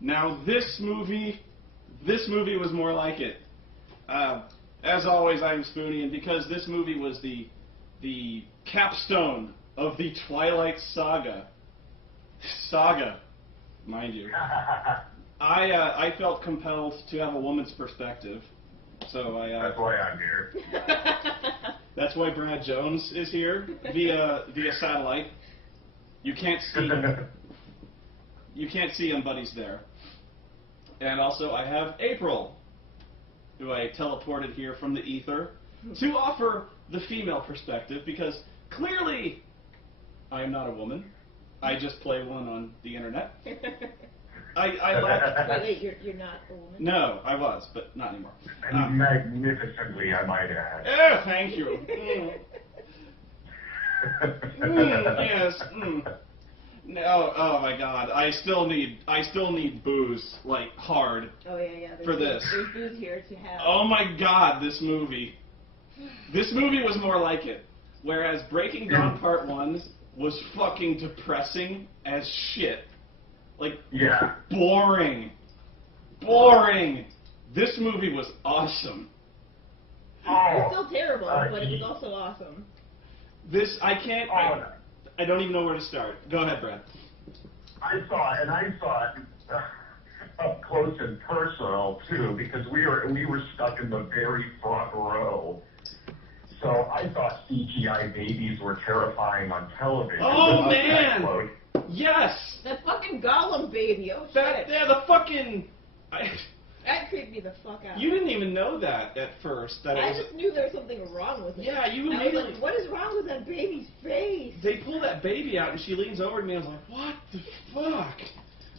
Now this movie was more like it. As always, I'm Spoony, and because this movie was the capstone of the Twilight saga, mind you, I felt compelled to have a woman's perspective. So that's why I'm here. That's why Brad Jones is here via satellite. You can't see him. You can't see him, but he's there. And also, I have April, who I teleported here from the ether to offer the female perspective, because clearly I am not a woman. I just play one on the internet. I like... Wait, you're not a woman? No, I was, but not anymore. And magnificently, I might add. Oh, thank you. Yes. No, oh my God, I still need booze, like, hard. Oh yeah. For this. There's booze here to have. Oh my God, this movie was more like it. Whereas Breaking Dawn Part 1 was fucking depressing as shit. Like, yeah. Boring. This movie was awesome. It was still terrible, but it was also awesome. I don't even know where to start. Go ahead, Brad. I saw it up close and personal too, because we were stuck in the very front row. So I thought CGI babies were terrifying on television. Oh man! Yes! That fucking Gollum baby. Oh shit! The fucking. That creeped me the fuck out. You didn't even know that at first. I just knew there was something wrong with it. Yeah, you I was immediately. like, what is wrong with that baby's face? They pull that baby out, and she leans over to me. I was like, what the fuck?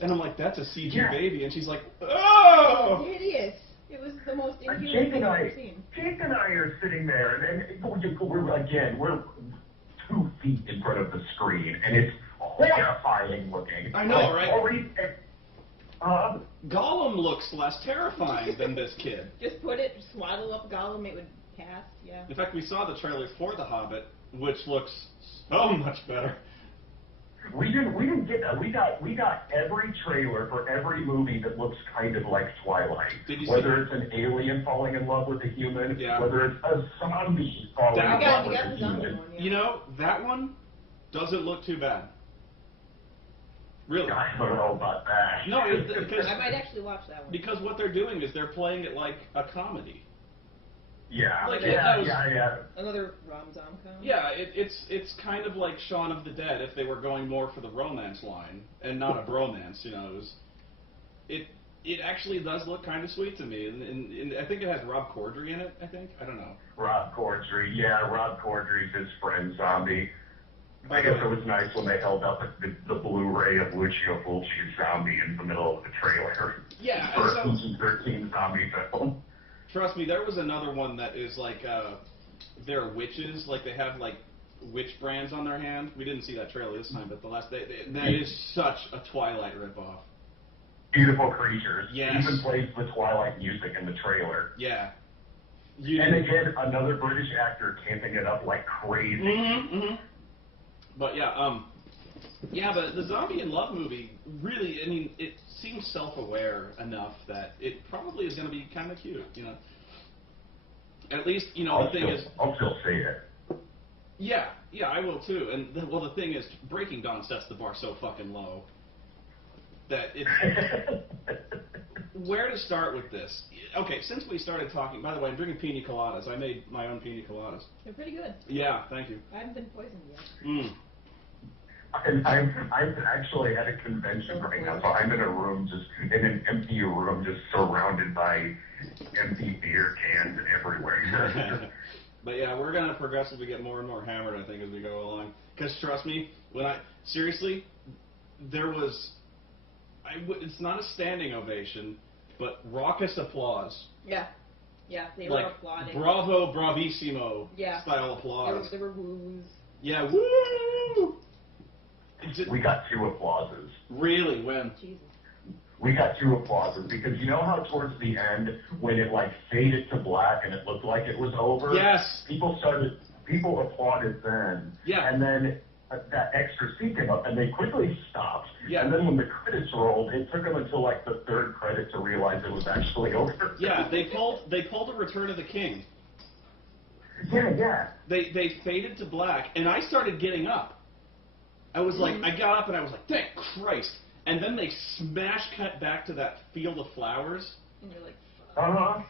And I'm like, that's a CG baby. And she's like, oh! Hideous. It was the most inhuman thing I've ever seen. Jake and I are sitting there, and we're 2 feet in front of the screen, and it's horrifying looking. I know, right? Gollum looks less terrifying than this kid. Just swaddle up Gollum, it would pass, yeah. In fact, we saw the trailer for The Hobbit, which looks so much better. We didn't get that. We got every trailer for every movie that looks kind of like Twilight. Whether it's an alien falling in love with a human, whether it's a zombie falling in love with a human. You know, that one doesn't look too bad. Really? I don't know about that. No, because I might actually watch that one. Because what they're doing is they're playing it like a comedy. Yeah. Like, yeah. Another rom-com comedy? Yeah, it's kind of like Shaun of the Dead if they were going more for the romance line and not a bromance. You know, it actually does look kind of sweet to me, and I think it has Rob Corddry in it. I don't know. Rob Corddry, Rob Corddry's his friend Zombie. I guess it was nice when they held up the Blu-ray of Lucio Fulci's Zombie in the middle of the trailer. Yeah. For a PG-13 zombie film. Trust me, there was another one that is like, they're witches, like they have like witch brands on their hand. We didn't see that trailer this time, but that is such a Twilight ripoff. Beautiful creatures. Yes. Even plays the Twilight music in the trailer. Yeah. And again, another British actor camping it up like crazy. Mm-hmm. But but the Zombie in Love movie, really, I mean, it seems self-aware enough that it probably is going to be kind of cute, you know. At least, you know, I'll still say it. Yeah, I will too. And the thing is, Breaking Dawn sets the bar so fucking low that it's where to start with this. Okay, since we started talking, by the way, I'm drinking pina coladas. I made my own pina coladas. They're pretty good. Yeah, thank you. I haven't been poisoned yet. And I'm actually at a convention right now, so I'm in an empty room, just surrounded by empty beer cans everywhere. But yeah, we're gonna progressively get more and more hammered, I think, as we go along. Because trust me, seriously, there was, it's not a standing ovation, but raucous applause. Yeah, they were applauding. Bravo, bravissimo style applause. There were woos. Yeah, woo! We got 2 applauses. Really? When? Jesus. We got 2 applauses because you know how towards the end, when it like faded to black and it looked like it was over? Yes. People applauded then. Yeah. And then that extra scene came up, and they quickly stopped. Yeah. And then when the credits rolled, it took them until like the third credit to realize it was actually over. Yeah, they pulled a Return of the King. Yeah. They faded to black, and I started getting up. I was like, I got up and I was like, thank Christ. And then they smash cut back to that field of flowers. And you're like,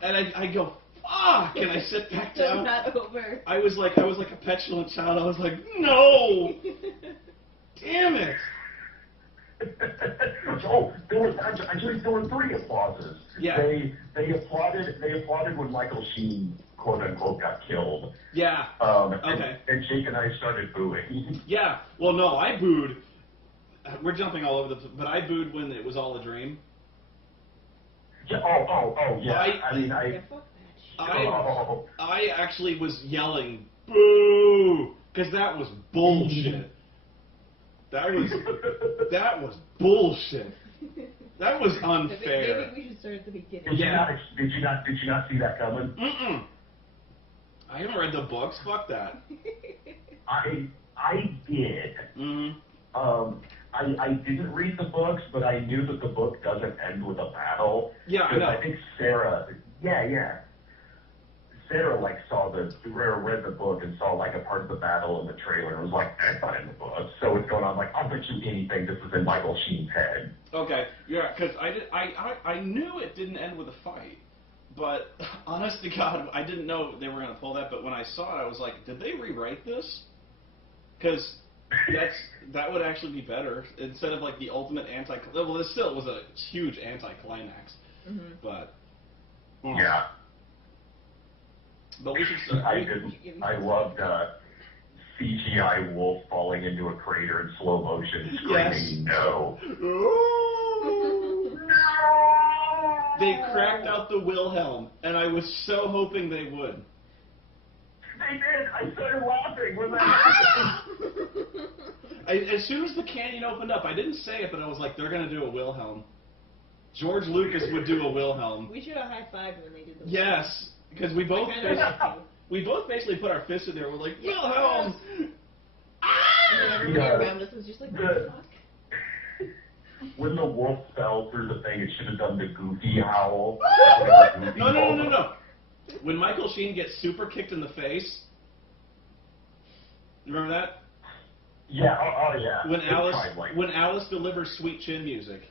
And I go, fuck! And I sit back down. It's not over. I was like a petulant child. I was like, no! Damn it! Oh, there were 3 applauses. Yeah. They applauded when Michael Sheen, quote unquote, got killed. Yeah. Okay. And Jake and I started booing. Yeah. Well, no, I booed. We're jumping all over but I booed when it was all a dream. Yeah. Oh, yeah. I actually was yelling, boo! Because that was bullshit. That was bullshit. That was unfair. Maybe we should start at the beginning. Did you not see that coming? Mm-mm. I haven't read the books. Fuck that. I did. Mm-hmm. I didn't read the books, but I knew that the book doesn't end with a battle. Yeah, I know. I think Sarah. Yeah. Sarah read the book and saw like a part of the battle in the trailer and was like, that's not in the book. So it's going on like, I'll bet you anything this is in Michael Sheen's head. Okay, yeah, because I knew it didn't end with a fight, but honest to God, I didn't know they were going to pull that. But when I saw it, I was like, did they rewrite this? Because that would actually be better instead of like the ultimate well, this still was a huge anticlimax, but yeah. But we should start. I loved CGI wolf falling into a crater in slow motion, screaming no. They cracked out the Wilhelm, and I was so hoping they would. They did. I started laughing when that happened. As soon as the canyon opened up, I didn't say it, but I was like, they're going to do a Wilhelm. George Lucas would do a Wilhelm. We should have high-fived when they did the Wilhelm. Yes, because we both basically put our fists in there. We're like, Wilhelm! And then everybody around us was just like, what the fuck? When the wolf fell through the thing, it should have done the goofy howl. No. When Michael Sheen gets super kicked in the face, you remember that? Yeah, oh yeah. When Alice delivers Sweet Chin music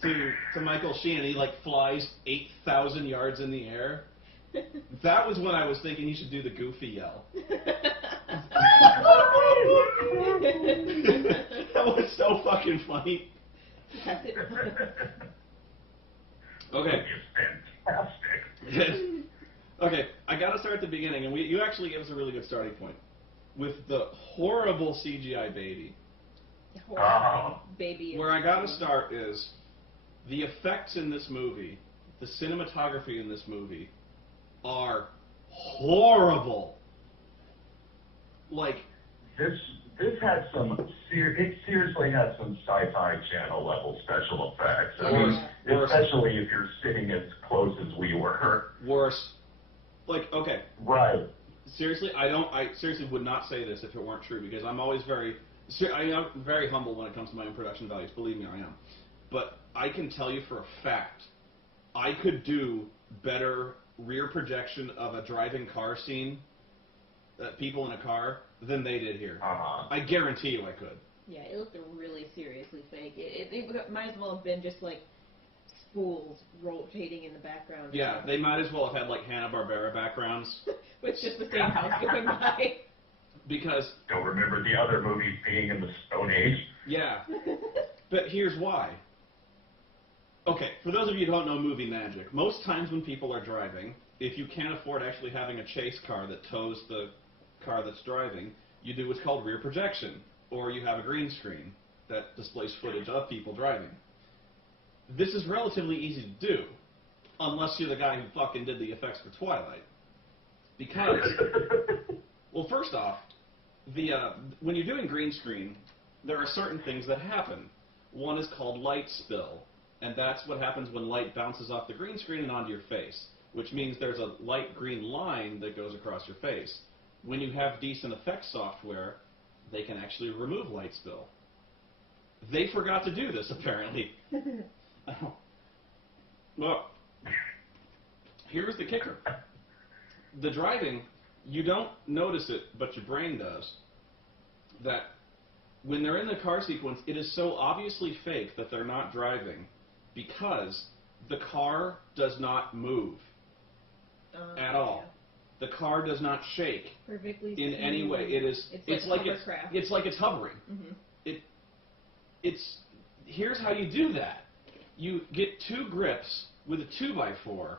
to Michael Sheen, and he like flies 8,000 yards in the air. That was when I was thinking he should do the goofy yell. That was so fucking funny. Okay. Fantastic. Okay, I gotta start at the beginning, and you actually gave us a really good starting point with the horrible CGI baby. Baby. Where I gotta start is the effects in this movie, the cinematography in this movie, are horrible. Like this had it seriously had some Sci-Fi Channel level special effects. I mean, especially if you're sitting as close as we were. Worse. Like, okay. Right. Seriously, I seriously would not say this if it weren't true, because I'm always I'm very humble when it comes to my own production values. Believe me, I am. But I can tell you for a fact, I could do better rear projection of a driving car scene, people in a car, than they did here. I guarantee you I could. Yeah, it looked really seriously fake. It might as well have been just like spools rotating in the background. Yeah, they might as well have had like Hanna-Barbera backgrounds. With just the same house going by. Because... Don't remember the other movies being in the Stone Age. Yeah. But here's why. Okay, for those of you who don't know movie magic, most times when people are driving, if you can't afford actually having a chase car that tows the car that's driving, you do what's called rear projection, or you have a green screen that displays footage of people driving. This is relatively easy to do, unless you're the guy who fucking did the effects for Twilight. Because, well, first off, when you're doing green screen, there are certain things that happen. One is called light spill, and that's what happens when light bounces off the green screen and onto your face, which means there's a light green line that goes across your face. When you have decent effects software, they can actually remove light spill. They forgot to do this, apparently. Well, here's the kicker. The driving, you don't notice it, but your brain does. That when they're in the car sequence, it is so obviously fake that they're not driving because the car does not move at all. The car does not shake Perfectly in any way. It's like it's hovering. Here's how you do that. You get two grips with a 2x4,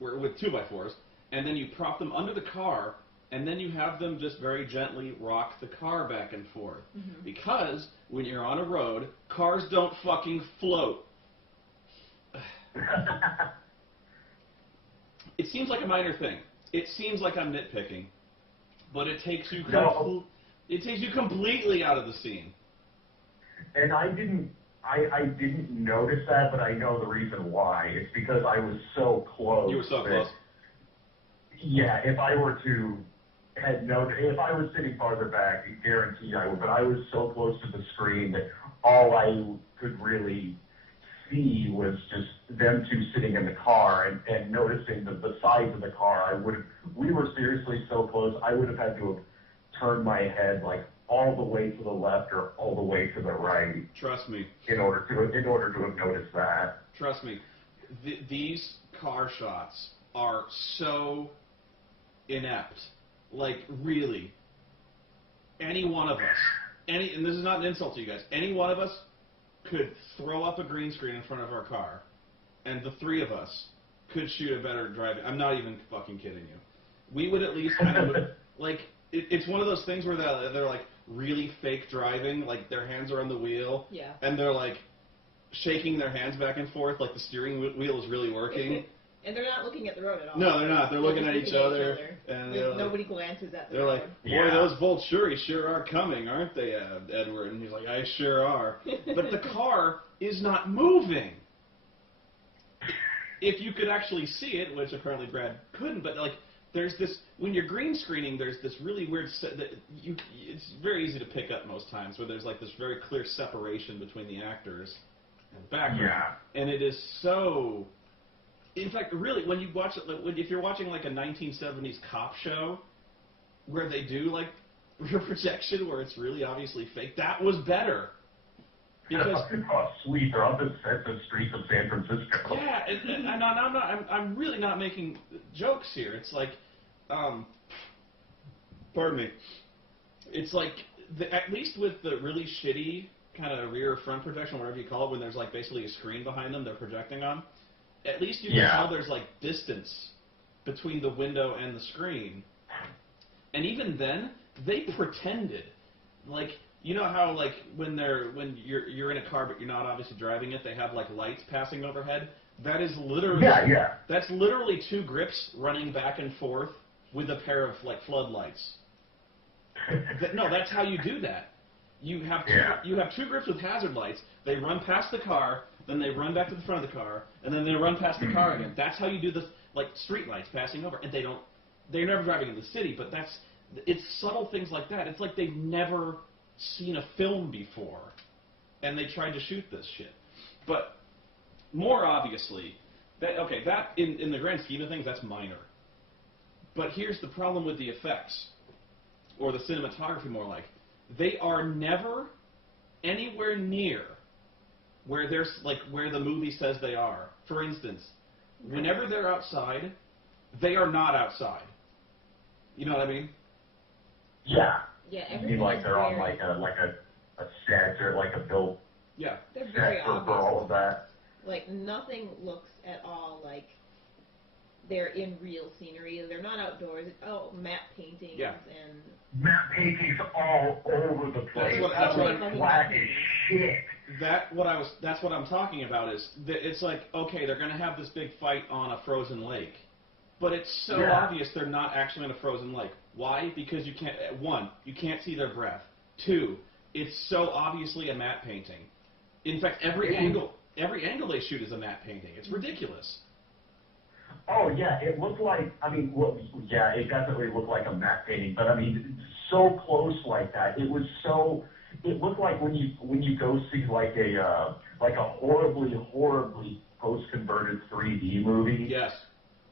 with 2x4s, and then you prop them under the car, and then you have them just very gently rock the car back and forth. Because when you're on a road, cars don't fucking float. It seems like a minor thing. It seems like I'm nitpicking, but it takes you completely out of the scene. And I didn't notice that, but I know the reason why. It's because I was so close. You were so close. Yeah, if I were to if I was sitting farther back, guaranteed I would. But I was so close to the screen that all I could really see was just them two sitting in the car and noticing the size of the car. We were seriously so close. I would have had to have turned my head like all the way to the left or all the way to the right. Trust me. In order to have noticed that. Trust me. These car shots are so inept. Like, really. Any one of us, and this is not an insult to you guys, any one of us could throw up a green screen in front of our car, and the three of us could shoot a better driving. I'm not even fucking kidding you. We would at least kind of, like, it's one of those things where they're like really fake driving, like their hands are on the wheel, and they're like shaking their hands back and forth, like the steering wheel is really working. And they're not looking at the road at all. No, they're not. They're looking at each other. And nobody glances at the road. road. They're like, boy, those Volturi sure are coming, aren't they, Edward? And he's like, I sure are. But the car is not moving. If you could actually see it, which apparently Brad couldn't, but like, there's this, when you're green screening, there's this really weird, it's very easy to pick up most times, where there's like this very clear separation between the actors and the background. Yeah. And it is so... In fact, really, when you watch it, if you're watching like a 1970s cop show where they do like rear projection, where it's really obviously fake, that was better. Because oh, sweet, they're on the streets of San Francisco. Yeah, and I'm really not making jokes here. It's like, pardon me. It's like at least with the really shitty kind of rear or front projection, whatever you call it, when there's like basically a screen behind them they're projecting on. At least you can tell there's like distance between the window and the screen. And even then, they pretended. Like, you know how like when you're in a car but you're not obviously driving it, they have like lights passing overhead? That is literally that's literally two grips running back and forth with a pair of like floodlights. No, that's how you do that. You have two grips with hazard lights. They run past the car, then they run back to the front of the car, and then they run past the car again. That's how you do this, like street lights passing over. And they're never driving in the city, but it's subtle things like that. It's like they've never seen a film before, and they tried to shoot this shit. But more obviously, that in the grand scheme of things, that's minor. But here's the problem with the effects, or the cinematography more like. They are never anywhere near where the movie says they are. For instance, whenever they're outside, they are not outside. You know what I mean? Yeah. Yeah. You mean like they're on like a set or like a built they're very set for all of that. Like nothing looks at all like they're in real scenery. They're not outdoors. It's all matte paintings and matte paintings all over the place. That's black as shit. That's what I'm talking about. Is that it's like, okay, they're going to have this big fight on a frozen lake, but it's so obvious they're not actually in a frozen lake. Why? Because you can't see their breath. Two, it's so obviously a matte painting. In fact, every angle they shoot is a matte painting. It's ridiculous. Oh yeah, it looked like. I mean, well, yeah, it definitely looked like a matte painting. But I mean, so close like that. It was so. It looked like when you go see like a horribly post-converted 3D movie. Yes.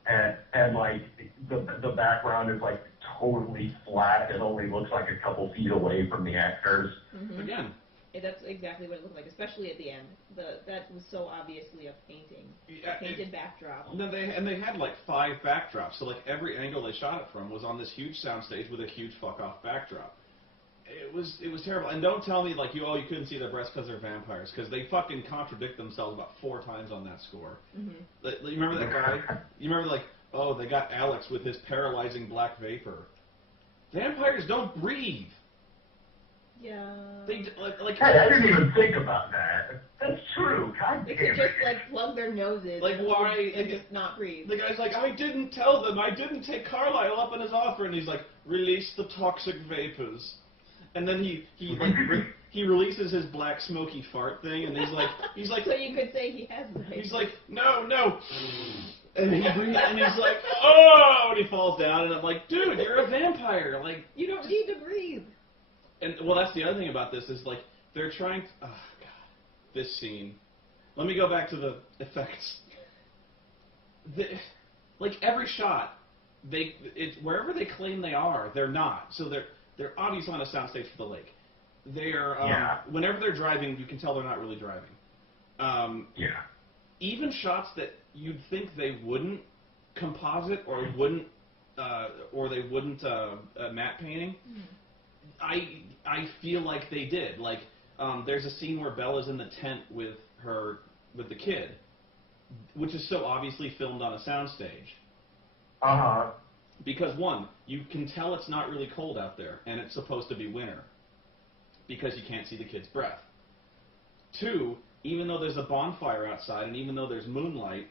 And like the background is like totally flat. It only looks like a couple feet away from the actors. Mm-hmm. Again. Yeah, that's exactly what it looked like, especially at the end. That was so obviously a painting, a painted backdrop. And they had like 5 backdrops, so like every angle they shot it from was on this huge soundstage with a huge fuck off backdrop. It was terrible. And don't tell me like you couldn't see their breasts because they're vampires, because they fucking contradict themselves about 4 times on that score. Mm-hmm. You remember that guy? You remember like, oh, they got Alex with his paralyzing black vapor. Vampires don't breathe. Yeah. They like. Hey, I didn't even think about that. That's true. God They damn could it. just like plug their noses. Like, why? And just not breathe. The guy's like, I didn't tell them. I didn't take Carlisle up on his offer, and he's like, release the toxic vapors. And then he releases his black smoky fart thing, and he's like, So you could say he has the vapor. he's like, no, and he breathes, and he's like, oh, and he falls down, and I'm like, dude, you're a vampire, like, You don't need to breathe. and well, that's the other thing about this is like they're trying to, oh god, this scene. Let me go back to the effects. Like every shot, wherever they claim they are, they're not. So they're obviously on a soundstage for the lake. They're whenever they're driving, you can tell they're not really driving. Yeah. Even shots that you'd think they wouldn't composite or they wouldn't matte painting, I feel like they did. Like there's a scene where Bella's in the tent with the kid, which is so obviously filmed on a soundstage. Uh-huh. Because one, you can tell it's not really cold out there, and it's supposed to be winter, because you can't see the kid's breath. 2, even though there's a bonfire outside, and even though there's moonlight,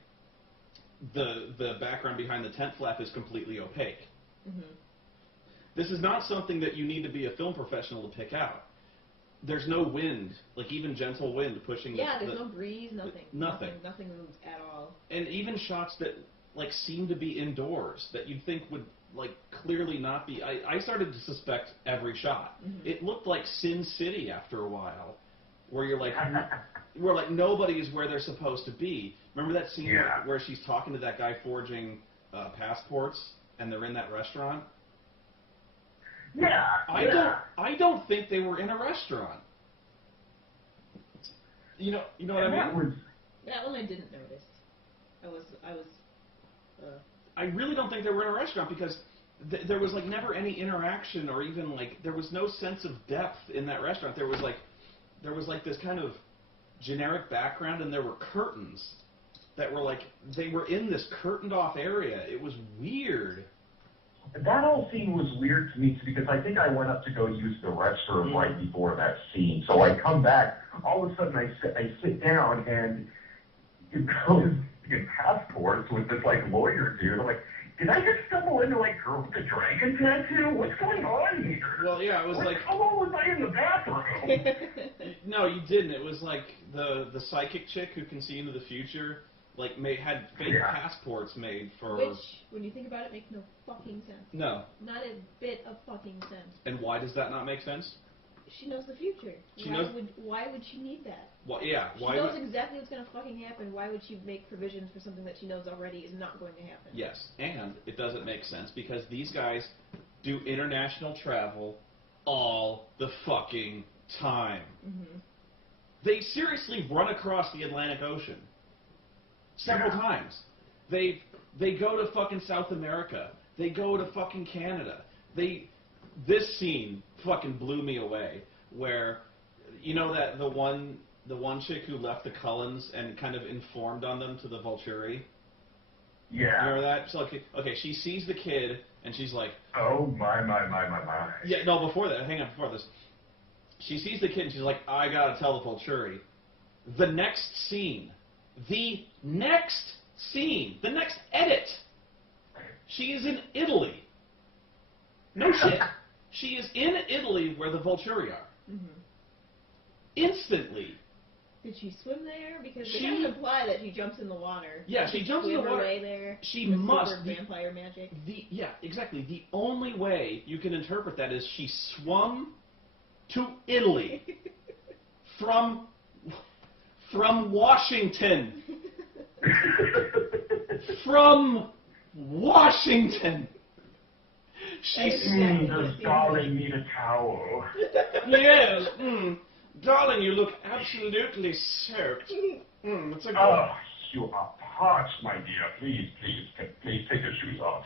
the background behind the tent flap is completely opaque. Mm-hmm. This is not something that you need to be a film professional to pick out. There's no wind, like even gentle wind pushing. Yeah, there's no breeze, nothing. Nothing moves at all. And even shots that like seem to be indoors that you'd think would like clearly not be. I started to suspect every shot. Mm-hmm. It looked like Sin City after a while, where you're like, where like nobody is where they're supposed to be. Remember that scene where she's talking to that guy forging passports, and they're in that restaurant? Yeah. I don't think they were in a restaurant. You know what I mean? That one I didn't notice. I really don't think they were in a restaurant because there was like never any interaction or even like there was no sense of depth in that restaurant. There was like this kind of generic background, and there were curtains that were like they were in this curtained off area. It was weird. That whole scene was weird to me too, because I think I went up to go use the restroom right before that scene. So I come back, all of a sudden I sit down, and it goes in passports with this like lawyer dude. I'm like, did I just stumble into like Girl with the Dragon tattoo? What's going on here? Well, yeah, it was like how long was I in the bathroom? No, you didn't. It was like the psychic chick who can see into the future. Like had fake passports made for. Which, when you think about it, makes no fucking sense. No. Not a bit of fucking sense. And why does that not make sense? She knows the future. Why would she need that? Well, yeah. She knows exactly what's going to fucking happen. Why would she make provisions for something that she knows already is not going to happen? Yes, and it doesn't make sense because these guys do international travel all the fucking time. Mm-hmm. They seriously run across the Atlantic Ocean. Several times. They go to fucking South America. They go to fucking Canada. This scene fucking blew me away. Where, you know that the one chick who left the Cullens and kind of informed on them to the Volturi? Yeah. Remember that? So okay, she sees the kid and she's like, oh my. Yeah, no, before this. She sees the kid and she's like, I gotta tell the Volturi. The next edit, she is in Italy. No shit. She is in Italy where the Volturi are. Mm-hmm. Instantly. Did she swim there? Because they kind of imply that she jumps in the water. Yeah, she jumps in the water. Way there. She must. Vampire magic. Yeah, exactly. The only way you can interpret that is she swum to Italy from Washington. From Washington. Does darling need a towel? Yes. Darling, you look absolutely soaked. It's a good... Oh, you are parched, my dear. Please take your shoes off.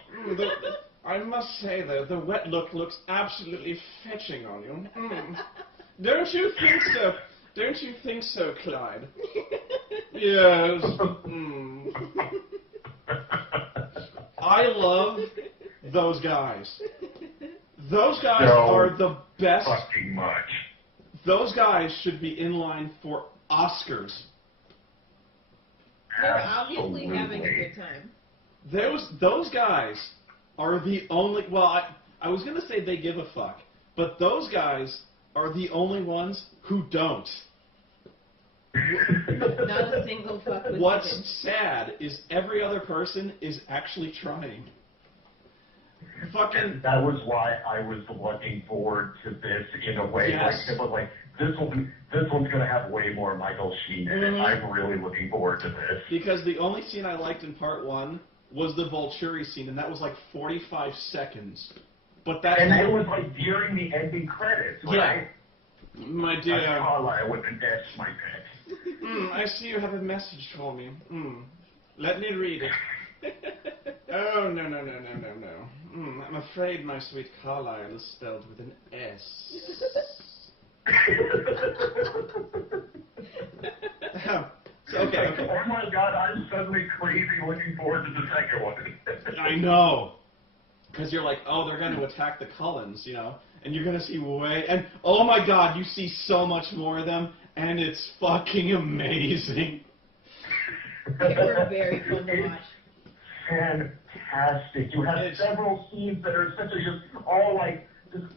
I must say, though, the wet look looks absolutely fetching on you. Don't you think so? Don't you think so, Clyde? Yes. I love those guys. Those guys are the best. Fucking much. Those guys should be in line for Oscars. They're obviously having a good time. Those guys are the only... Well, I was going to say they give a fuck, but those guys are the only ones who don't. Not a single fuck was What's given. sad is every other person is actually trying. Fucking... That was why I was looking forward to this in a way. Yes. Like this one's gonna have way more Michael Sheen in it. I'm really looking forward to this. Because the only scene I liked in part 1 was the Volturi scene, and that was like 45 seconds. But that... And it was like during the ending credits, right? Yeah. My dear... That's Carlisle with an S, my pet. I see you have a message for me. Let me read it. Oh, no. I'm afraid my sweet Carlisle is spelled with an S. Okay. Oh my god, I'm suddenly crazy looking forward to the second one. I know. Because you're like, oh, they're going to attack the Cullens, you know? And you're going to see and oh my god, you see so much more of them, and it's fucking amazing. They were very fun to watch. Fantastic. You have several scenes that are essentially just all like just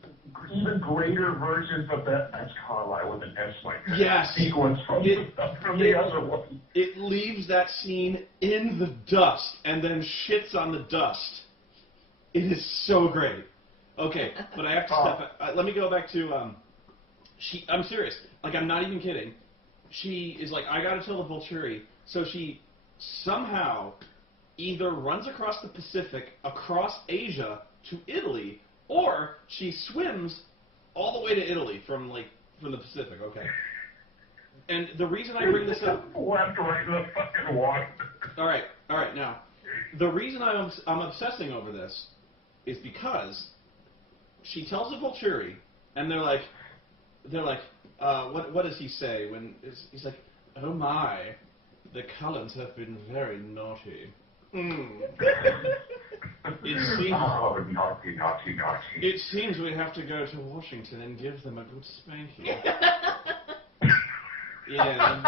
even greater versions of that's Carlisle with an S like that. Yes. Sequence from the other one. It leaves that scene in the dust and then shits on the dust. It is so great. Okay, but I have to step. Let me go back to. I'm serious. Like, I'm not even kidding. She is like, I gotta tell the Volturi. So she somehow either runs across the Pacific, across Asia to Italy, or she swims all the way to Italy from the Pacific. Okay. And the reason I bring this up. Left, right, in the fucking water. All right. Now, the reason I'm obsessing over this is because she tells the Volturi, and they're like, what does he say when he's like, oh my, the Cullens have been very naughty. It seems, oh, naughty. It seems we have to go to Washington and give them a good spanking. Yeah.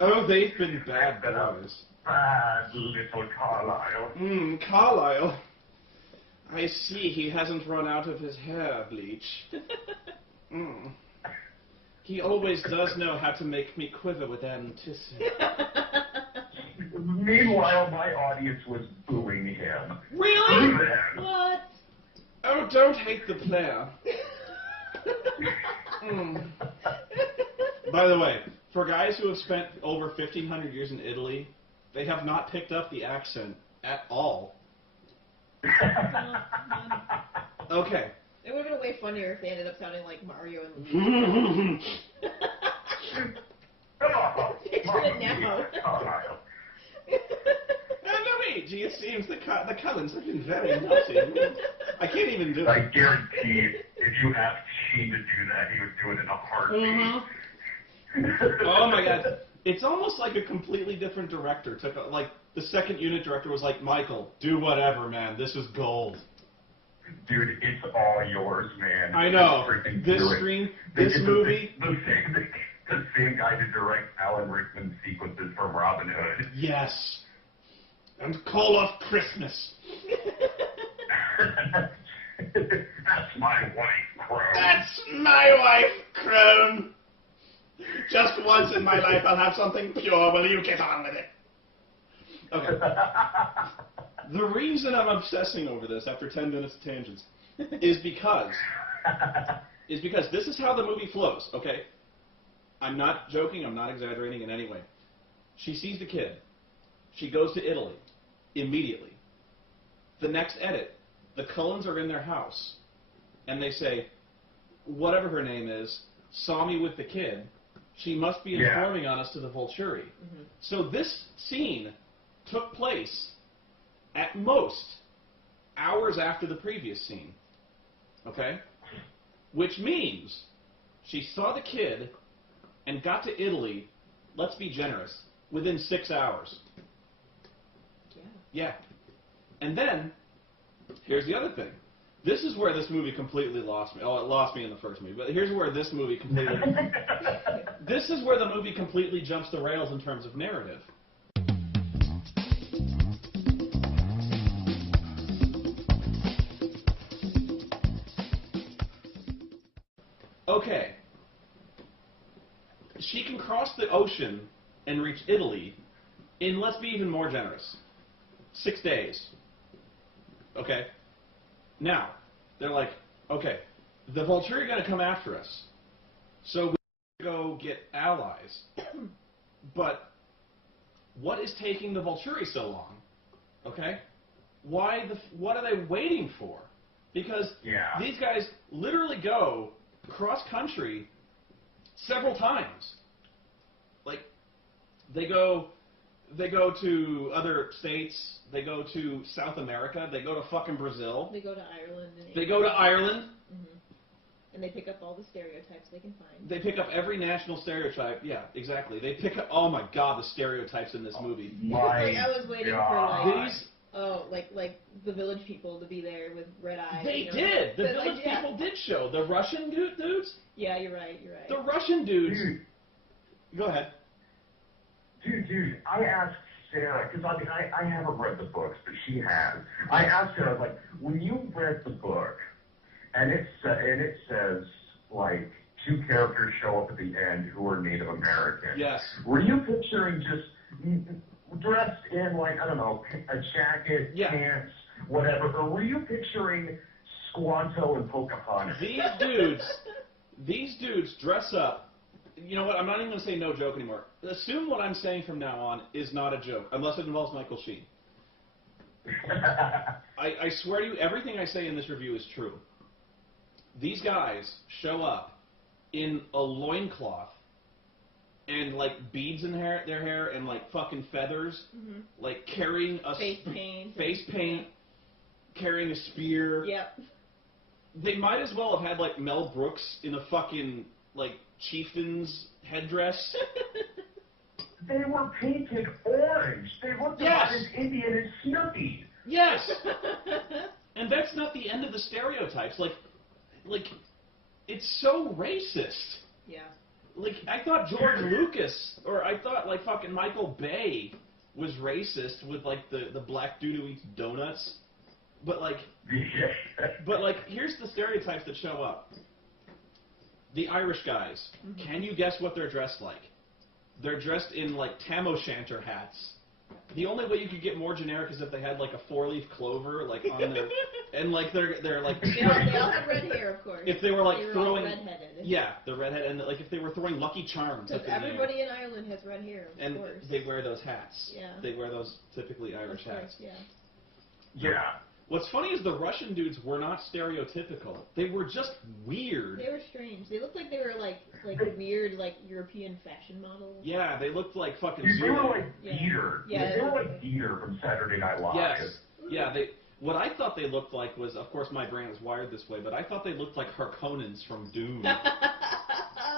Oh, they've been bad boys. Bad little Carlisle. Carlisle. I see he hasn't run out of his hair bleach. He always does know how to make me quiver with anticipating. Meanwhile, my audience was booing him. Really? What? Oh, don't hate the player. By the way, for guys who have spent over 1,500 years in Italy, they have not picked up the accent at all. Okay. It would have been way funnier if they ended up sounding like Mario and Luigi. Picture it now. Luigi, it seems the Cullens have been very naughty. I can't even do it. I guarantee if you asked Sheen to do that, he would do it in a heartbeat. Oh my god. It's almost like a completely different director. The second unit director was like, Michael, do whatever, man. This is gold. Dude, it's all yours, man. I know. This movie. The same guy to direct Alan Rickman's sequences from Robin Hood. Yes. And call off Christmas. That's my wife, Crone. That's my wife, Crone. Just once in my life I'll have something pure. Will you get on with it? Okay. The reason I'm obsessing over this after 10 minutes of tangents is because this is how the movie flows, okay? I'm not joking, I'm not exaggerating in any way. She sees the kid. She goes to Italy immediately. The next edit, the Cullens are in their house, and they say, whatever her name is, saw me with the kid. She must be informing on us to the Volturi. Mm-hmm. So this scene took place at most hours after the previous scene. Okay? Which means she saw the kid and got to Italy, let's be generous, within 6 hours. Yeah. And then, here's the other thing. This is where this movie completely lost me. Oh, it lost me in the first movie, but here's where this movie completely... This is where the movie completely jumps the rails in terms of narrative. Okay. She can cross the ocean and reach Italy in, let's be even more generous, 6 days. Okay? Now, they're like, okay, the Volturi are going to come after us, so we go get allies. But what is taking the Volturi so long? Okay? What are they waiting for? Because these guys literally go cross-country several times. Like, they go to other states, they go to South America, they go to fucking Brazil. They go to Ireland. They go to Ireland. Mm-hmm. And they pick up all the stereotypes they can find. They pick up every national stereotype. Yeah, exactly. They pick up, oh my god, the stereotypes in this movie. Like, I was waiting for like the village people to be there with red eyes. They did. The village people did show. The Russian dudes? Yeah, you're right. The Russian dudes. Dude. Go ahead. Dude, I asked Sarah, because I haven't read the books, but she has. I asked her, like, when you read the book, and it says, like, 2 characters show up at the end who are Native American. Yes. Were you picturing just dressed in, like, I don't know, a jacket, pants, whatever, or were you picturing Squanto and Pocahontas? These dudes dress up. You know what? I'm not even going to say no joke anymore. Assume what I'm saying from now on is not a joke, unless it involves Michael Sheen. I swear to you, everything I say in this review is true. These guys show up in a loincloth and, like, beads in their hair and, like, fucking feathers, like, carrying a... Face paint, carrying a spear. Yep. They might as well have had, like, Mel Brooks in a fucking, like, chieftain's headdress. They were painted orange. They looked about as Indian as Snoopy. Yes! And that's not the end of the stereotypes. Like, it's so racist. Yeah. Like, I thought George Lucas, or I thought, like, fucking Michael Bay was racist with, like, the black dude who eats donuts. But, like, here's the stereotypes that show up. The Irish guys. Can you guess what they're dressed like? They're dressed in, like, tam o' shanter hats. The only way you could get more generic is if they had, like, a 4-leaf clover, like, on their... And, like, they're like... They all have red hair, of course. If they were, like, throwing... All redheaded. Yeah, the redhead. And, like, if they were throwing Lucky Charms... Because everybody in Ireland has red hair, of course. And they wear those hats. Yeah. They wear those typically Irish hats. Yeah. What's funny is the Russian dudes were not stereotypical. They were just weird. They were strange. They looked like they were like weird, like European fashion models. Yeah, they looked like fucking. They were like Dieter. Yeah, they were like Dieter from Saturday Night Live. Yes. Yeah, what I thought they looked like was, of course, my brain was wired this way, but I thought they looked like Harkonnens from Dune.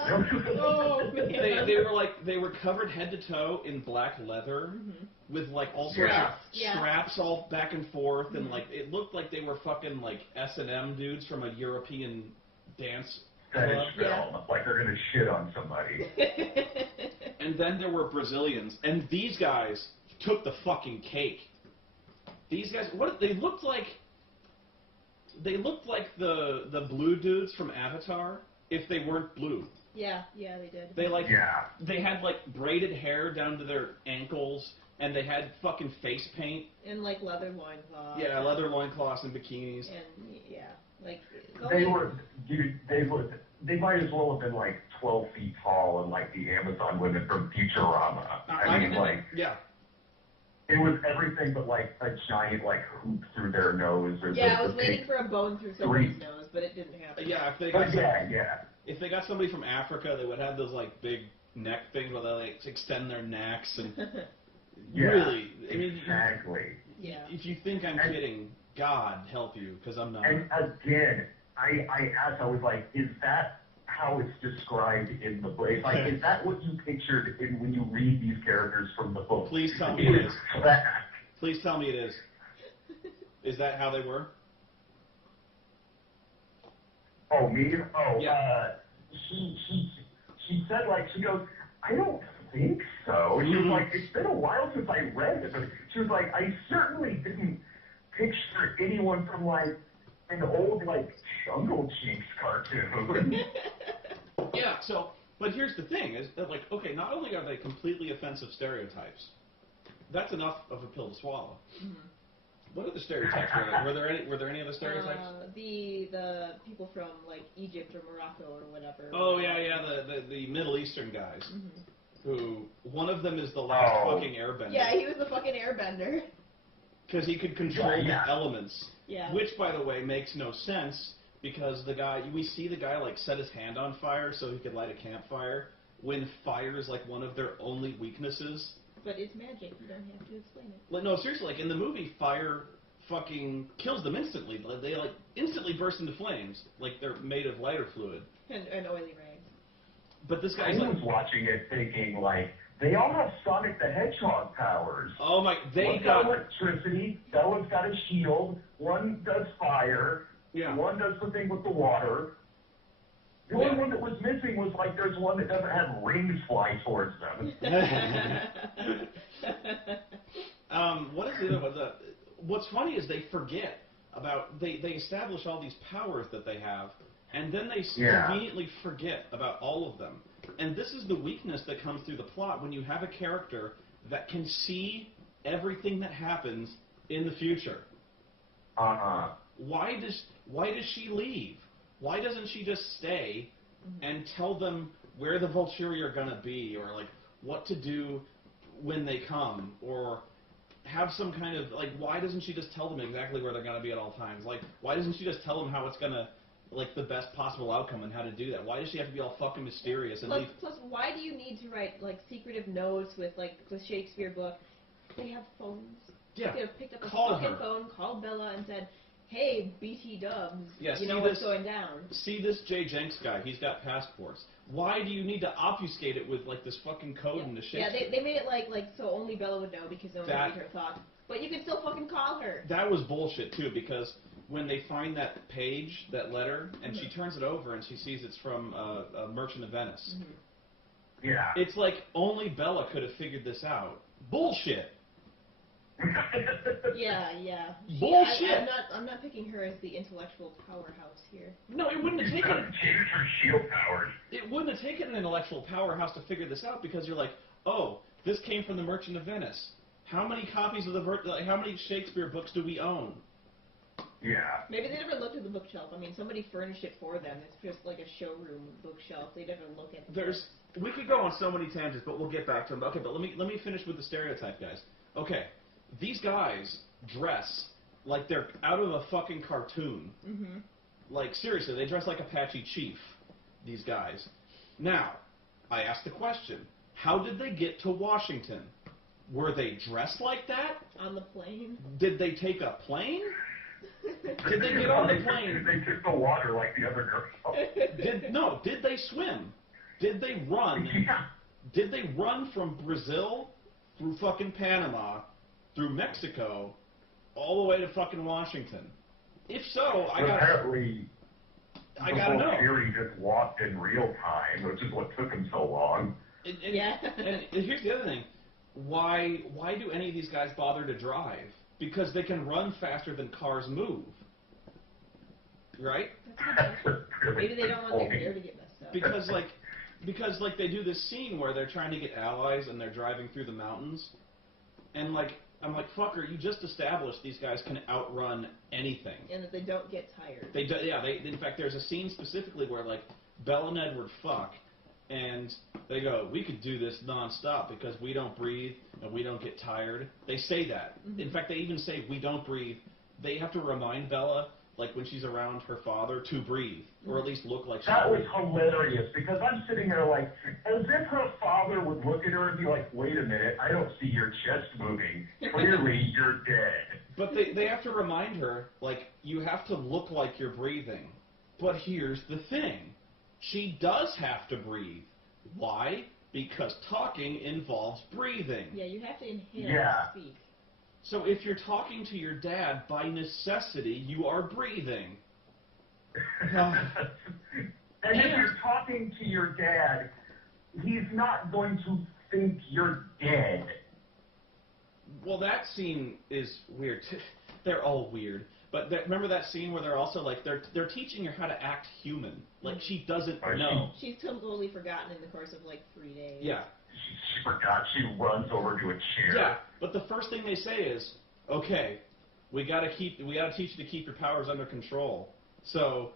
Oh, man. They were covered head to toe in black leather with like all sorts of straps all back and forth, and like it looked like they were fucking like S&M dudes from a European dance fetish film, like they're gonna shit on somebody. And then there were Brazilians, and these guys took the fucking cake. These guys, they looked like the blue dudes from Avatar if they weren't blue. Yeah, they did. They had like braided hair down to their ankles, and they had fucking face paint. And like leather loincloths. Yeah, leather loincloths and bikinis. And like they might as well have been like 12 feet tall and like the Amazon women from Futurama. I mean, like, yeah. It was everything but like a giant like hoop through their nose. Or I was waiting for a bone through somebody's nose, but it didn't happen. Yeah, if they got somebody from Africa, they would have those like big neck things where they like extend their necks and really. I mean, exactly. If you think I'm kidding, God help you, because I'm not. And again, I asked, I was like, is that how it's described in the book? Like, is that what you pictured when you read these characters from the book? Please tell me it is. Please tell me it is. Is that how they were? Oh, me? Oh, yeah. She said, like, she goes, I don't think so. She was like, it's been a while since I read it. But she was like, I certainly didn't picture anyone from, like, an old, like, Jungle Jinx cartoon. Yeah, so, but here's the thing, is that, like, okay, not only are they completely offensive stereotypes, that's enough of a pill to swallow. Mm-hmm. What other stereotypes were there? Were there any other stereotypes? The people from, like, Egypt or Morocco or whatever. Oh, yeah, the Middle Eastern guys. Mm-hmm. Who, one of them is the last fucking airbender. Yeah, he was the fucking airbender. Because he could control the elements. Yeah. Which, by the way, makes no sense, because we see the guy, like, set his hand on fire so he could light a campfire, when fire is, like, one of their only weaknesses. But it's magic. You don't have to explain it. Like, no, seriously, like, in the movie, fire fucking kills them instantly. They, like, instantly burst into flames. Like, they're made of lighter fluid. And oily rags. But this guy's I was watching it thinking, like, they all have Sonic the Hedgehog powers. Oh my, One's got electricity, that one's got a shield, one does fire, one does the thing with the water. The only one that was missing was, like, there's one that doesn't have rings fly towards them. What is the other one? What's funny is they forget about, they establish all these powers that they have, and then they conveniently forget about all of them. And this is the weakness that comes through the plot when you have a character that can see everything that happens in the future. Why does she leave? Why doesn't she just stay and tell them where the Volturi are going to be, or like what to do when they come, or have some kind of, like, why doesn't she just tell them exactly where they're going to be at all times? Like, why doesn't she just tell them how it's going to, like, the best possible outcome and how to do that? Why does she have to be all fucking mysterious? And plus, why do you need to write, like, secretive notes with, like, the Shakespeare book? They have phones. Yeah. They have picked up a fucking phone, called Bella, and said, hey, BT Dubs, you know what's going down. See this Jay Jenks guy, he's got passports. Why do you need to obfuscate it with, like, this fucking code and the Shakespeare? Yeah, they made it like so only Bella would know because no one would read her thoughts. But you can still fucking call her. That was bullshit, too, because when they find that page, that letter, and she turns it over and she sees it's from a Merchant of Venice. Mm-hmm. Yeah. It's like only Bella could have figured this out. Bullshit. Yeah. Bullshit. I'm not picking her as the intellectual powerhouse here. No, it wouldn't have taken. Change her shield powers. It wouldn't have taken an intellectual powerhouse to figure this out, because you're like, oh, this came from the Merchant of Venice. How many copies of how many Shakespeare books do we own? Yeah. Maybe they never looked at the bookshelf. I mean, somebody furnished it for them. It's just like a showroom bookshelf. They never look at it. We could go on so many tangents, but we'll get back to them. Okay, but let me finish with the stereotype, guys. Okay, these guys dress like they're out of a fucking cartoon. Mm-hmm. Like, seriously, they dress like Apache Chief, these guys. Now, I asked the question, how did they get to Washington? Were they dressed like that? On the plane. Did they take a plane? Did they get on the plane? They took the water like the other girls. Did they swim? Did they run? Yeah. Did they run from Brazil through fucking Panama, through Mexico, all the way to fucking Washington? If so, I gotta know. Theory just walked in real time, which is what took him so long. And here's the other thing. Why do any of these guys bother to drive? Because they can run faster than cars move. Right? Maybe they don't want their hair to get messed up. Because, like, because like they do this scene where they're trying to get allies and they're driving through the mountains, and like I'm like, fucker, you just established these guys can outrun anything. And that they don't get tired. They do, yeah. In fact, there's a scene specifically where like Belle and Edward fuck, and they go, we could do this nonstop because we don't breathe and we don't get tired. They say that. Mm-hmm. In fact, they even say we don't breathe. They have to remind Bella, like when she's around her father, to breathe, or at least look like she That was breathes. hilarious, because I'm sitting there like, as if her father would look at her and be like, wait a minute, I don't see your chest moving. Clearly, you're dead. But they have to remind her, like, you have to look like you're breathing. But here's the thing. She does have to breathe. Why? Because talking involves breathing. Yeah, you have to inhale to speak. So if you're talking to your dad, by necessity, you are breathing. And if you're talking to your dad, he's not going to think you're dead. Well, that scene is weird. They're all weird. But remember that scene where they're also like, they're teaching her how to act human. Like, she doesn't know. She's totally forgotten in the course of like 3 days. Yeah. She forgot. She runs over to a chair. Yeah, but the first thing they say is, okay, we gotta teach you to keep your powers under control. So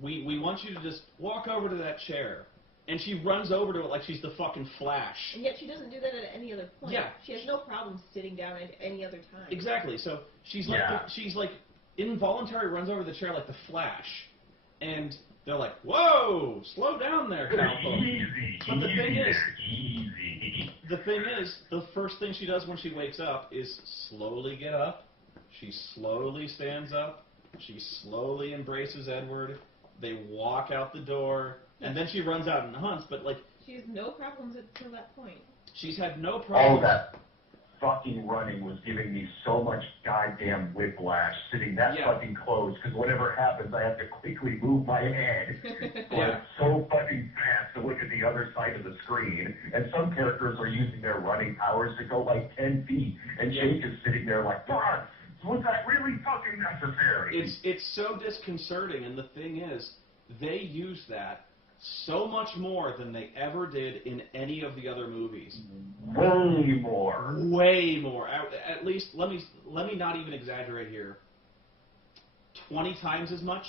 we want you to just walk over to that chair. And she runs over to it like she's the fucking Flash. And yet she doesn't do that at any other point. Yeah. She has no problem sitting down at any other time. Exactly. So she's like involuntary runs over the chair like the Flash. And they're like, whoa, slow down there, cowboy. Easy, But the thing is, easy. The first thing she does when she wakes up is slowly get up. She slowly stands up. She slowly embraces Edward. They walk out the door, and then she runs out and hunts. But like, she has no problems until that point. She's had no problems. All that fucking running was giving me so much goddamn whiplash, sitting that fucking close, because whatever happens, I have to quickly move my head. It's so fucking fast to look at the other side of the screen, and some characters are using their running powers to go like 10 feet, and Jake is sitting there like, God, was that really fucking necessary? It's so disconcerting, and the thing is, they use that so much more than they ever did in any of the other movies. Way more. Way more. At least, let me not even exaggerate here. 20 times as much?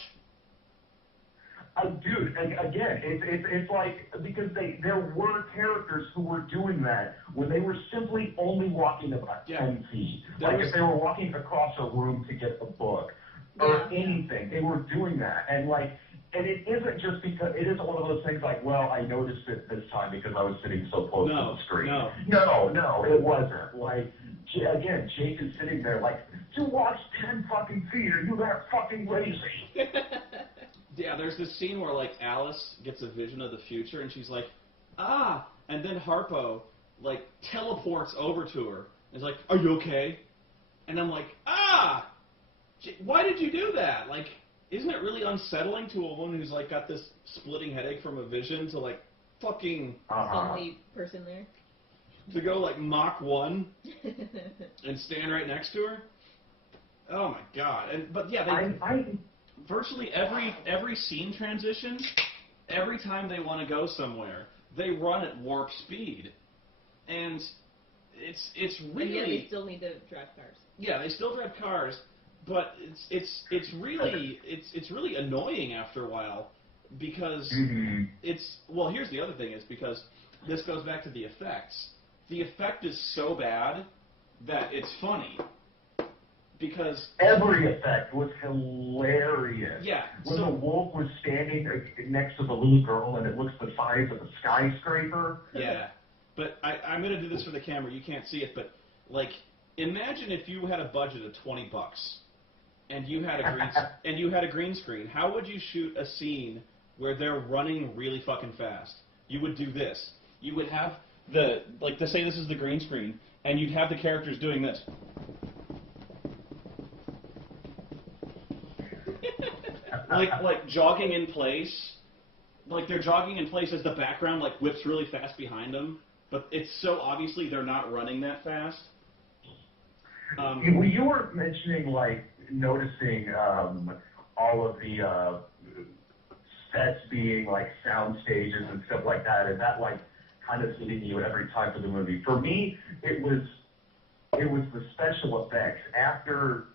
Dude, again, it's like, because there were characters who were doing that when they were simply only walking about 10 feet. Like if they were walking across a room to get the book or anything, they were doing that. And like, and it isn't just because, it isn't one of those things like, well, I noticed it this time because I was sitting so close to the screen. No, it wasn't. Like, again, Jake is sitting there like, you walked 10 fucking feet, are you that fucking lazy? Yeah, there's this scene where, like, Alice gets a vision of the future, and she's like, ah, and then Harpo, like, teleports over to her, and is like, are you okay? And I'm like, ah, why did you do that? Like, isn't it really unsettling to a woman who's, like, got this splitting headache from a vision to, like, fucking... Only person there. To go, like, Mach 1 and stand right next to her? Oh, my God. But, yeah, virtually every scene transition, every time they want to go somewhere, they run at warp speed. And it's really... And yet they still need to drive cars. Yeah, they still drive cars. But it's really annoying after a while because well, here's the other thing is because this goes back to the effects. The effect is so bad that it's funny because every effect was hilarious. Yeah. When the wolf was standing next to the little girl and it looks the size of a skyscraper. Yeah. But I'm gonna do this for the camera. You can't see it, but like imagine if you had a budget of $20. And you had a green screen. How would you shoot a scene where they're running really fucking fast? You would do this. You would have to say this is the green screen, and you'd have the characters doing this. like jogging in place. Like they're jogging in place as the background like whips really fast behind them, but it's so obviously they're not running that fast. You were mentioning like noticing all of the sets being like sound stages and stuff like that, and that like kind of hitting you every time for the movie. For me, it was the special effects after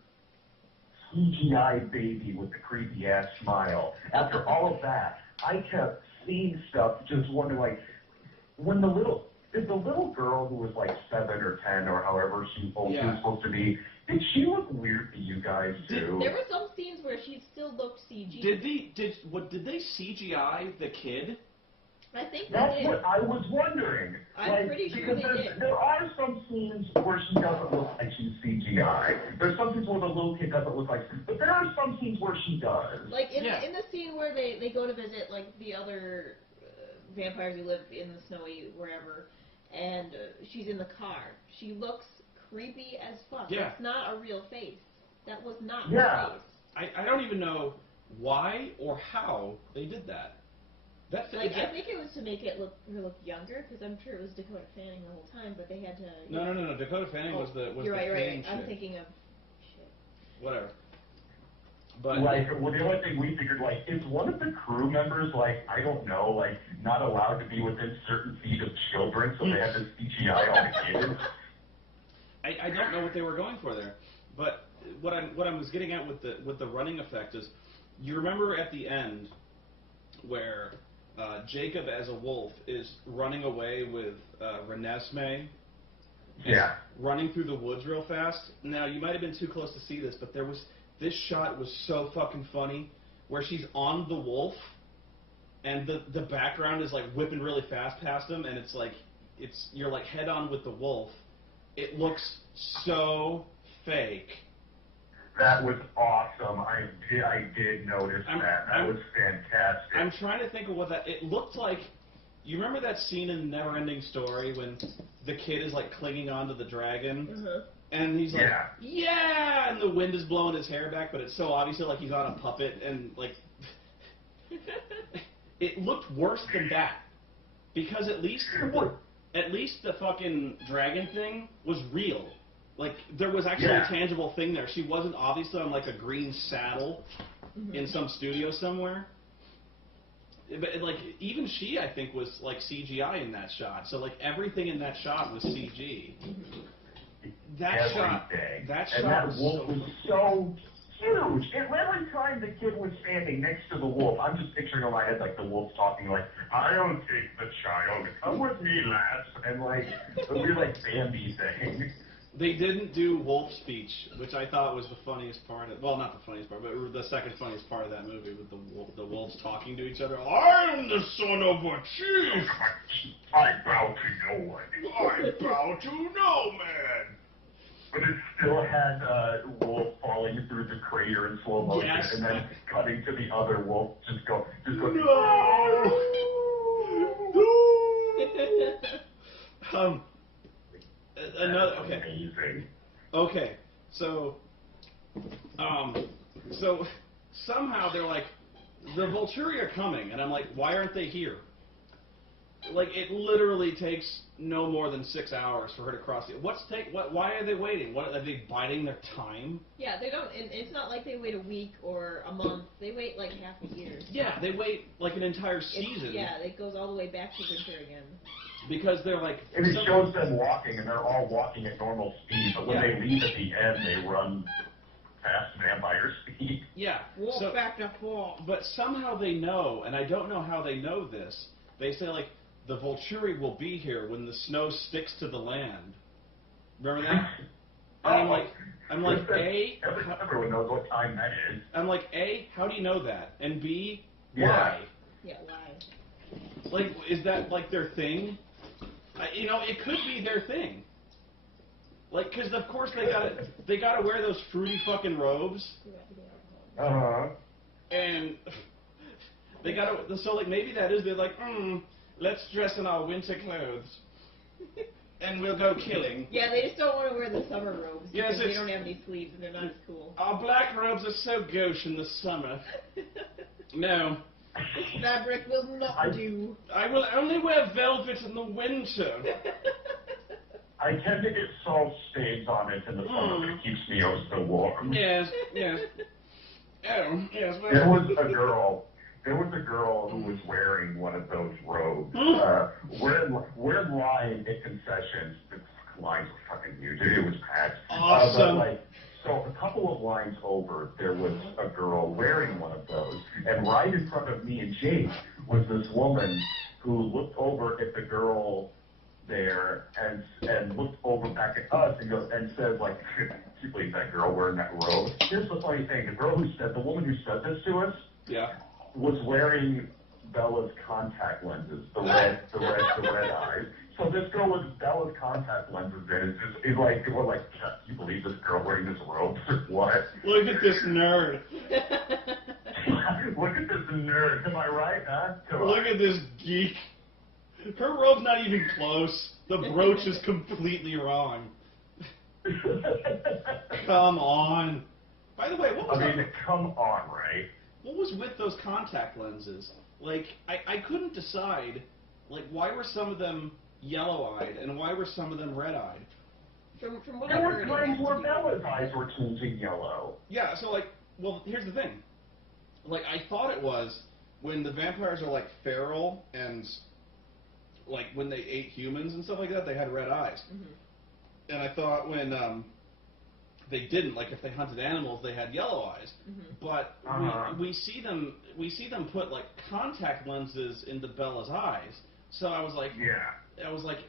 CGI baby with the creepy ass smile. After all of that, I kept seeing stuff, just wondering like when the little girl who was like 7 or 10 or however she was supposed to be, did she look weird to you guys too? There were some scenes where she still looked CG. Did they CGI the kid? I think That's they did. what I was wondering. I'm pretty sure they did. There are some scenes where she doesn't look like she's CGI. There's some scenes where the little kid doesn't look like, but there are some scenes where she does. Like in the scene where they go to visit like the other vampires who live in the snowy wherever, and she's in the car. She looks creepy as fuck. Yeah. That's not a real face. That was not Yeah. her face. I don't even know why or how they did that. I think it was to make her look younger, because I'm sure it was Dakota Fanning the whole time, but they had to. No. Dakota Fanning was the You're right. pain I'm chick. thinking of shit. Whatever. But like, well, the only thing we figured, like, is one of the crew members, like, I don't know, like, not allowed to be within certain feet of children, so they had to CGI all the kids? I don't know what they were going for there, but what I was getting at with the running effect is, you remember at the end where Jacob as a wolf is running away with Renesmee. Yeah. Running through the woods real fast. Now, you might have been too close to see this, but this shot was so fucking funny, where she's on the wolf, and the background is like whipping really fast past him, and it's like you're like head on with the wolf. It looks so fake. That was awesome. I did notice that. That was fantastic. I'm trying to think of what that. It looked like. You remember that scene in Neverending Story when the kid is like clinging onto the dragon, and he's like, yeah, and the wind is blowing his hair back, but it's so obviously like he's on a puppet, and like, it looked worse than that, because at least the fucking dragon thing was real. Like, there was actually a tangible thing there. She wasn't obviously on, like, a green saddle in some studio somewhere. But, like, even she, I think, was, like, CGI in that shot. So, like, everything in that shot was CG. That shot wolf was so huge. Every time the kid was standing next to the wolf, I'm just picturing in my head, like, the wolf talking, like, I'll take the child. Come with me, lass. And, like, the weird, like, Bambi thing. They didn't do wolf speech, which I thought was the funniest part. Well, not the funniest part, but the second funniest part of that movie, with the wolves talking to each other. I am the son of a chief. I bow to no one. I bow to no man. But it still had wolf falling through the crater in slow motion, and then cutting to the other wolf, just go. No. Another amazing. Okay, so somehow they're like, the Volturi are coming, and I'm like, why aren't they here? Like, it literally takes no more than 6 hours for her to cross the. Why are they waiting? What are they biding their time? Yeah, they don't. And it's not like they wait a week or a month. They wait like half a year. Yeah, they wait like an entire season. It goes all the way back to winter again. Because they're like... And it shows them walking, and they're all walking at normal speed, but when they leave at the end, they run fast vampire speed. Yeah. Walk back to fall. But somehow they know, and I don't know how they know this, they say, like, the Volturi will be here when the snow sticks to the land. Remember that? And I'm like, A... Everyone knows what time that is. I'm like, A, how do you know that? And B, why? Yeah, why? Like, is that, like, their thing? It could be their thing. Like, because of course they gotta wear those fruity fucking robes. And they gotta, so like maybe that is, they're like, let's dress in our winter clothes. And we'll go killing. Yeah, they just don't want to wear the summer robes. Yes, because they don't have any sleeves and they're not as cool. Our black robes are so gauche in the summer. No. This fabric will not do. I will only wear velvet in the winter. I tend to get salt stains on it in the summer, but it keeps me so warm. Yes. Oh, yes. Well. There was a girl there was a girl who was wearing one of those robes. We're lying at concessions. The lines were fucking huge. It was packed. Awesome. So a couple of lines over, there was a girl wearing one of those, and right in front of me and Jake was this woman who looked over at the girl there and looked over back at us and said, like, "Can you believe that girl wearing that robe?" Here's the funny thing: the woman who said this to us, was wearing Bella's contact lenses, the red eyes. So this girl with Bella's contact lenses is like, we're like, "Can you believe this girl wearing this robe?" What? Look at this nerd. Look at this nerd. Am I right, huh? Look at this geek. Her robe's not even close. The brooch is completely wrong. Come on. By the way, come on, right? What was with those contact lenses? Like, I couldn't decide, like, why were some of them yellow-eyed and why were some of them red-eyed? From what There I've were heard, times where Bella's eyes were changing yellow. Yeah, so, like, well, here's the thing. Like, I thought it was when the vampires are, like, feral and, like, when they ate humans and stuff like that, they had red eyes. Mm-hmm. And I thought when they didn't, like, if they hunted animals, they had yellow eyes. Mm-hmm. But we see them put, like, contact lenses into Bella's eyes. So I was like,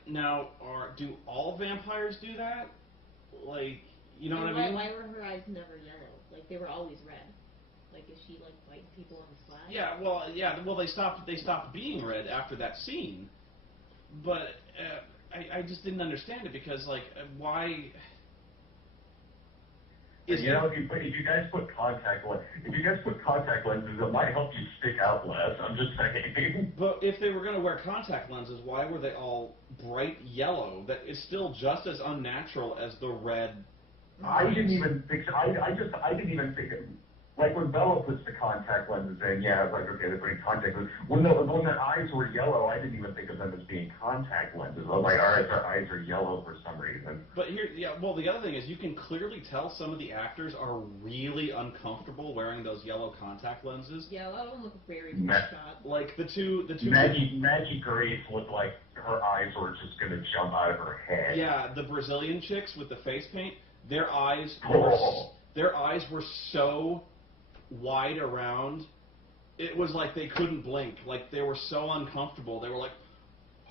now, do all vampires do that? Like, you know what I mean? Why were her eyes never yellow? Like, they were always red. Like, is she, like, fighting people on the side? Well, they stopped being red after that scene. But I just didn't understand it because, like, why... If you guys put contact lenses, it might help you stick out less. I'm just saying. But if they were going to wear contact lenses, why were they all bright yellow? That is still just as unnatural as the red. I didn't even think. I didn't even think. Like when Bella puts the contact lenses in, yeah, I was like, okay, they're putting contact lenses. When their eyes were yellow, I didn't even think of them as being contact lenses. I was like, all right, their eyes are yellow for some reason. But here, the other thing is you can clearly tell some of the actors are really uncomfortable wearing those yellow contact lenses. Yeah, a lot of them look very shot. Like the two. Maggie Grace looked like her eyes were just gonna jump out of her head. Yeah, the Brazilian chicks with the face paint, their eyes were so wide around, it was like they couldn't blink. Like they were so uncomfortable. They were like,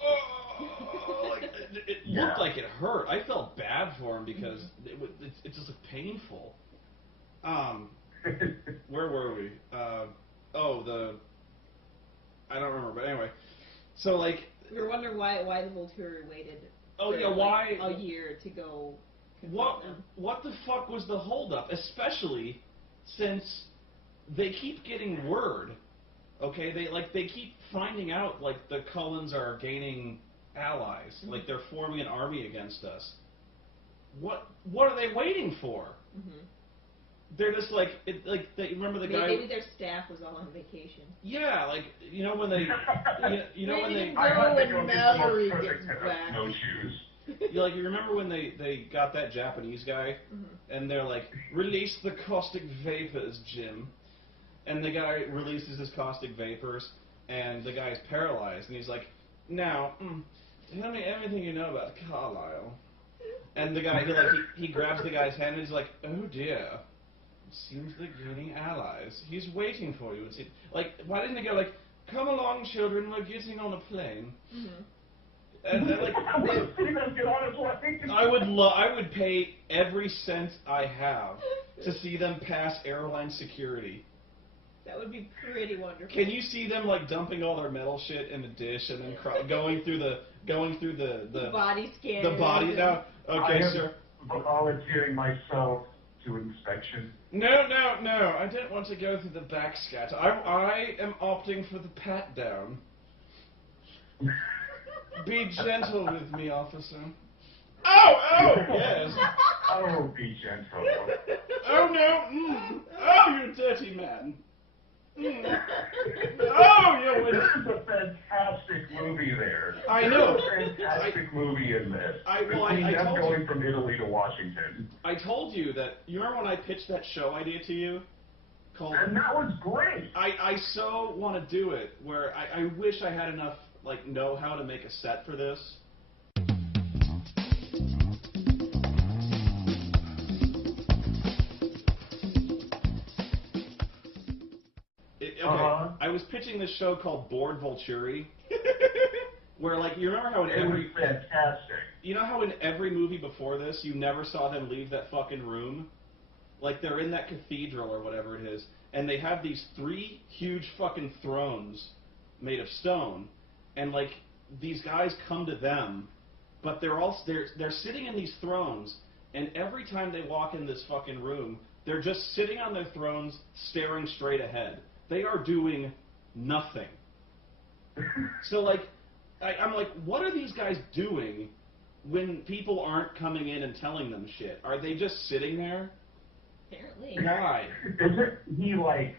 oh, like it looked like it hurt. I felt bad for him because it just looked painful. Where were we? I don't remember. But anyway, so like we were wondering why the Volturi waited. Why a year to go? What the fuck was the holdup? Especially since they keep getting word, okay? They keep finding out, like, the Cullens are gaining allies. Mm-hmm. Like, they're forming an army against us. What are they waiting for? Mm-hmm. They're just like, they remember the guy... Maybe their staff was all on vacation. Yeah, like, when they... when they... I think when Mallory gets back. No shoes. You remember when they got that Japanese guy, and they're like, release the caustic vapors, Jim. And the guy releases his caustic vapors, and the guy's paralyzed, and he's like, now, tell me everything you know about Carlisle. And the guy, he grabs the guy's hand, and he's like, oh dear, it seems they're gaining allies. He's waiting for you. Like, why didn't they go like, come along, children, we're getting on a plane. And then, like, I would pay every cent I have to see them pass airline security. That would be pretty wonderful. Can you see them like dumping all their metal shit in a dish and then going through the body scan? The body now. Okay, sir. Volunteering myself to inspection. No. I didn't want to go through the backscatter. I am opting for the pat down. Be gentle with me, officer. Oh, yes. Oh, be gentle. Oh, no. Oh, you dirty man. Oh, you This is a fantastic movie there. I know. There's a fantastic movie in this. I told going from Italy to Washington. I told you that, you remember when I pitched that show idea to you? called. And that was great. I so want to do it. Where I wish I had enough like know-how to make a set for this. Okay, I was pitching this show called Bored Vulturi, where like you remember how in It was fantastic. you know how in every movie before this you never saw them leave that fucking room, like they're in that cathedral or whatever it is, and they have these 3 huge fucking thrones made of stone, and like these guys come to them, but they're sitting in these thrones, and every time they walk in this fucking room, they're just sitting on their thrones staring straight ahead. They are doing nothing. So, like, I'm like, what are these guys doing when people aren't coming in and telling them shit? Are they just sitting there? Apparently. Why? Isn't he like,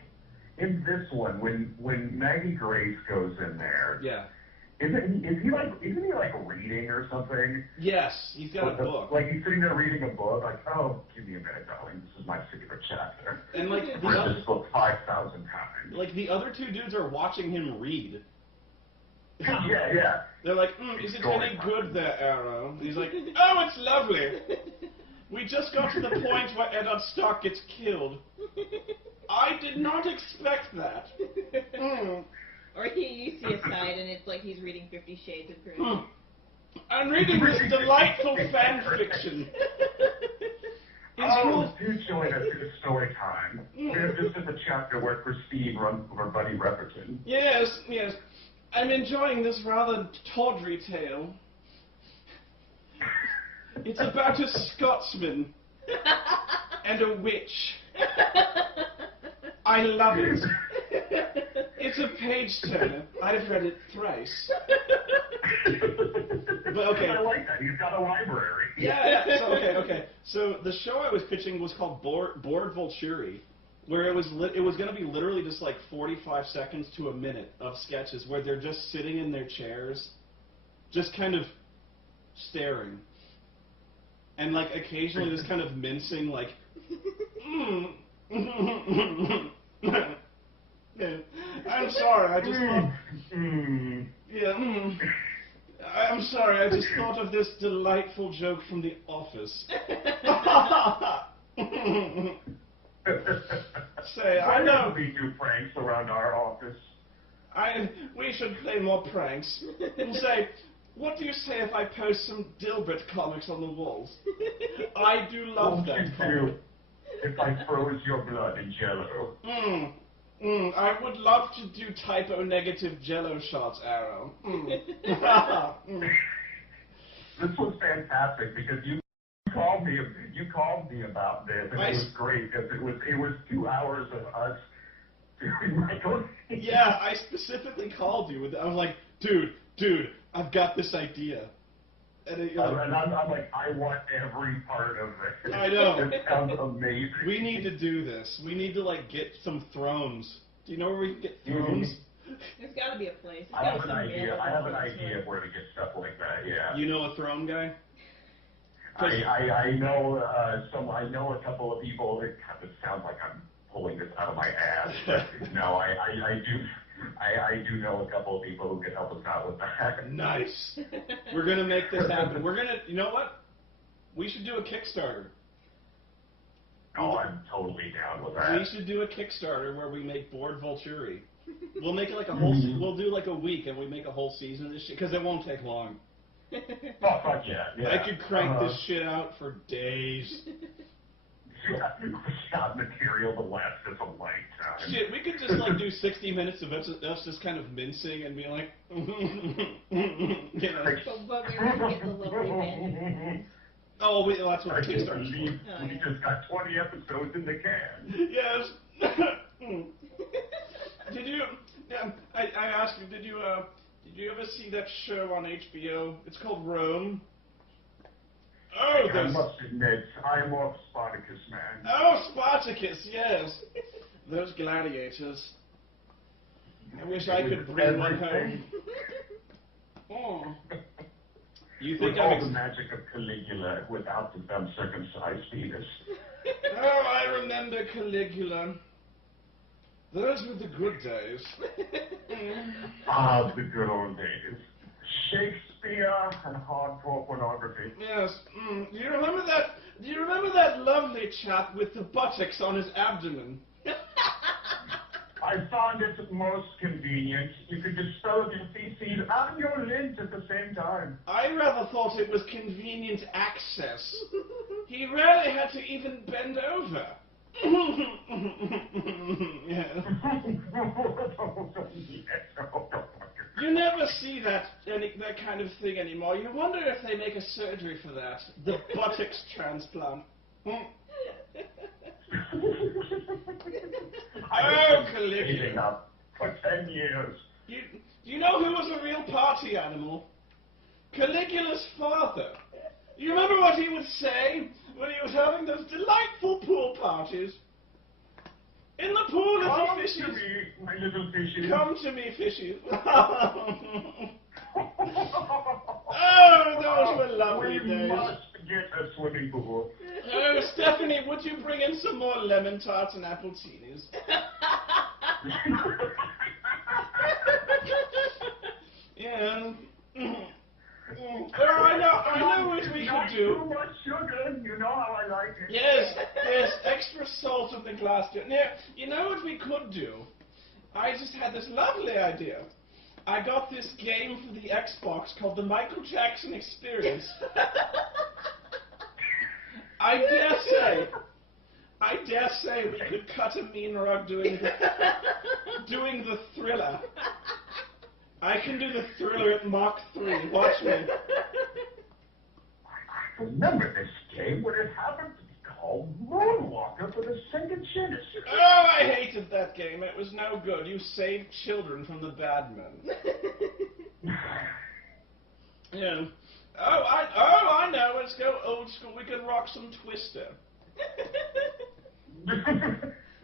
in this one, when Maggie Grace goes in there, Yeah. isn't he like reading or something? Yes, he's got a book. Like he's sitting there reading a book, like, oh, give me a minute, darling, this is my favorite chapter. And like I've read this book 5,000 times. like the other 2 dudes are watching him read. Yeah. They're like, is it any good there, Arrow? And he's like, oh, it's lovely. We just got to the point where Eddard Stark gets killed. I did not expect that. Or you see a side and it's like he's reading 50 Shades of Grey. I'm reading this delightful fan fiction. Do join us in a story time. We're just at the chapter where Christine runs from her buddy Repperton. Yes. I'm enjoying this rather tawdry tale. It's about a Scotsman and a witch. I love it. It's a page-turner. I've read it thrice. But okay. I like that. He's got a library. Yeah. So, okay. So the show I was pitching was called Bored Vulturi, where it was going to be literally just like 45 seconds to a minute of sketches where they're just sitting in their chairs, just kind of staring, and like occasionally just kind of mincing, like. I'm sorry, I just thought... I'm sorry, I just thought of this delightful joke from The Office. Say, I know... we do pranks around our office. We should play more pranks. And say, what do you say if I post some Dilbert comics on the walls? I do love that comic. If I froze your blood in Jell-O. I would love to do typo-negative Jell-O shots, Arrow. This was fantastic because you called me about this, and it was great because it was 2 hours of us doing Michael. Yeah, I specifically called you. I was like, dude, I've got this idea. And I'm like, I want every part of it. I know. It sounds amazing. We need to do this. We need to, like, get some thrones. Do you know where we can get thrones? There's got to be a place. I have an idea of where to get stuff like that, yeah. You know a throne guy? I know I know a couple of people. It sounds like I'm pulling this out of my ass, but no, I do know a couple of people who can help us out with that. Nice. We're gonna make this happen. You know what? We should do a Kickstarter. Oh, I'm totally down with that. We should do a Kickstarter where we make Bored Vulturi. We'll make it like a whole. We'll do like a week, and we make a whole season of this shit because it won't take long. Oh fuck yeah! I could crank this shit out for days. Shot material to last us a lifetime. Shit, we could just like do 60 minutes of us just kind of mincing and be like, you know. But we won't get the lovely man. Oh, that's what the Kickstarter's for. We just got 20 episodes in the can. Yes. Did you? I asked you. Did you ever see that show on HBO? It's called Rome. Oh, I must admit, I'm more of a Spartacus man. Oh, Spartacus, yes. Those gladiators. I wish I could bring one home. Oh. You think With all the magic of Caligula without the uncircumcised fetus. Oh, I remember Caligula. Those were the good days. Ah, the good old days. Shakespeare and hardcore pornography. Yes. Do you remember that? Do you remember that lovely chap with the buttocks on his abdomen? I found it most convenient. You could dispose of your feces and your lint at the same time. I rather thought it was convenient access. He rarely had to even bend over. Yeah. You never see that kind of thing anymore. You wonder if they make a surgery for that. The buttocks transplant. Oh, Caligula. Caligula. For 10 years. You know who was a real party animal? Caligula's father. You remember what he would say when he was having those delightful pool parties? In the pool, little Come fishes. to me, my little fishes. Come to me, fishes. Oh, those were lovely we days. must get a swimming pool. Oh, Stephanie, would you bring in some more lemon tarts and appletinis? Yeah. Oh, I know what we Not could do. too much sugar, you know how I like it. Yes, extra salt in the glass. Now, you know what we could do? I just had this lovely idea. I got this game for the Xbox called the Michael Jackson Experience. I dare say we could cut a mean rug doing the Thriller. I can do the Thriller at Mach 3. Watch me. I remember this game when it happened to be called Moonwalker for the Sega Genesis. Oh, I hated that game. It was no good. You saved children from the bad men. Yeah. Oh, I know. Let's go old school. We can rock some Twister.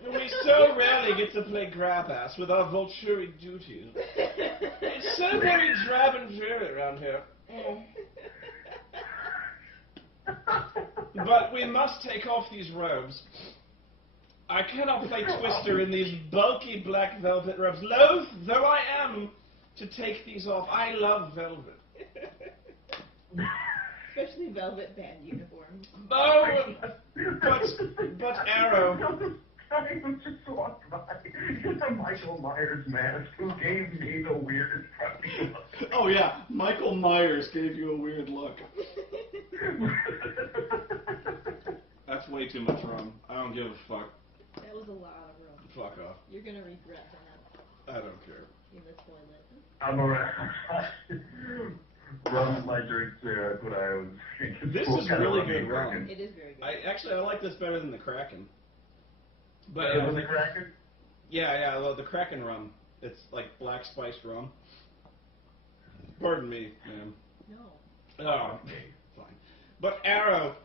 We so rarely get to play grab ass with our Volturi duties. It's so very drab and dreary around here. But we must take off these robes. I cannot play Twister in these bulky black velvet robes, loath though I am to take these off. I love velvet. Especially velvet band uniforms. Oh, but Arrow. I was just walked by. It's a Michael Myers mask who gave me the weirdest puppy look. Oh yeah, Michael Myers gave you a weird look. That's way too much rum. I don't give a fuck. That was a lot of rum. Fuck off. You're gonna regret that I don't care. in the toilet. I'm alright. Rum's my drink too. That's what I was thinking. This What is kind of really rum good you rum. drinking? It is very good. I like this better than the Kraken. But Was it Kraken? yeah, well, the Kraken rum. It's like black spiced rum. Pardon me, ma'am. No. Oh, fine. But Arrow,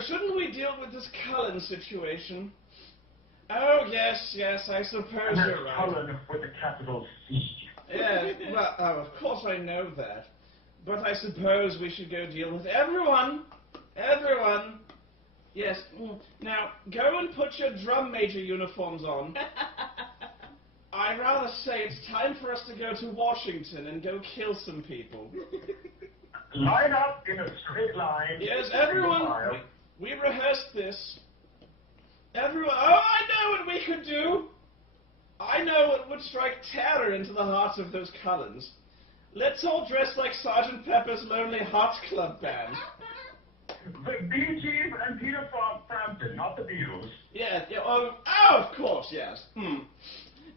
shouldn't we deal with this Cullen situation? Oh, yes, I suppose you're right. Cullen with a capital C. Yeah, well, of course I know that. But I suppose we should go deal with everyone. Everyone. Yes. Now, go and put your drum major uniforms on. I'd rather say it's time for us to go to Washington and go kill some people. Line up in a straight line. Yes, everyone. We rehearsed this. Everyone. Oh, I know what we could do. I know what would strike terror into the hearts of those Cullens. Let's all dress like Sergeant Pepper's Lonely Hearts Club Band. The Bee Gees and Peter Frampton, not the Beatles. Yeah, of course, yes.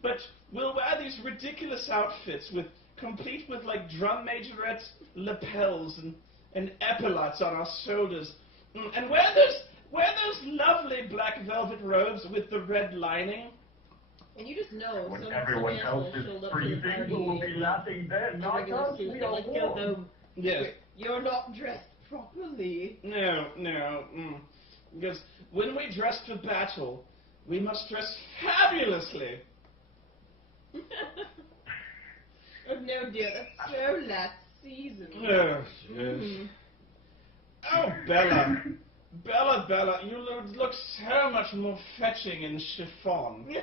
But we'll wear these ridiculous outfits complete with like drum majorettes, lapels, and epaulets on our shoulders. And wear those lovely black velvet robes with the red lining. And you just know When some everyone asshole else is showed up to the freezing, party who will be in laughing then? a Not regular us, suit. we They're are like, go warm. home. Yes. You're not dressed properly. No. Because when we dress for battle, we must dress fabulously. Oh no, dear, that's so last season. Yes. Oh, Bella. Bella, Bella, you look so much more fetching in chiffon.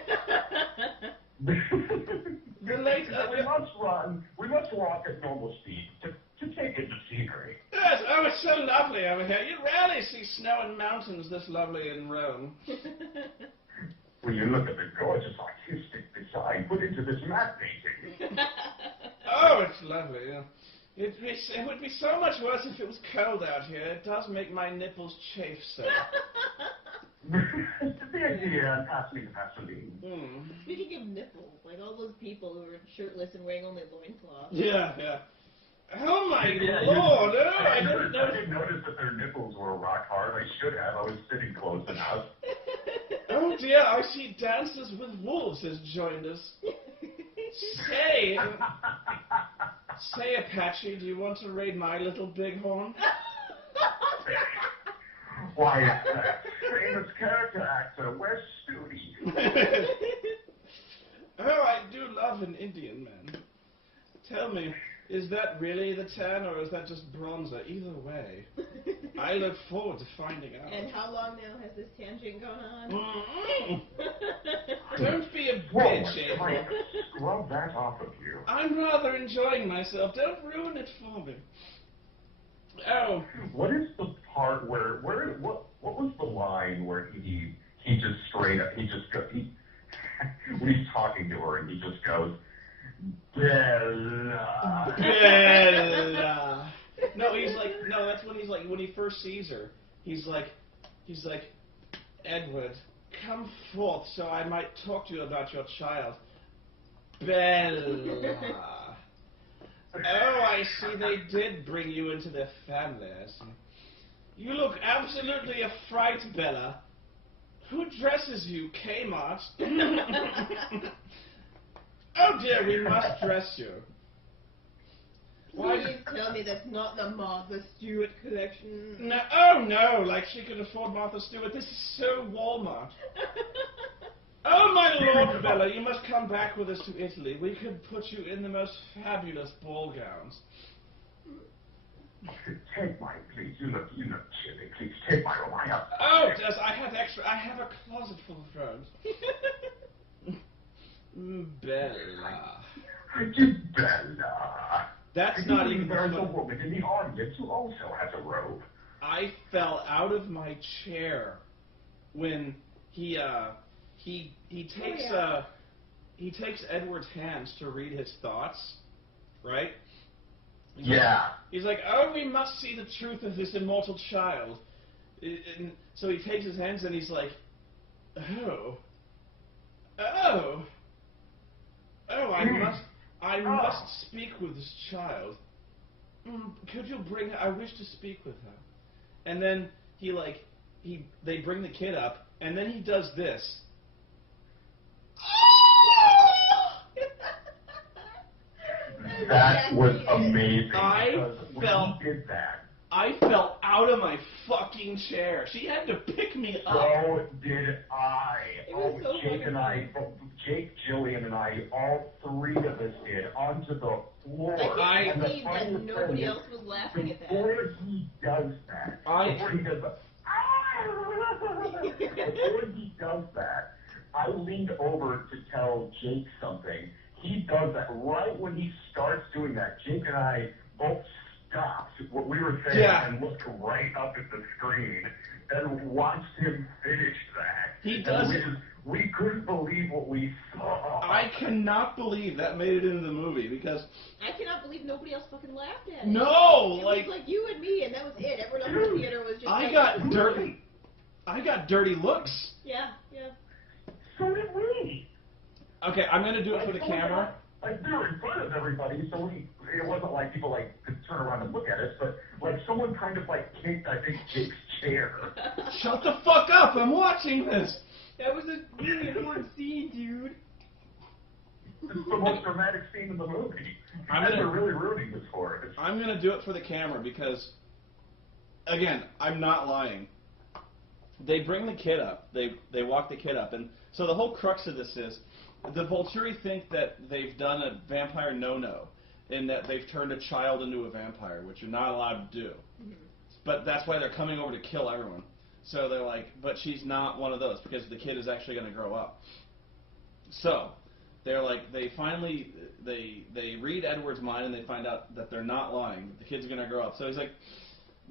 The late, we must run. We must walk at normal speed to take in the scenery. Yes, oh, it's so lovely over here. You rarely see snow and mountains this lovely in Rome. When you look at the gorgeous artistic design put into this map painting. Oh, it's lovely. Yeah. It would be so much worse if it was cold out here. It does make my nipples chafe so. The idea, pass me the Vaseline. Speaking of nipples, like all those people who are shirtless and wearing only loincloths. Yeah, yeah. Oh my lord! Oh, I didn't notice that their nipples were rock hard. I should have. I was sitting close enough. Oh dear, I see Dances with Wolves has joined us. Say, Apache, do you want to raid my little bighorn? Why, famous character actor, where's Spoony? Oh, I do love an Indian man. Tell me, is that really the tan or is that just bronzer? Either way, I look forward to finding out. And how long now has this tangent gone on? Don't be a Whoa, bitch, April. Scrub that off of you. I'm rather enjoying myself. Don't ruin it for me. Oh. What is the part what was the line where he just straight up, when he's talking to her and he just goes, Bella. Bella. No, that's when he first sees her. He's like, Edward, come forth so I might talk to you about your child. Bella. Oh, I see they did bring you into their family, I see. You look absolutely a fright, Bella. Who dresses you, Kmart? Oh dear, we must dress you. Please tell me that's not the Martha Stewart collection. No, oh no, like she could afford Martha Stewart. This is so Walmart. Oh my lord, Bella, you must come back with us to Italy. We could put you in the most fabulous ball gowns. Take mine, please. You look chilly. Please take mine. Oh, I have a closet full of thrones. Bella. Bella. That's not even There's a funny. woman in the audience who also has a robe. I fell out of my chair when he takes Edward's hands to read his thoughts, right? He's like, oh, we must see the truth of this immortal child. And so he takes his hands and he's like, I must speak with this child. Could you bring her? I wish to speak with her. And then they bring the kid up, and then he does this. That was amazing. I fell out of my fucking chair. She had to pick me up. So did I. It was so Jake, Jillian, and I, all three of us did, onto the floor. I can't believe that nobody else was laughing at that. Before he does that, I leaned over to tell Jake something. He does that right when he starts doing that. Jake and I both stopped what we were saying and looked right up at the screen and watched him finish that. He does it. We couldn't believe what we saw. I cannot believe that made it into the movie because I cannot believe nobody else fucking laughed at it. No, it was like you and me, and that was it. Everyone else in the theater was just. I got dirty looks. Yeah. So did we. Okay, I'm gonna do it for the camera. Like we were in front of everybody, so it wasn't like people could turn around and look at us, but someone kind of kicked, I think, Jake's chair. Shut the fuck up! I'm watching this. That was a really important scene, dude. It's the most dramatic scene in the movie. We're really rooting this for it. I'm gonna do it for the camera because, again, I'm not lying. They bring the kid up. They walk the kid up, and so the whole crux of this is the Volturi think that they've done a vampire no-no in that they've turned a child into a vampire, which you're not allowed to do. Mm-hmm. But that's why they're coming over to kill everyone. So they're like, but she's not one of those because the kid is actually going to grow up. So they're like, they finally, they read Edward's mind and they find out that they're not lying. The kid's going to grow up. So he's like,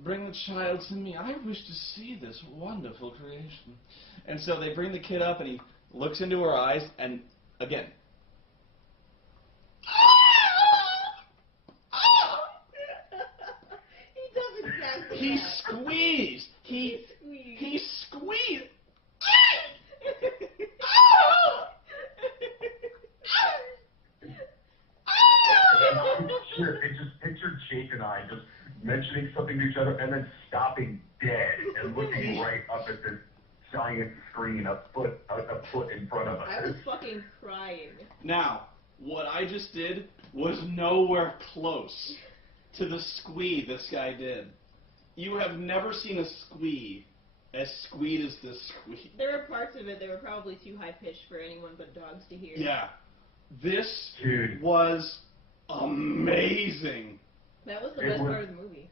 bring the child to me. I wish to see this wonderful creation. And so they bring the kid up and he looks into her eyes and, again, He does exactly he that. squeezed. He squeezed. Sure, it just pictured Jake and I just mentioning something to each other and then stopping dead and looking right up at this giant screen a foot in front of us. I was fucking crying. Now, what I just did was nowhere close to the squee this guy did. You have never seen a squee as squeed as this squee. There were parts of it that were probably too high pitched for anyone but dogs to hear. Yeah. This Dude. was amazing. That was the It best was- part of the movie.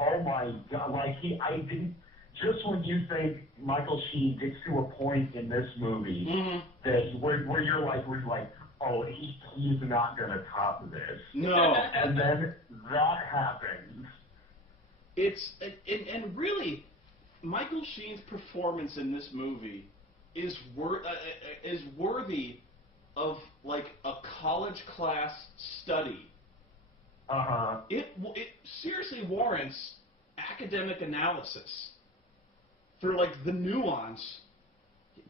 Oh my God! Like I didn't. Just when you think Michael Sheen gets to a point in this movie that where you're like, oh, he's not gonna top this. No. And then that happens. And really, Michael Sheen's performance in this movie is worthy of like a college class study. It seriously warrants academic analysis for like the nuance,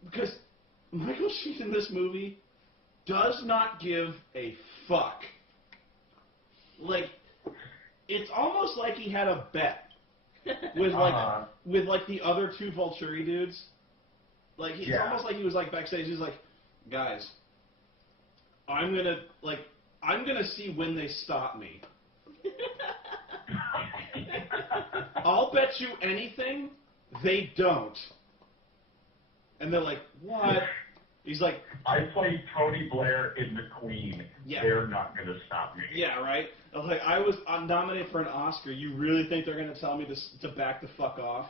because Michael Sheen in this movie does not give a fuck. Like, it's almost like he had a bet with like the other two Vulturi dudes. Like, it's almost like he was like backstage. He's like, guys, I'm gonna see when they stop me. I'll bet you anything they don't. And they're like, what? He's like, I played Tony Blair in The Queen. Yeah. They're not going to stop me. yeah, right? I was like, I'm nominated for an Oscar. You really think they're going to tell me this to back the fuck off?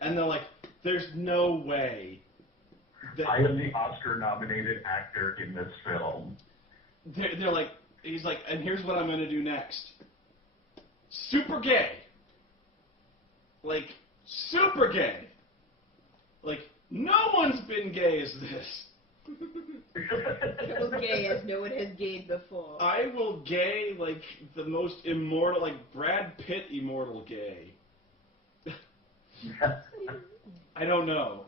And they're like, there's no way. I am the Oscar-nominated actor in this film. They're like, he's like, and here's what I'm going to do next. Super gay. Like, super gay. Like, no one's been gay as this. So gay as no one has gayed before. I will gay like the most immortal, like Brad Pitt immortal gay. I don't know.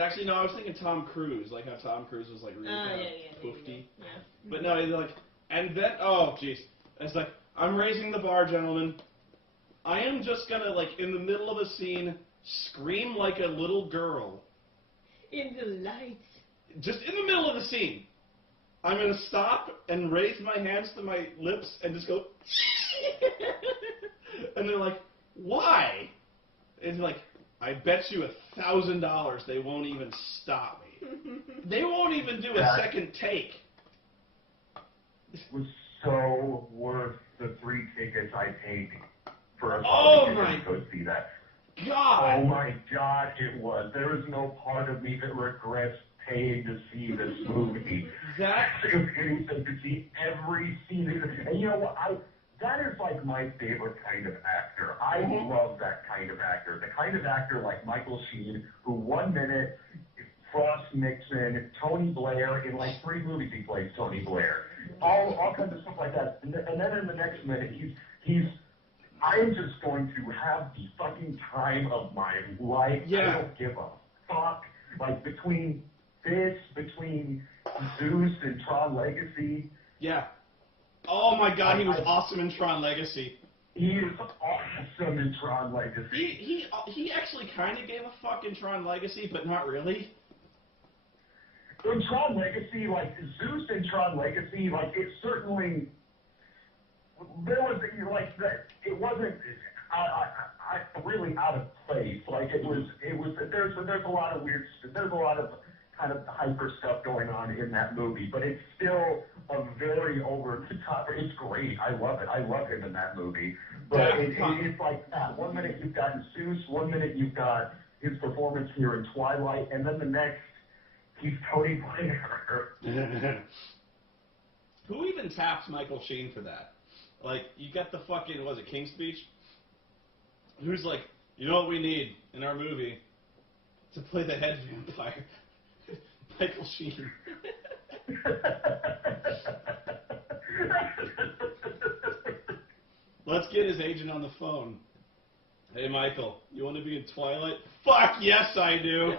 Actually, no, I was thinking Tom Cruise, like how Tom Cruise was like really kind of poofy. Yeah. But no, he's like, and then, oh jeez, it's like, I'm raising the bar, gentlemen. I am just gonna, like, in the middle of a scene, scream like a little girl. In the lights. Just in the middle of the scene. I'm gonna stop and raise my hands to my lips and just go, and they're like, why? And like, I bet you $1,000 they won't even stop me. They won't even do a second take. It was so worth the 3 tickets I paid for a to go see that. God! Oh my God, it was. There is no part of me that regrets paying to see this movie. That to see every scene. And you know what? That is like my favorite kind of actor. I love that kind of actor. The kind of actor like Michael Sheen, who 1 minute, Frost Nixon, Tony Blair, in like 3 movies he plays Tony Blair. All kinds of stuff like that. And then in the next minute, I am just going to have the fucking time of my life. Yeah. I don't give a fuck. Like, between Zeus and Tron Legacy. Yeah. Oh my God, he was awesome in Tron Legacy. He is awesome in Tron Legacy. He actually kind of gave a fuck in Tron Legacy, but not really. In Tron Legacy, like, Zeus in Tron Legacy, like, it certainly, there was, like, it wasn't really out of place. Like, there's a lot of weird, there's a lot of kind of hyper stuff going on in that movie, but it's still a very over the top. It's great. I love it. I love him in that movie. But it's like that. 1 minute you've got Zeus, 1 minute you've got his performance here in Twilight, and then the next, he's Tony Blair. Who even taps Michael Sheen for that? Like, you got the fucking, was it King's Speech? Who's like, you know what we need in our movie to play the head vampire? Michael Sheen. Let's get his agent on the phone. Hey, Michael, you want to be in Twilight? Fuck yes, I do.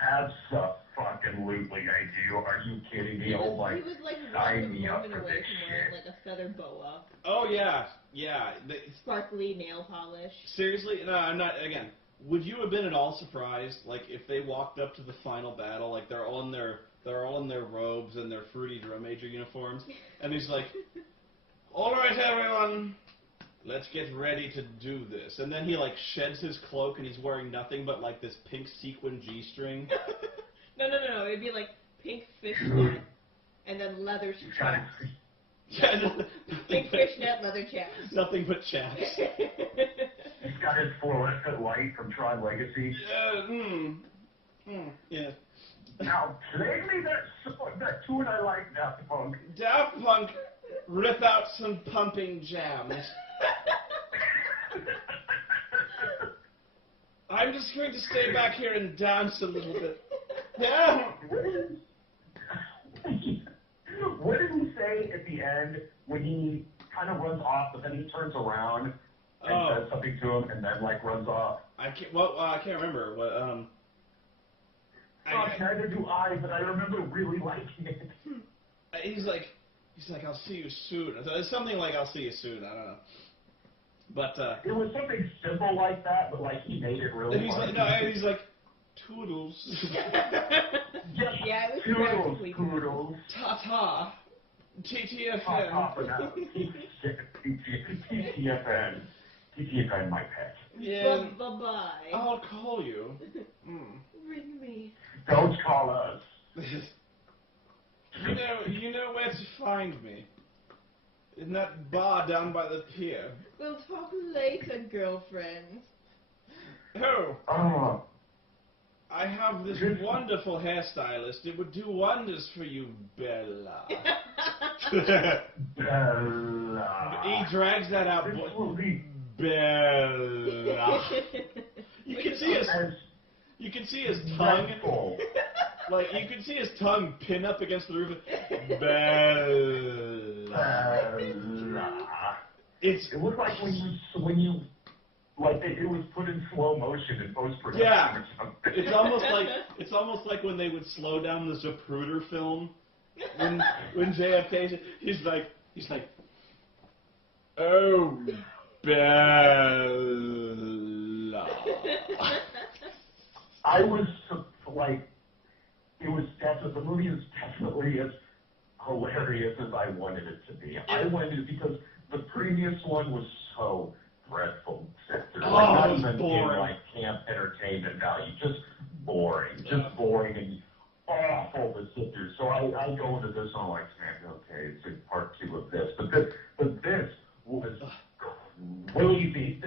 Absolutely, I do. Are you kidding me? Oh my! He was like sign one me up moment for away this from wearing shit. like a feather boa, Oh yeah, yeah. sparkly nail polish. Seriously, no, I'm not. Again, would you have been at all surprised, like, if they walked up to the final battle, like they're all in their robes and their fruity drum major uniforms, and he's like, "All right, everyone, let's get ready to do this." And then he like sheds his cloak and he's wearing nothing but like this pink sequin G-string. No. It'd be like pink fishnet and then leather chaps. Yeah, Pink fishnet, leather chaps. Nothing but chaps. He's got his fluorescent light from Tron Legacy. Yeah. Now, lately that tune I like, Daft Punk. Daft Punk, rip out some pumping jams. I'm just going to stay back here and dance a little bit. Yeah. What did he say at the end when he kind of runs off, but then he turns around and says something to him, and then like runs off? I can't remember what. Neither do I, but I remember really liking it. He's like, I'll see you soon. It's something like, I'll see you soon. I don't know. But it was something simple like that, but like he made it really. He's like, toodles. Yeah, it was toodles, practically toodles. Ta-ta. TTFN. Ta-ta for now. TTFN. TTFN, my pet. Yeah. Bye-bye. I'll call you. Ring me. Don't call us. You know where to find me. In that bar down by the pier. We'll talk later, girlfriend. Oh. I have this wonderful hairstylist. It would do wonders for you, Bella. Bella. He drags that out. Bella. You can see his tongue. Like, you can see his tongue pin up against the roof. Bella. It looked like when you like it was put in slow motion in post production. Yeah. Or something. It's almost like when they would slow down the Zapruder film. When JFK, he's like, oh, Bella. I was like, the movie is definitely as hilarious as I wanted it to be. I wanted it because the previous one was so dreadful. Not even in like camp entertainment value, just boring and awful to sit through. So I go into this and I'm like, okay, it's in part 2 of this, but this was crazy.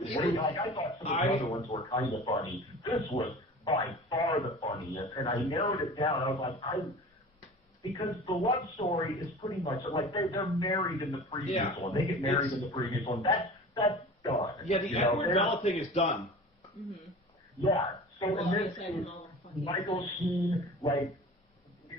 Like I thought some of the other ones were kind of funny. This was by far the funniest, and I narrowed it down. I was like, because the love story is pretty much like they're married in the previous one. They get married in the previous one. That's done. Yeah, the Edward Bella thing is done. Mm-hmm. Yeah. So in this, Michael Sheen, like,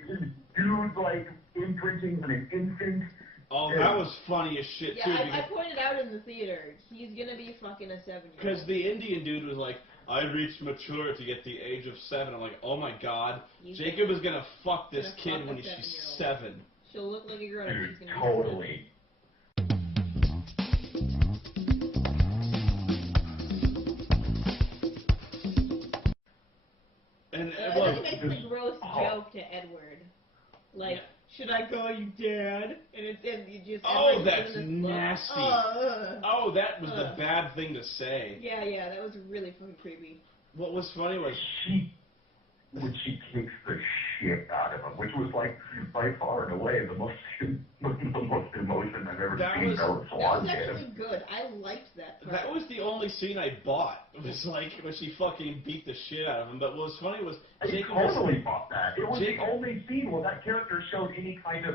dude, like, imprinting on an infant. Oh, that was funny as shit, too. Yeah, I pointed out in the theater, he's gonna be fucking a 7-year-old. Because the Indian dude was like, I reached maturity at the age of 7. I'm like, oh my god, Jacob is gonna fuck this kid when she's 7. She'll look like a grown-up. Dude, totally. And then he makes a gross joke to Edward. Like, should I call you Dad? And you just... Oh, that's nasty. Oh, that was the bad thing to say. Yeah, that was really fucking creepy. What was funny was... when she kicks the shit out of him, which was like by far and away the most emotion I've ever seen Bella Swan That was give. actually good. I liked that part. That was the only scene I bought. It was like when she fucking beat the shit out of him. But what was funny was I Jacob totally bought that. It was Jacob, the only scene where that character showed any kind of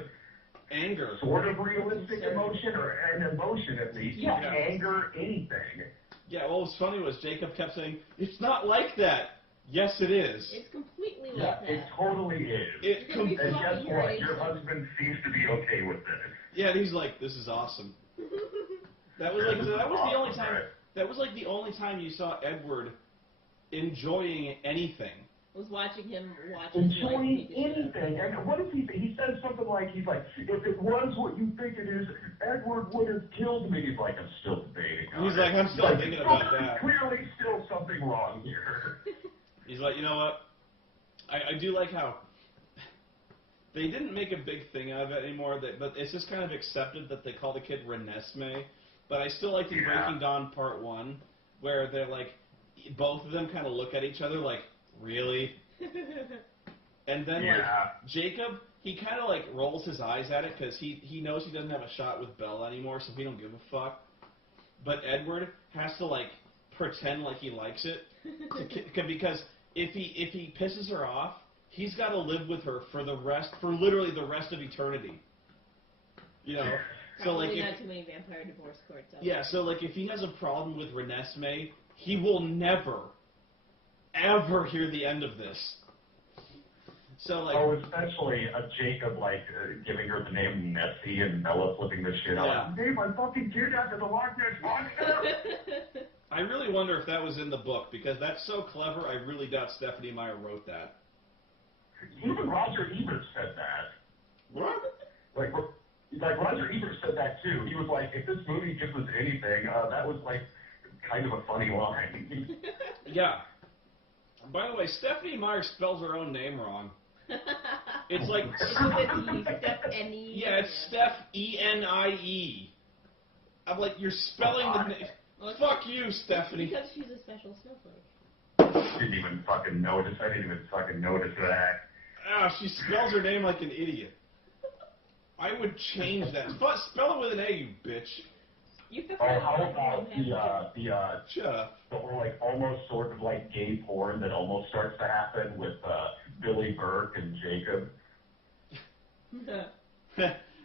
anger, sort of realistic emotion, or an emotion at least. Yeah, anger, anything. Yeah, what was funny was Jacob kept saying, "It's not like that." Yes, it is. It's completely like Yeah, that. it totally is. You're gonna be And guess fucking what? right. Your husband seems to be okay with this. Yeah, and he's like, "This is awesome." That was like that was the only time. Right? That was like the only time you saw Edward enjoying anything. Was watching him Enjoying anything. And what does he say? He says something like, he's like, if it was what you think it is, Edward would have killed me. He's like, I'm still debating on He's like, I'm still thinking about that. Clearly still something wrong here. He's like, you know what? I do like how they didn't make a big thing out of it anymore, but it's just kind of accepted that they call the kid Renesmee. But I still liked in Breaking Dawn Part 1, where they're like, both of them kind of look at each other like, really? And then, like, Jacob, he kind of, like, rolls his eyes at it because he knows he doesn't have a shot with Bella anymore, so he don't give a fuck. But Edward has to, like, pretend like he likes it because if he pisses her off, he's got to live with her for literally the rest of eternity. You know? So like, not too many vampire divorce courts. Yeah, so like if he has a problem with Renesmee, he will never, ever hear the end of this. So like, especially a Jacob like giving her the name Nessie and Bella flipping the shit out. Name my fucking kid after the Loch Ness Monster. I really wonder if that was in the book because that's so clever. I really doubt Stephanie Meyer wrote that. Even Roger Ebert said that. What? Like Roger Ebert said that too. He was like, if this movie gives us anything, that was like kind of a funny line. Yeah. By the way, Stephanie Meyer spells her own name wrong. It's like Stephanie. Yeah, it's Steph E-N-I-E. I'm like, you're spelling the name. Well, fuck you, Stephanie. Because she's a special snowflake. Didn't even fucking notice. I didn't even fucking notice that. Ah, she spells her name like an idiot. I would change that. Spell it with an A, you bitch. How about Shut up. the whole like almost sort of like gay porn that almost starts to happen with Billy Burke and Jacob,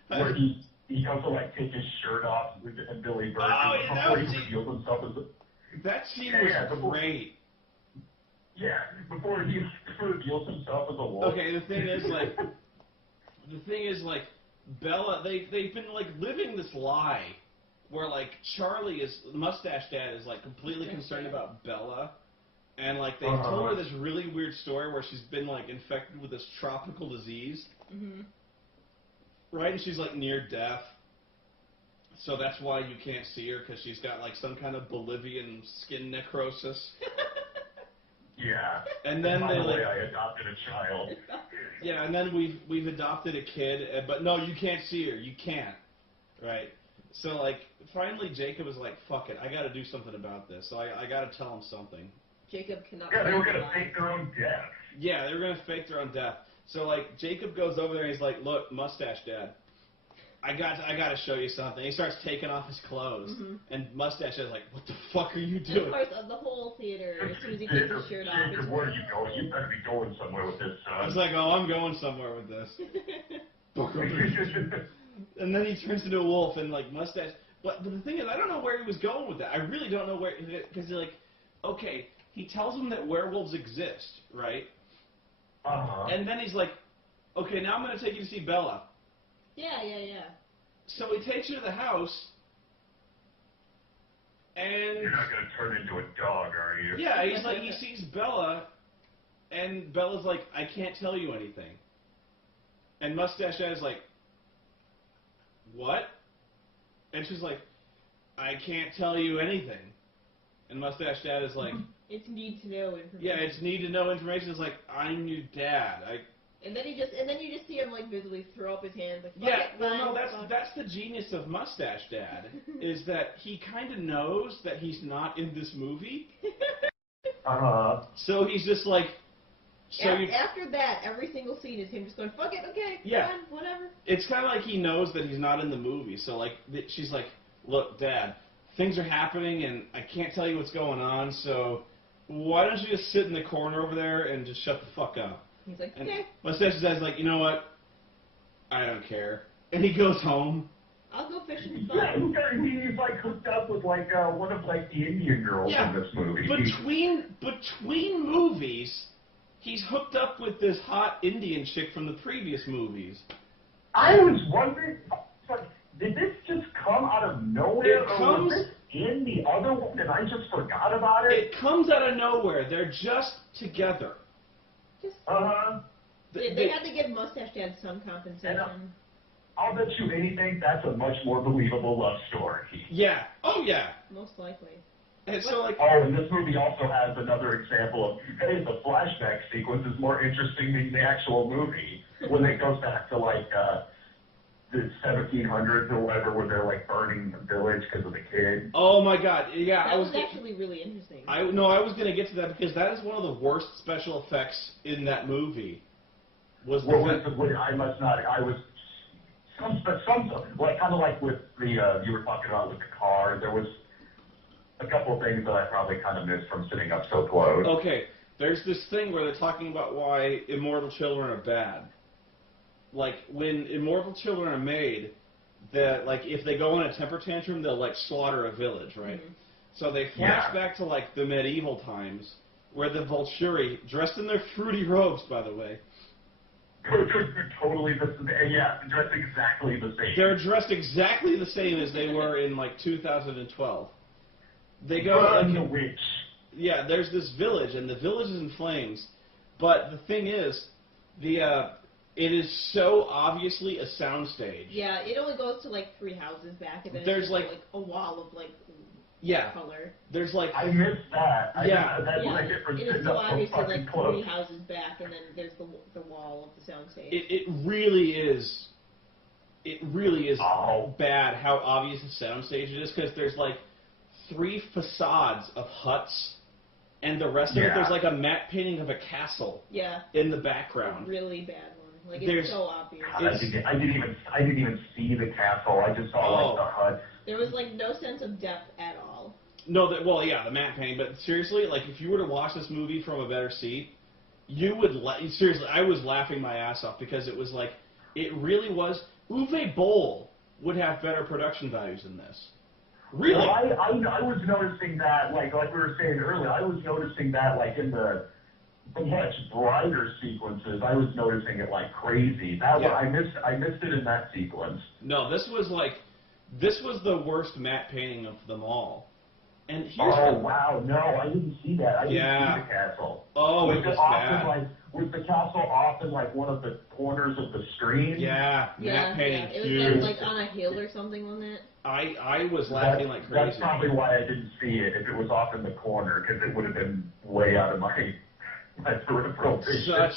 where he comes to like take his shirt off with Billy Burke before he reveals himself as that scene was great. Yeah, before he reveals himself as a wolf. Okay, the thing is like Bella, they've been like living this lie where like Mustache Dad is like completely concerned about Bella, and like they told her this really weird story where she's been like infected with this tropical disease, right? And she's like near death, so that's why you can't see her because she's got like some kind of Bolivian skin necrosis. Yeah. And then by the way, I adopted a child. Yeah, and then we've adopted a kid, but no, you can't see her. You can't, right? So like finally Jacob was like, fuck it, I got to do something about this. So I got to tell him something. Jacob cannot. Yeah, they were gonna fake their own death. Yeah, they were gonna fake their own death. So like Jacob goes over there and he's like, look, Mustache Dad, I got to show you something. He starts taking off his clothes, and Mustache is like, what the fuck are you doing? And of course, the whole theater, as soon as he takes his shirt off, Jacob, where are you going? You better be going somewhere with this, son. He's like, oh, I'm going somewhere with this. And then he turns into a wolf and like Mustache. But the thing is, I don't know where he was going with that. I really don't know where, because he's like, okay, he tells him that werewolves exist, right? And then he's like, okay, now I'm going to take you to see Bella. Yeah. So he takes her to the house, and you're not going to turn into a dog, are you? Yeah, he's like, he sees Bella, and Bella's like, I can't tell you anything. And Mustache Dad is like, what? And she's like, I can't tell you anything. And Mustache Dad is like, it's need to know information. Yeah, it's need to know information. It's like, I'm your dad. And then you just see him like visibly throw up his hands like. That's the genius of Mustache Dad is that he kind of knows that he's not in this movie. So he's just like, So after that, every single scene is him just going, fuck it, okay, fine, whatever. It's kind of like he knows that he's not in the movie. So, like, she's like, look, Dad, things are happening, and I can't tell you what's going on, so why don't you just sit in the corner over there and just shut the fuck up? He's like, okay. My stepdad's like, you know what? I don't care. And he goes home. I'll go fishing. Yeah, he's like hooked up with like one of like the Indian girls in this movie. Between movies, he's hooked up with this hot Indian chick from the previous movies. I was wondering, like, did this just come out of nowhere, or was this in the other one and I just forgot about it? It comes out of nowhere. They're just together. They had to give Mustache Dad some compensation. I'll bet you anything that's a much more believable love story. Yeah. Oh, yeah. Most likely. And so, like, and this movie also has another example of, hey, the flashback sequence is more interesting than the actual movie. When it goes back to, like, the 1700s or whatever, where they're, like, burning the village because of the kid. Oh, my God. Yeah, that was actually really interesting. I was going to get to that because that is one of the worst special effects in that movie. I must not. I was some like kind of like with the you were talking about with the car. There was a couple of things that I probably kind of missed from sitting up so close. Okay, there's this thing where they're talking about why immortal children are bad. Like when immortal children are made, that like if they go on a temper tantrum, they'll like slaughter a village, right? Mm-hmm. So they flash back to like the medieval times where the Volturi, dressed in their fruity robes, by the way. Totally dressed exactly the same. They're dressed exactly the same as they were in like 2012. They go like the witch. Yeah, there's this village, and the village is in flames. But the thing is, it is so obviously a soundstage. Yeah, it only goes to like 3 houses back, and then there's it's like a wall of like color. There's like I missed that. That's what I get for sitting up so fucking close. 3 houses back, and then there's the wall of the soundstage. It really is. It really is bad how obvious the soundstage is, because there's like 3 facades of huts, and the rest of it there's like a matte painting of a castle. In the background. A really bad one. Like it's so obvious. God, I didn't even see the castle. I just saw like the hut. There was like no sense of depth at all. No, the matte painting. But seriously, like if you were to watch this movie from a better seat, you would seriously. I was laughing my ass off because it was like it really was. Uwe Boll would have better production values than this. Really? Well, I was noticing that, like we were saying earlier, I was noticing that, like, in the much brighter sequences, I was noticing it like crazy. I missed it in that sequence. No, this was the worst matte painting of them all. And wow, no, I didn't see that. I didn't see the castle. Oh, it was bad. Was the castle off in like one of the corners of the screen? Yeah, matte painting. It was like on a hill or something, wasn't it? I was laughing like crazy. That's probably why I didn't see it if it was off in the corner, because it would have been way out of my peripheral vision.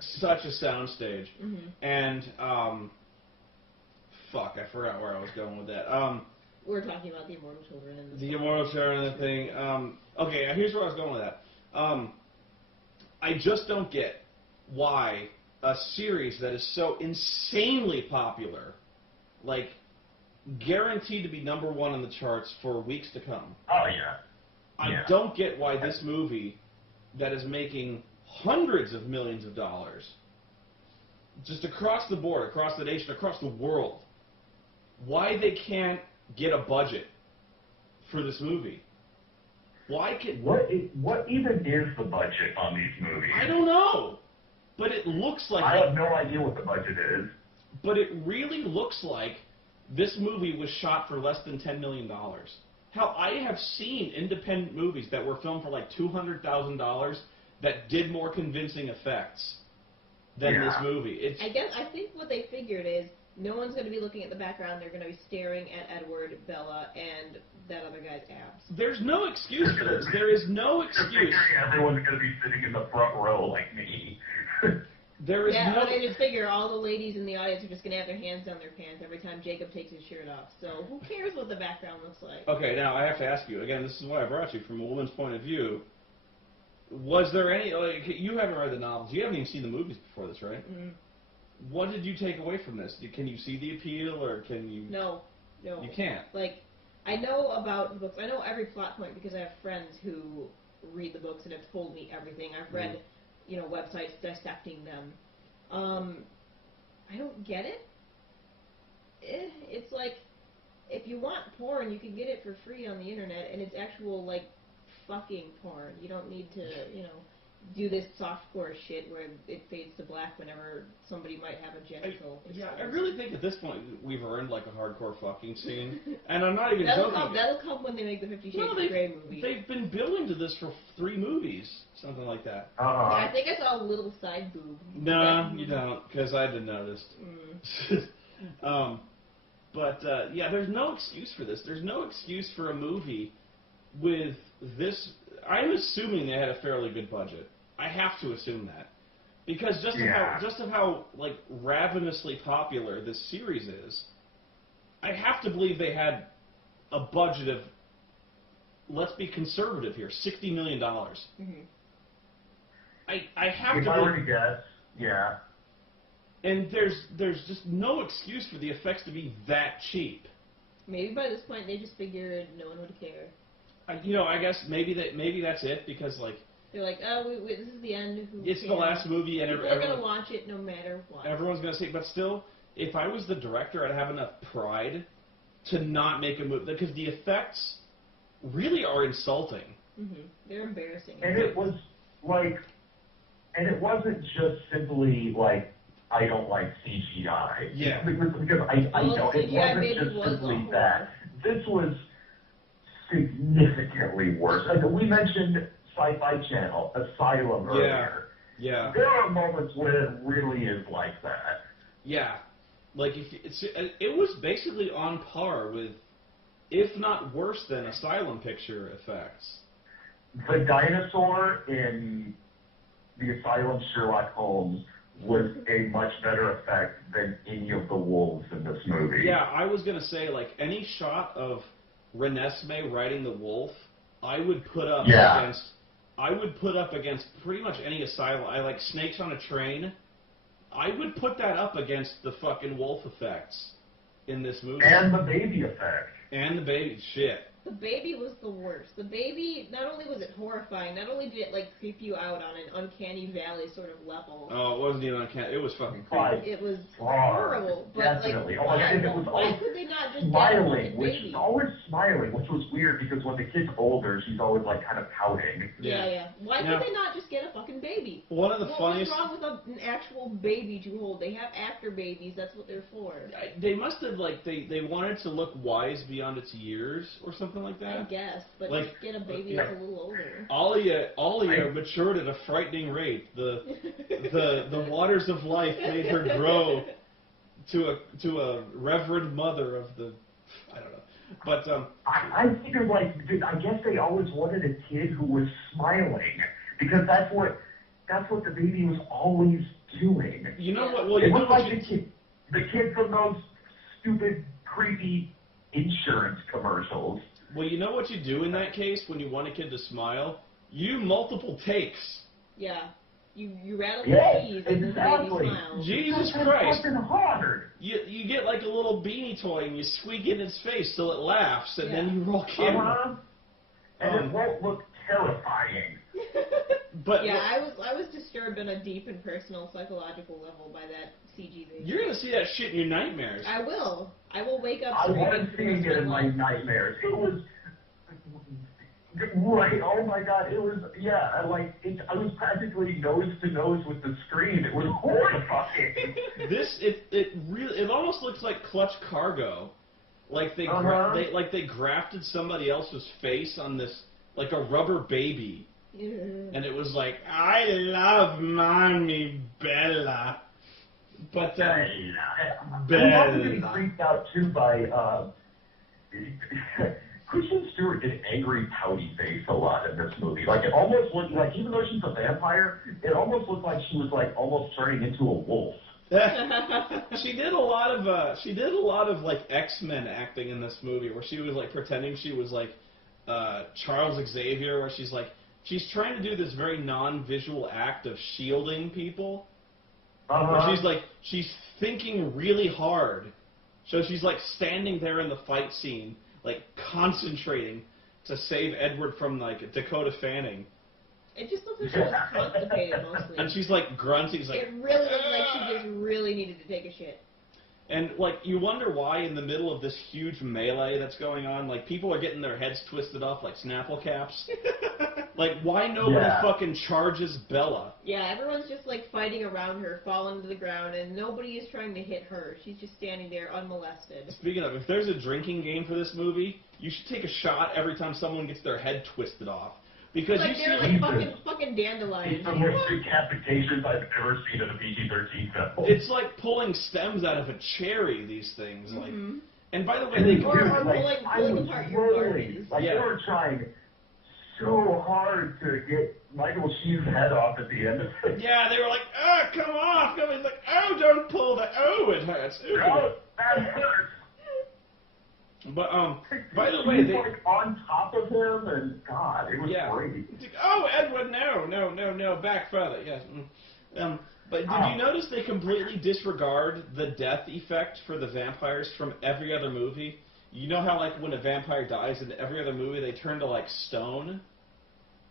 Such a soundstage. Mm-hmm. And I forgot where I was going with that. We're talking about the immortal children and the immortal children and the thing. Okay, here's where I was going with that. I just don't get why a series that is so insanely popular, like guaranteed to be #1 on the charts for weeks to come. Oh yeah. I don't get why this movie that is making hundreds of millions of dollars just across the board, across the nation, across the world, why they can't get a budget for this movie. Why can what even is the budget on these movies? I don't know, but it looks like I have no idea what the budget is. But it really looks like this movie was shot for less than $10 million. Hell, I have seen independent movies that were filmed for like $200,000 that did more convincing effects than this movie. I think what they figured is no one's going to be looking at the background. They're going to be staring at Edward, Bella, and that other guy's abs. There's no excuse for this. There is no excuse. Everyone's going to be sitting in the front row like me. There is no... I just figure all the ladies in the audience are just going to have their hands down their pants every time Jacob takes his shirt off. So who cares what the background looks like? Okay, now I have to ask you, again, this is why I brought you, from a woman's point of view, Was there any, like, you haven't read the novels, you haven't even seen the movies before this, right? Mm. What did you take away from this? Can you see the appeal, or can you... No. You can't. Like, I know about the books. I know every plot point because I have friends who read the books and have told me everything. I've read, websites dissecting them. I don't get it. It's like, if you want porn, you can get it for free on the internet, and it's actual, like, fucking porn. You don't need to, do this softcore shit where it fades to black whenever somebody might have a genital. I really think at this point we've earned, like, a hardcore fucking scene. And I'm not even joking. That'll come when they make the 50 Shades of Grey movie. They've been billing to this for 3 movies, something like that. Yeah, I think I saw a little side boob. No, you don't, because I didn't notice. But there's no excuse for this. There's no excuse for a movie with this. I'm assuming they had a fairly good budget. I have to assume that, because just of how like ravenously popular this series is, I have to believe they had a budget of, let's be conservative here, $60 million. Mm-hmm. I have to. If I were to guess, yeah. And there's just no excuse for the effects to be that cheap. Maybe by this point they just figured no one would care. I guess maybe that's it, because like they're like, oh, this is the end. It's the last movie, and people are gonna watch it no matter what. Everyone's gonna see it, but still, if I was the director, I'd have enough pride to not make a movie, because the effects really are insulting. Mm-hmm. They're embarrassing. And it was like, and it wasn't just simply like, I don't like CGI. Yeah. Because I know it wasn't just simply that. This was significantly worse. Like we mentioned Sci-Fi Channel, Asylum earlier. Yeah. There are moments where it really is like that. Yeah. Like it was basically on par with, if not worse than, Asylum picture effects. The dinosaur in the Asylum Sherlock Holmes was a much better effect than any of the wolves in this movie. Yeah, I was gonna say, like, any shot of Renesmee riding the wolf, I would put up against pretty much any Asylum. I like Snakes on a Train. I would put that up against the fucking wolf effects in this movie. And the baby effect. And the baby shit. The baby was the worst. The baby, not only was it horrifying, not only did it like creep you out on an uncanny valley sort of level. Oh, it wasn't even uncanny. It was fucking creepy. It was horrible. But definitely. like, why could they not just smiling? She's always smiling, which was weird because when the kid's older, she's always like kind of pouting. Yeah. Why could they not just get a fucking baby? One of the funniest. What's wrong with an actual baby to hold? They have actor babies. That's what they're for. They must have they wanted to look wise beyond its years or something like that. I guess, but like, just get a baby that's a little older. Alia matured at a frightening rate. The waters of life made her grow to a reverend mother of the, I don't know. But I figured, like, I guess they always wanted a kid who was smiling, because that's what the baby was always doing. You know what? Well, it looked like the kid from those stupid, creepy insurance commercials. Well, you know what you do in that case when you want a kid to smile? You do multiple takes. Yeah. You rattle the keys and then the baby smiles. Jesus Christ. That's hard. You get like a little beanie toy and you squeak in its face till it laughs, and then you roll camera. And it won't look terrifying. But I was disturbed on a deep and personal psychological level by that CG thing. You're gonna see that shit in your nightmares. I will. I will wake up. I wasn't seeing it in my nightmares. It was right. Oh my god! It was I was practically nose to nose with the screen. It was horrifying. It almost looks like Clutch Cargo, like they grafted somebody else's face on this, like a rubber baby. And it was like, I love mommy Bella. But Bella. I'm also getting freaked out too by Kristen Stewart did angry pouty face a lot in this movie. Like it almost looked like, even though she's a vampire, it almost looked like she was like almost turning into a wolf. She did a lot of like X-Men acting in this movie, where she was like pretending she was like Charles Xavier, where she's like, she's trying to do this very non-visual act of shielding people. Uh-huh. Where she's thinking really hard. So she's like standing there in the fight scene, like concentrating to save Edward from like Dakota Fanning. It just looks like she was constipated mostly. And she's like grunting. Like, it really looks like she just really needed to take a shit. And like you wonder why in the middle of this huge melee that's going on, like people are getting their heads twisted off like Snapple caps. Like why nobody fucking charges Bella? Yeah, everyone's just like fighting around her, falling to the ground, and nobody is trying to hit her. She's just standing there unmolested. Speaking of, if there's a drinking game for this movie, you should take a shot every time someone gets their head twisted off. Because like you they're see, like fucking dandelions. It's the most decapitations I've ever seen in a PG-13 film. it's like pulling stems out of a cherry. These things, like, and by the way, they or pulling apart your Barbies. Like they were trying so hard to get Michael Sheen's head off at the end of it. Yeah, they were like, "Oh, come off!" He's like, "Oh, don't pull that. Oh, it hurts." Ooh. Oh, that hurts. But by the way, they like on top of him, and God, it was great. It's like, oh, Edward, no, back further. Yes. But did you notice they completely disregard the death effect for the vampires from every other movie? You know how like when a vampire dies in every other movie they turn to like stone?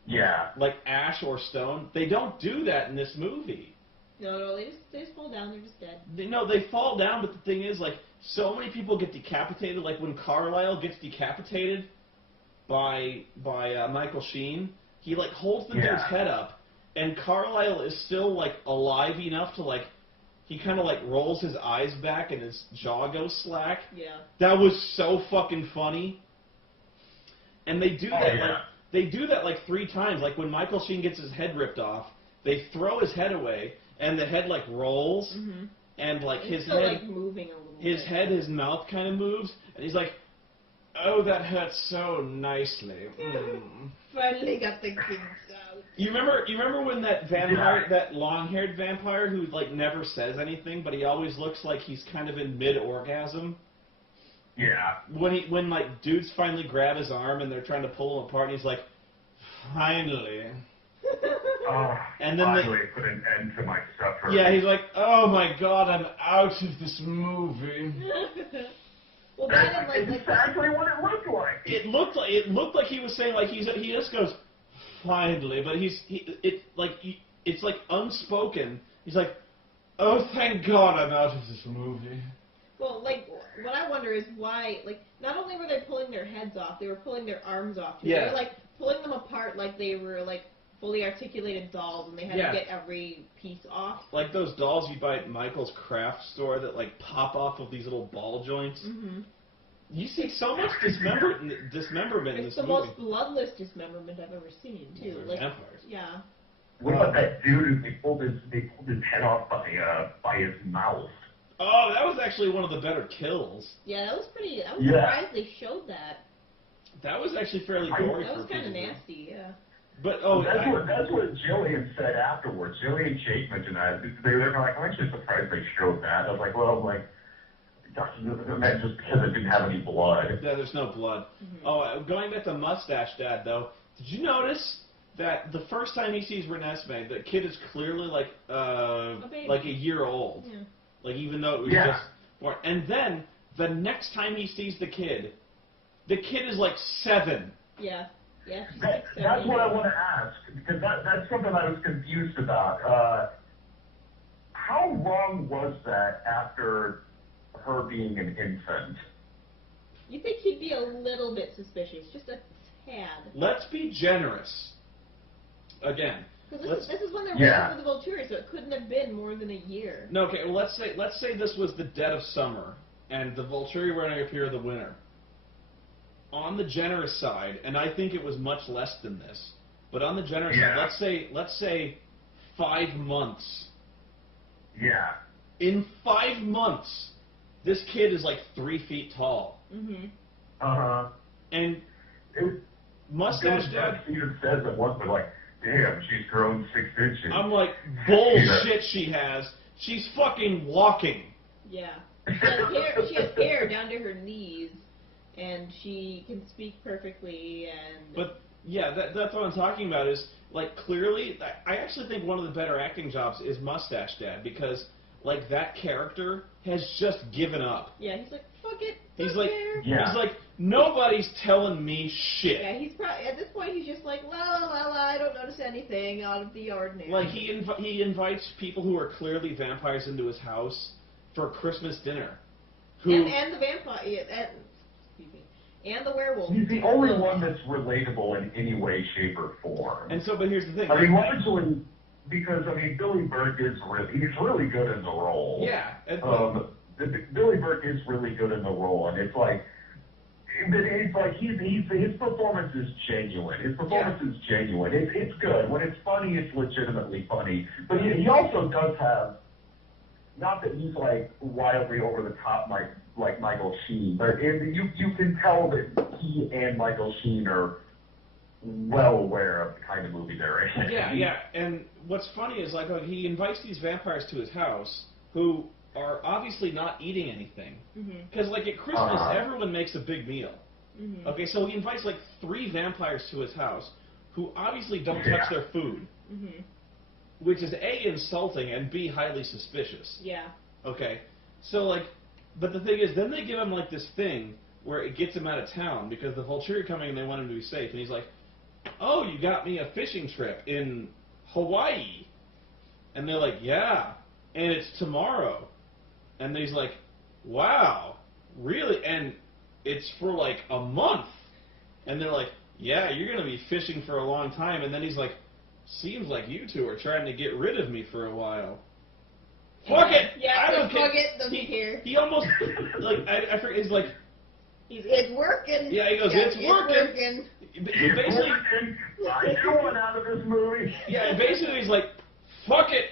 Yeah. Like ash or stone. They don't do that in this movie. No, they just fall down. They're just dead. They fall down, but the thing is, like, so many people get decapitated. Like when Carlisle gets decapitated by Michael Sheen, he like holds the dude's head up, and Carlisle is still like alive enough to like, he kind of like rolls his eyes back and his jaw goes slack. Yeah. That was so fucking funny. And they do that. Like, they do that like 3 times. Like when Michael Sheen gets his head ripped off, they throw his head away. And the head like rolls, and like it's his still, head, like, moving a little his bit. head, his mouth kind of moves, and he's like, "Oh, that hurts so nicely." Finally got the kinks out. You remember when that vampire, that long-haired vampire who like never says anything, but he always looks like he's kind of in mid-orgasm? Yeah. When like dudes finally grab his arm and they're trying to pull him apart, and he's like, "Finally." And then finally put an end to my suffering. Yeah, he's like, "Oh my God, I'm out of this movie." Well, that's exactly what it looked like. It looked like he was saying like he just goes, "Finally," but it's like unspoken. He's like, "Oh, thank God, I'm out of this movie." Well, like what I wonder is why, like, not only were they pulling their heads off, they were pulling their arms off too. Yeah. They were like pulling them apart like they were like fully articulated dolls, and they had to get every piece off. Like those dolls you buy at Michael's craft store that like pop off of these little ball joints. You see so much dismemberment in this movie. It's the most bloodless dismemberment I've ever seen, too. Like vampires. Yeah. What about that dude? They pulled his head off by his mouth. Oh, that was actually one of the better kills. Yeah, that was pretty. I was surprised they showed that. That was actually fairly gory. That was kind of nasty. Yeah. But that's what Jillian said afterwards. Jillian Jake mentioned that. They were like, I'm actually surprised they showed that. I was like, well, that's just because it didn't have any blood. Yeah, there's no blood. Oh, going back to Mustache Dad though, did you notice that the first time he sees Renesmee, the kid is clearly like a year old. Yeah. Like even though it was just born. And then the next time he sees the kid is like 7. Yeah. Yeah, that's what I want to ask, because that's something I was confused about. How long was that after her being an infant? You think he'd be a little bit suspicious, just a tad. Let's be generous. Again. Because this is when they're waiting for the Volturi, so it couldn't have been more than a year. No, okay, well, let's say this was the dead of summer, and the Volturi were going to appear in the winter. On the generous side, and I think it was much less than this, but on the generous side, let's say 5 months. Yeah. In 5 months, this kid is like 3 feet tall. And Mustache Dad even says at once, but like, damn, she's grown 6 inches. I'm like, bullshit she has. She's fucking walking. Yeah. She has hair down to her knees. And she can speak perfectly, and... Yeah, that's what I'm talking about. Is like clearly, I actually think one of the better acting jobs is Mustache Dad because like that character has just given up. Yeah, he's like, fuck it. He's don't like, care. Yeah. he's like, nobody's telling me shit. Yeah, he's probably at this point he's just like, la la la la. I don't notice anything out of the ordinary. Like he invites people who are clearly vampires into his house for Christmas dinner. Who and the vampire, excuse me, and the werewolf. He's the only one that's relatable in any way, shape, or form. and so, but here's the thing. I mean, largely because Billy Burke is he's really good in the role. Yeah. Billy Burke is really good in the role, and it's like his performance is genuine. His performance is genuine. It's good. When it's funny, it's legitimately funny. But he also does have, not that he's like wildly over the top like Michael Sheen, but you can tell that he and Michael Sheen are well aware of the kind of movie they're in. Yeah. And what's funny is like he invites these vampires to his house who are obviously not eating anything. Because like at Christmas, everyone makes a big meal. Okay, so he invites like 3 vampires to his house who obviously don't touch their food. Which is A, insulting, and B, highly suspicious. Yeah. Okay, so like, but the thing is, then they give him like this thing where it gets him out of town because the Vulture are coming and they want him to be safe. And he's like, oh, you got me a fishing trip in Hawaii. And they're like, yeah, and it's tomorrow. And he's like, wow, really? And it's for like a month. And they're like, yeah, you're going to be fishing for a long time. And then he's like, seems like you two are trying to get rid of me for a while. Fuck it! Yeah, I don't fuck care. it, doesn't care. He almost, like, I forget, he's like... It's working. Yeah, he goes, it's working. Basically, I do want out of this movie. Yeah, basically he's like, fuck it,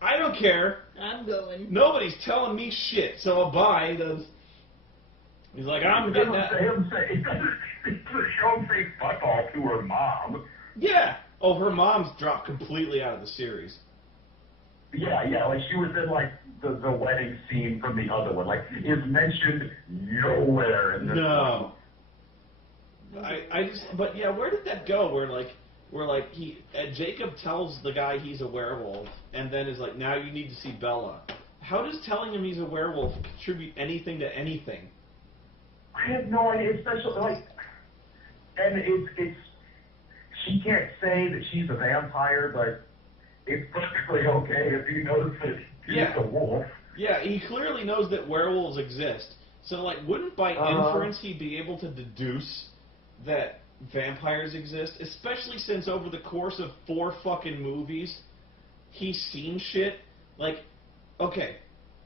I don't care. I'm going. Nobody's telling me shit, so bye. He's like, I'm getting out. He doesn't say fuck all to her mom. Yeah. Oh, her mom's dropped completely out of the series. Yeah, like she was in like the wedding scene from the other one, like is mentioned nowhere in this No. But yeah, where did that go? Where Jacob tells the guy he's a werewolf, and then is like, now you need to see Bella. How does telling him he's a werewolf contribute anything to anything? I have no idea, especially like, and it's she can't say that she's a vampire, but it's perfectly okay if he knows that he's a wolf. Yeah, he clearly knows that werewolves exist. So, like, wouldn't by inference he be able to deduce that vampires exist? Especially since over the course of 4 fucking movies, he's seen shit. Like, okay,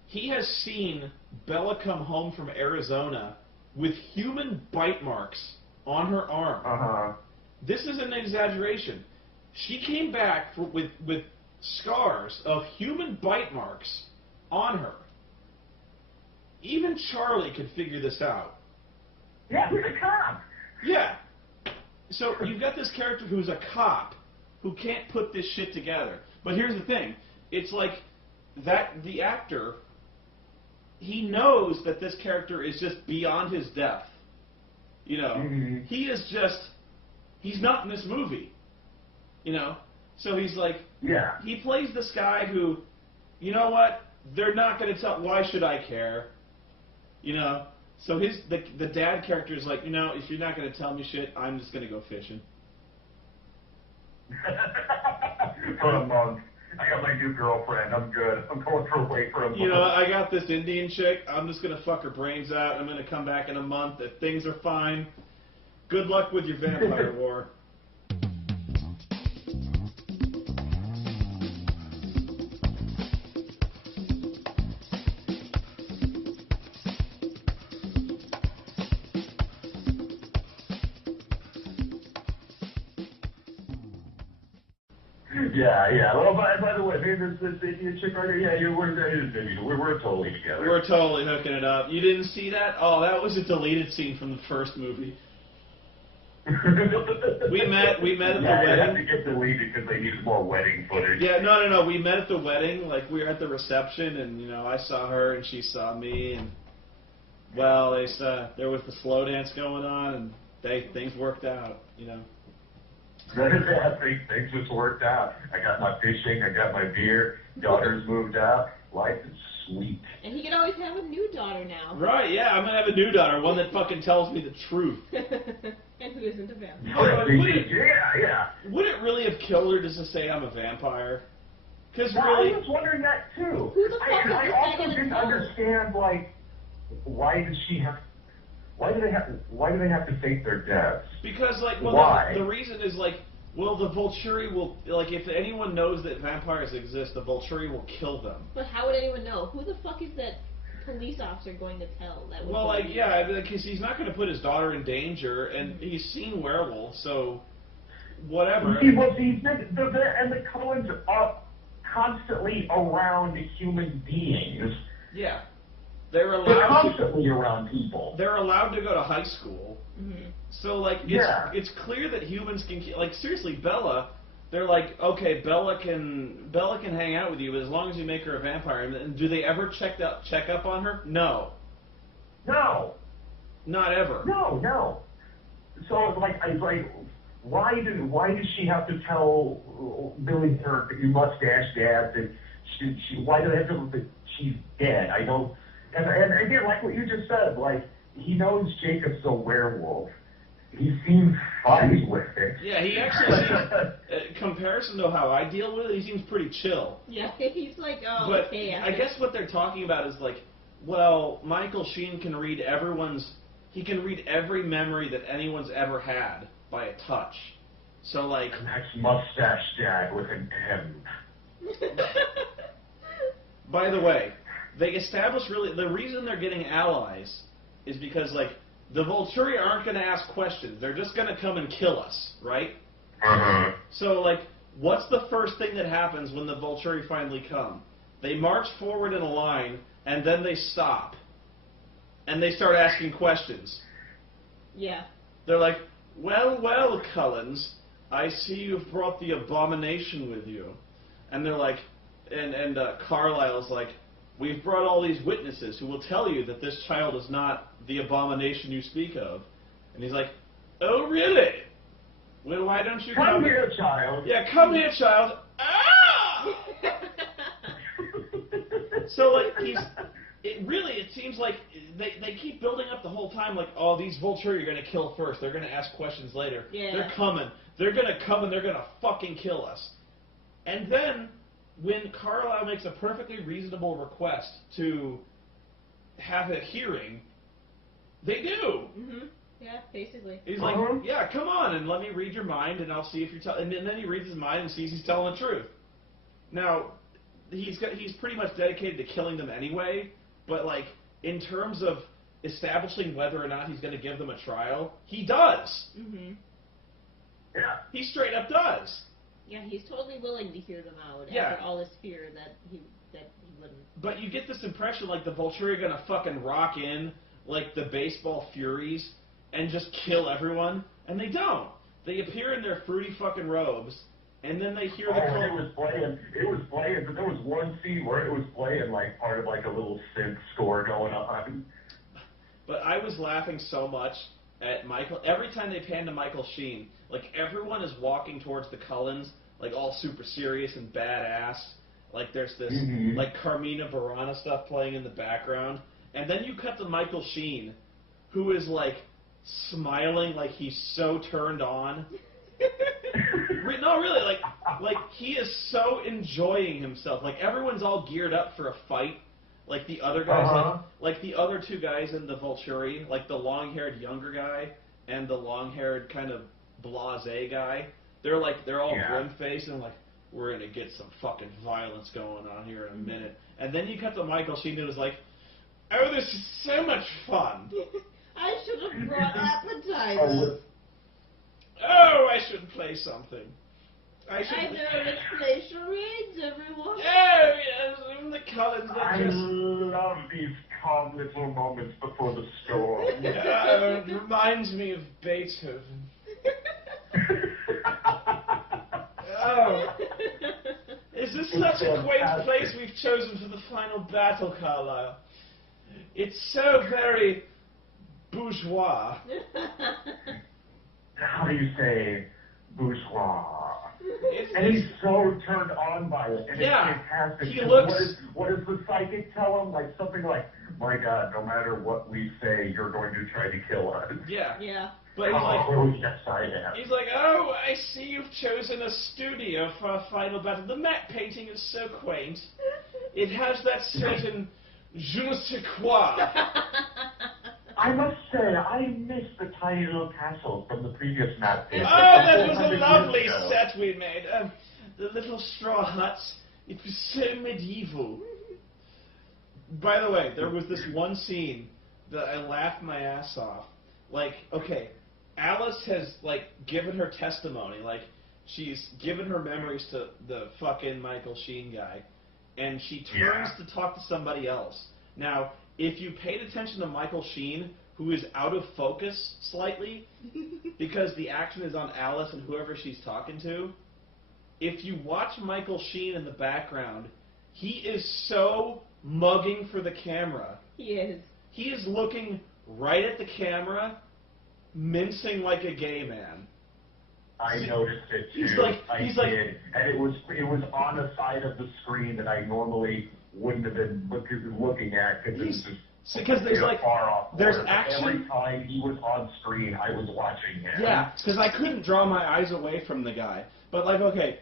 he has seen Bella come home from Arizona with human bite marks on her arm. This is an exaggeration. She came back with scars of human bite marks on her. Even Charlie could figure this out. Yeah, he's a cop. Yeah. So you've got this character who's a cop who can't put this shit together. But here's the thing. It's like that the actor, he knows that this character is just beyond his depth. You know, he is just, he's not in this movie. You know? So he's like, he plays this guy who, you know what? They're not going to tell, why should I care? You know? So the dad character is like, you know, if you're not going to tell me shit, I'm just going to go fishing. For a month. I got my new girlfriend. I'm good. I'm going away for a month. You know, I got this Indian chick. I'm just going to fuck her brains out. I'm going to come back in a month. If things are fine, good luck with your vampire war. Yeah. Well, by the way, this Indian chick right here, we're totally together. We're totally hooking it up. You didn't see that? Oh, that was a deleted scene from the first movie. we met at the wedding. It had to get deleted because they needed more wedding footage. Yeah, no. We met at the wedding. Like, we were at the reception, and, you know, I saw her, and she saw me, and, well, there was the slow dance going on, and things worked out, you know. Things just worked out. I got my fishing, I got my beer, daughter's moved out, life is sweet. And he can always have a new daughter now. Right, yeah, I'm gonna have a new daughter, one that fucking tells me the truth. And who isn't a vampire. Yeah. Would it really have killed her just to say I'm a vampire? Because Well, really... I was wondering that too. Who the fuck is I this guy also gonna didn't tell? understand, like, why do they have to fake their deaths? Because, like, well, Why? the reason is, like, well, the Volturi will, like, if anyone knows that vampires exist, the Volturi will kill them. But how would anyone know? Who the fuck is that police officer going to tell? That Well, like, yeah, because he's not going to put his daughter in danger, and he's seen werewolves, so whatever. See, and the Coens are constantly around human beings. Yeah. They're They're allowed constantly around people. They're allowed to go to high school. Mm-hmm. So, like, it's clear that humans can, like, seriously, Bella, they're like, okay, Bella can hang out with you, but as long as you make her a vampire. And do they ever check up on her? No. No. Not ever. No. So, why does she have to tell Billy her mustache dad that why do they have to that she's dead? I don't. And again, like what you just said, like, he knows Jacob's a werewolf. He seems fine with it. Yeah, he actually seems, in comparison to how I deal with it, he seems pretty chill. Yeah, he's like, oh, but okay. I guess what they're talking about is like, well, Michael Sheen can read he can read every memory that anyone's ever had by a touch. So, like... And that's Mustache Dad with an M. By the way, they established really... The reason they're getting allies is because, like, the Volturi aren't going to ask questions. They're just going to come and kill us, right? Uh-huh. So, like, what's the first thing that happens when the Volturi finally come? They march forward in a line, and then they stop. And they start asking questions. Yeah. They're like, well, Cullens, I see you've brought the abomination with you. And they're like, and Carlisle's like, we've brought all these witnesses who will tell you that this child is not the abomination you speak of. And he's like, oh, really? Well, why don't you come here, child? Yeah, come here, child. Ah! So, like, it seems like they keep building up the whole time, like, oh, these Volturi are going to kill first. They're going to ask questions later. Yeah. They're coming. They're going to come and they're going to fucking kill us. And then, when Carlisle makes a perfectly reasonable request to have a hearing, they do. Mm-hmm. Yeah, basically. He's like, yeah, come on and let me read your mind and I'll see if you're telling... And then he reads his mind and sees he's telling the truth. Now, he's pretty much dedicated to killing them anyway, but, like, in terms of establishing whether or not he's going to give them a trial, he does. Mm-hmm. Yeah. He straight up does. Yeah, he's totally willing to hear them out after all this fear that he wouldn't. But you get this impression like the Volturi are going to fucking rock in like the baseball Furies and just kill everyone, and they don't. They appear in their fruity fucking robes, and then they hear the call. It was playing, but there was one scene where it was playing like part of like a little synth score going on. But I was laughing so much at Michael. Every time they pan to Michael Sheen, like everyone is walking towards the Cullens, like all super serious and badass. Like there's this like Carmina Burana stuff playing in the background. And then you cut to Michael Sheen, who is like smiling like he's so turned on. No, really, like he is so enjoying himself. Like everyone's all geared up for a fight. Like the other guys, like the other two guys in the Volturi, like the long-haired younger guy and the long-haired kind of blasé guy. They're all grim-faced and like, we're gonna get some fucking violence going on here in a minute. And then you cut to Michael Sheen who was like, oh, this is so much fun. I should have brought appetizers. Oh, I should play something. I know, let's play charades, everyone. Oh, yes, the Cullens I are just... love these calm little moments before the storm. It reminds me of Beethoven. Oh. Is this such a quaint place we've chosen for the final battle, Carlisle? It's so very bourgeois. How do you say bourgeois. It's, And he's so turned on by it, and Yeah. it's fantastic. He And looks- what does the psychic tell him? Like something like, "My God, no matter what we say, you're going to try to kill us." yeah. Yeah. But he's like, Oh, yes, I am. he's like, oh, I see you've chosen a studio for our final battle. The matte painting is so quaint. It has that certain je ne sais quoi. I must say, I miss the tiny little castle from the previous map. Oh, that was a 400 lovely years ago. set we made. The little straw huts. It was so medieval. By the way, there was this one scene that I laughed my ass off. Like, okay, Alice has, like, given her testimony. Like, she's given her memories to the fucking Michael Sheen guy. And she turns to talk to somebody else. Now, if you paid attention to Michael Sheen, who is out of focus slightly, because the action is on Alice and whoever she's talking to, if you watch Michael Sheen in the background, he is so mugging for the camera. He is. He is looking right at the camera, mincing like a gay man. I noticed it too. He's like- I he's like- did, and it was on the side of the screen that I normally wouldn't have been looking at because it was just Because there's like, far off. there's corner. action. Every time he was on screen, I was watching him. Yeah, because I couldn't draw my eyes away from the guy. But like, okay,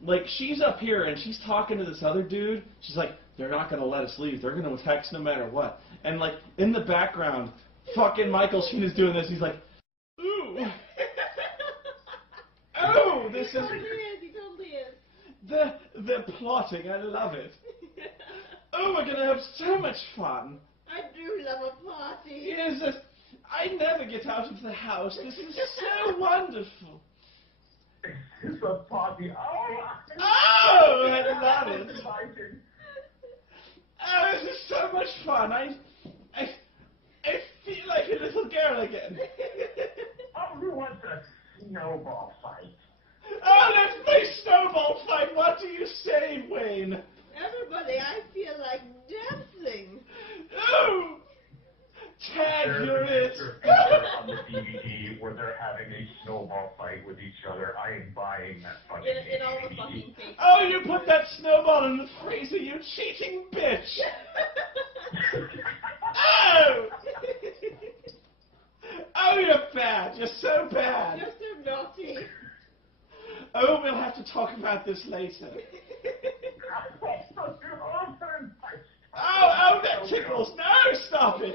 like she's up here and she's talking to this other dude. She's like, they're not gonna let us leave. They're gonna attack us no matter what. And like in the background, fucking Michael Sheen is doing this. He's like, ooh, oh, this is He totally is. the plotting. I love it. Oh, we're gonna have so much fun. I do love a party. Yes, I never get out of the house. This is so wonderful. It's a party. Oh, I love it. Exciting. Oh, this is so much fun. I feel like a little girl again. Oh, who wants a snowball fight? Oh, let's play snowball fight. What do you say, Wayne? Everybody, I feel like dancing. Oh, tag There's your an it. extra feature on the DVD where they're having a snowball fight with each other. I am buying that fucking In all the DVD. fucking faces. Oh, you put that snowball in the freezer, you cheating bitch. Oh! Oh, you're bad. You're so bad. You're so naughty. Oh, we'll have to talk about this later. Oh, that tickles. No, stop it.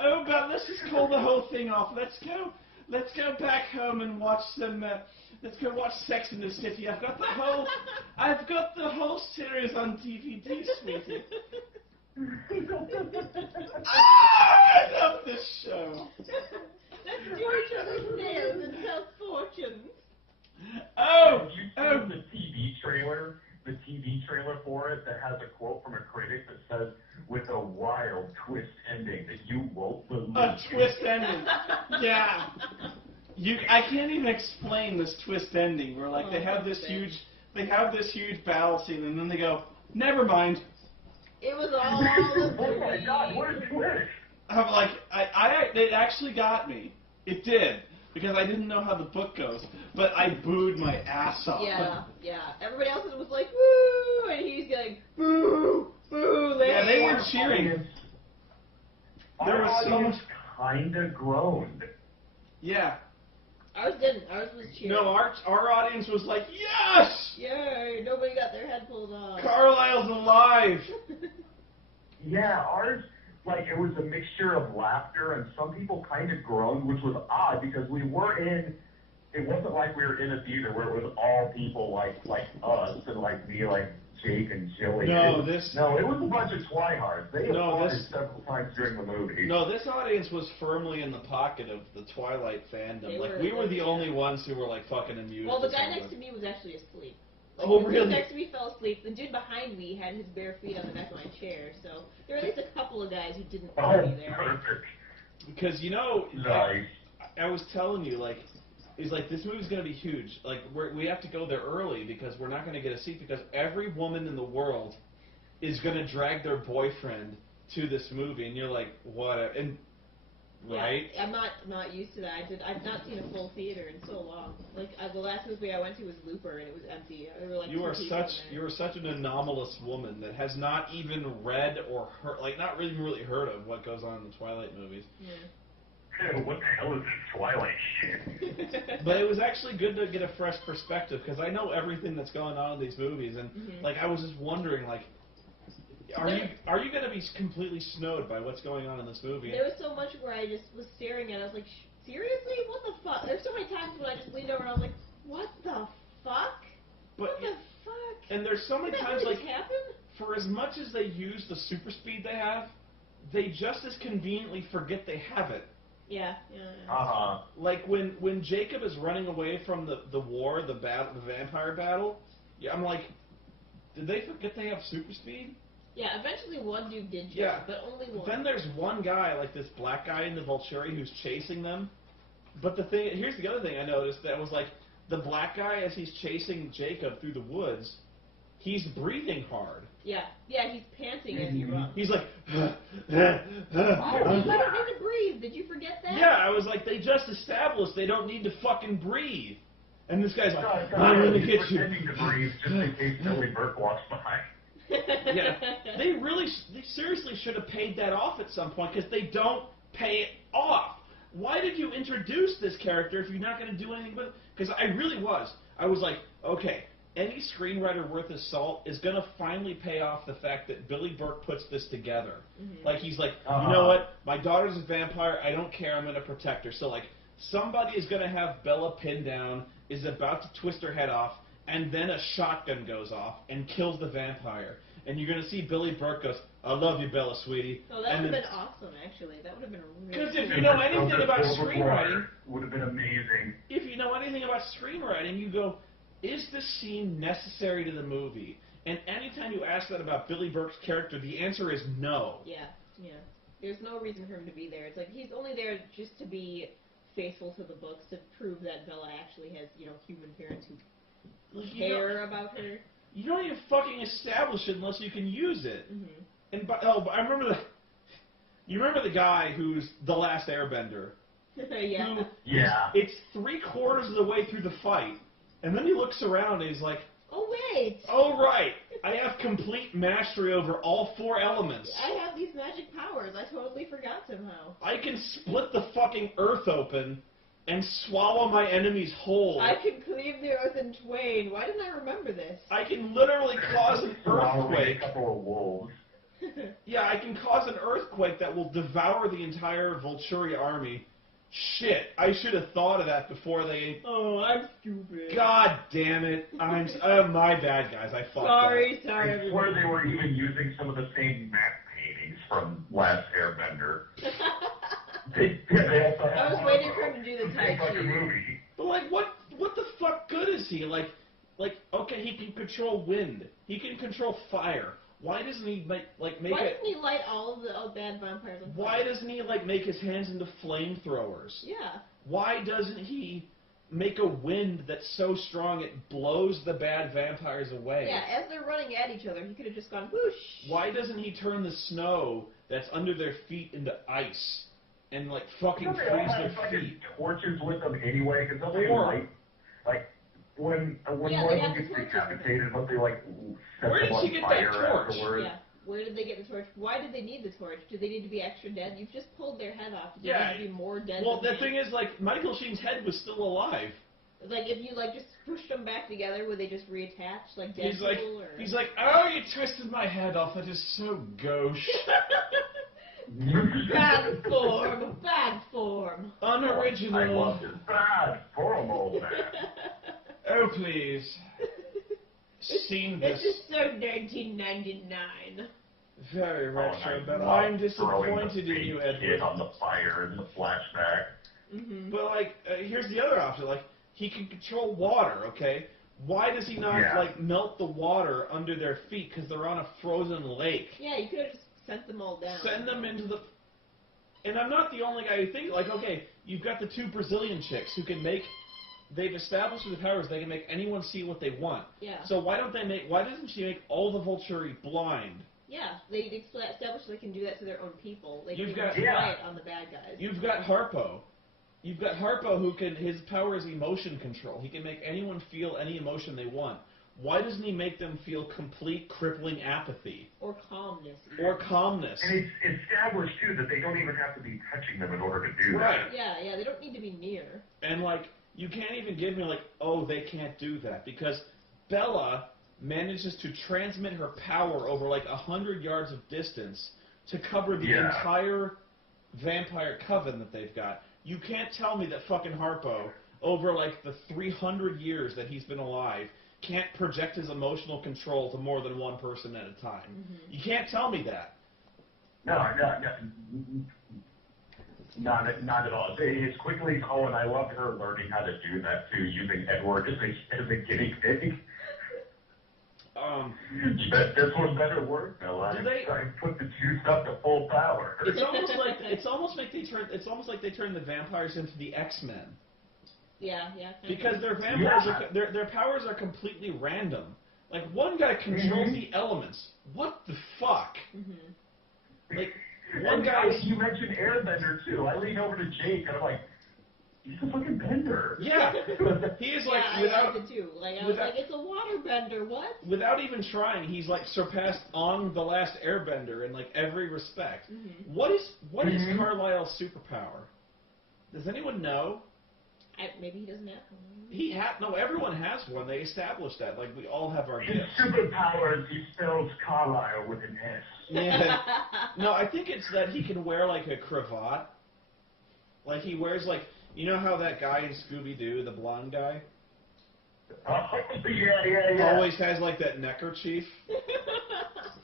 Oh, but let's just call the whole thing off. Let's go back home and watch some. Let's go watch Sex in the City. I've got the whole series on DVD, sweetie. I love this show. Let's do each other's nails and tell fortunes. Oh, Have you oh, seen the TV trailer for it that has a quote from a critic that says, "With a wild twist ending that you won't believe." a twist ending. Yeah. I can't even explain this twist ending where like they have this huge battle scene and then they go, never mind. It was all a Oh my God! What a twist! I'm like, it actually got me. It did. Because I didn't know how the book goes. But I booed my ass off. Yeah. Everybody else was like, woo! And he's like, boo! Boo! Yeah, they were cheering. There Our was so audience much. kinda groaned. Ours Yeah. didn't. Ours was cheering. No, our audience was like, yes! Yay! Nobody got their head pulled off. Carlisle's alive! Yeah, ours, like, it was a mixture of laughter, and some people kind of groaned, which was odd, because it wasn't like we were in a theater where it was all people like us, and like me, like Jake and Joey. No, it was a bunch of tryhards. They applauded several times during the movie. No, this audience was firmly in the pocket of the Twilight fandom. We were the only ones who were like fucking amused. Well, the guy next to me was actually asleep. Oh, the really? dude next to me fell asleep. The dude behind me had his bare feet on the back of my chair. So there were at least a couple of guys who didn't want to be there. Perfect. Because Nice. I was telling you, like, it's like this movie's gonna be huge. Like we have to go there early because we're not gonna get a seat because every woman in the world is gonna drag their boyfriend to this movie, and you're like, what? And right? Yeah, I'm not used to that. I've not seen a full theater in so long. Like the last movie I went to was Looper, and it was empty. There were like You two are people such in there. an anomalous woman that has not even read or heard, like not really heard of what goes on in the Twilight movies. Yeah. What the hell is this Twilight shit? But it was actually good to get a fresh perspective because I know everything that's going on in these movies, and like I was just wondering, like, are you going to be completely snowed by what's going on in this movie? There was so much where I just was staring at it. I was like, seriously? What the fuck? There's so many times when I just leaned over and I was like, what the fuck? What the fuck? And there's so many Did that times really like just happen? for as much as they use the super speed they have, they just as conveniently forget they have it. Yeah. Like when Jacob is running away from the war, the vampire battle, I'm like, did they forget they have super speed? Yeah, eventually one dude did jump, Yeah. but only one. Then there's one guy, like this black guy in the Volturi, who's chasing them. But here's the other thing I noticed that was like the black guy as he's chasing Jacob through the woods, he's breathing hard. Yeah, he's panting as he runs. He's like, You don't need to breathe. Did you forget that? yeah, I was like, they just established they don't need to fucking breathe. And this guy's like, I'm going to hit you. Pretending to breathe just in case Billy Burke walks by. Yeah, they seriously should have paid that off at some point because they don't pay it off. Why did you introduce this character if you're not going to do anything with it? Because I was like, okay, any screenwriter worth his salt is going to finally pay off the fact that Billy Burke puts this together. Like, he's like, you know what, my daughter's a vampire, I don't care, I'm going to protect her. So, like, somebody is going to have Bella pinned down, is about to twist her head off, and then a shotgun goes off and kills the vampire. And you're going to see Billy Burke goes, I love you, Bella, sweetie. Oh, that would have been awesome, actually. That would have been really Because cool. if you know anything about screenwriting, would have been amazing. if you know anything about screenwriting, you go, is this scene necessary to the movie? And anytime you ask that about Billy Burke's character, the answer is no. Yeah. There's no reason for him to be there. It's like he's only there just to be faithful to the books, to prove that Bella actually has, human parents who care about her. You don't even fucking establish it unless you can use it. And but I remember you remember the guy who's the last Airbender? Yeah. Yeah. It's 3/4 of the way through the fight, and then he looks around and he's like, Oh, wait! "Oh right, I have complete mastery over all 4 elements. I have these magic powers. I totally forgot somehow. I can split the fucking earth open and swallow my enemies whole. I can cleave the earth in twain. Why didn't I remember this? I can literally cause an earthquake. A couple of wolves. Yeah, I can cause an earthquake that will devour the entire Volturi army. Shit, I should have thought of that before they... Oh, I'm stupid. God damn it. I'm my bad, guys. I fucked Sorry, up. I swear they were even using some of the same map paintings from Last Airbender. They also I was waiting for him to do the Tai fucking Chi. movie. But, like, what the fuck good is he? Like, okay, he can control wind. He can control fire. Why doesn't he, make Why doesn't he light all of the bad vampires on fire? Why doesn't he, make his hands into flamethrowers? Yeah. Why doesn't he make a wind that's so strong it blows the bad vampires away? Yeah, as they're running at each other, he could have just gone whoosh. Why doesn't he turn the snow that's under their feet into ice and, fucking Don't freeze they all have their fucking feet? torches with them anyway? Because they'll be light. When Yeah, one they of them have gets the torches. decapitated, don't they set Where them did on she get that fire torch? afterwards? Yeah. Where did they get the torch? Why did they need the torch? Do they need to be extra dead? You've just pulled their head off. Do they Yeah. need to be more dead Well, than the thing is, Michael Sheen's head was still alive. Like, if you, just pushed them back together, would they just reattach, like He's Deadpool, or... he's like, oh, you twisted my head off. That is so gauche. Bad form! Bad form! Unoriginal. I love this bad form, old man. Oh, please. Seen This this. is so 1999. Very retro, I but love I'm throwing the disappointed in you, fake kid Edward. on the fire in the flashback. Mm-hmm. But, here's the other option. He can control water, okay? Why does he not, Yeah. melt the water under their feet because they're on a frozen lake? Yeah, you could have just sent them all down. Send them into the... And I'm not the only guy who thinks, okay, you've got the 2 Brazilian chicks who can make... They've established with the powers they can make anyone see what they want. Yeah. So why doesn't she make all the Volturi blind? Yeah, they establish they can do that to their own people. They can You've even got- try it on the bad guys. You've got Harpo. You've got Harpo who can, his power is emotion control. He can make anyone feel any emotion they want. Why doesn't he make them feel complete crippling apathy? Or calmness. Or calmness. And it's established, too, that they don't even have to be touching them in order to do Right. that. Yeah, they don't need to be near. And, like, you can't even give me, like, oh, they can't do that. Because Bella manages to transmit her power over, like, 100 yards of distance to cover the entire vampire coven that they've got. You can't tell me that fucking Harpo, over, like, the 300 years that he's been alive, can't project his emotional control to more than one person at a time. Mm-hmm. You can't tell me that. No, not at all. It's quickly, and I loved her learning how to do that, too, using Edward as a guinea pig. This one better work, though. I put the juice up to full power. It's almost like they turn the vampires into the X-Men. Yeah. Because their vampires their powers are completely random. Like one guy controls the elements. What the fuck? Mm-hmm. Like one guy. You mentioned Airbender too. I lean over to Jake and I'm like, he's a fucking bender. Yeah, he is like I liked it too. Like I was like, it's a water bender. What? Without even trying, he's like surpassed on the last Airbender in like every respect. Mm-hmm. What is Carlisle's superpower? Does anyone know? Maybe he doesn't have one. No, everyone has one. They established that. Like, we all have our His gifts. superpower is he spells Carlisle with an S. Yeah. No, I think it's that he can wear, like, a cravat. Like, he wears, like, you know how that guy in Scooby-Doo, the blonde guy? Oh, yeah. Always has, like, that neckerchief.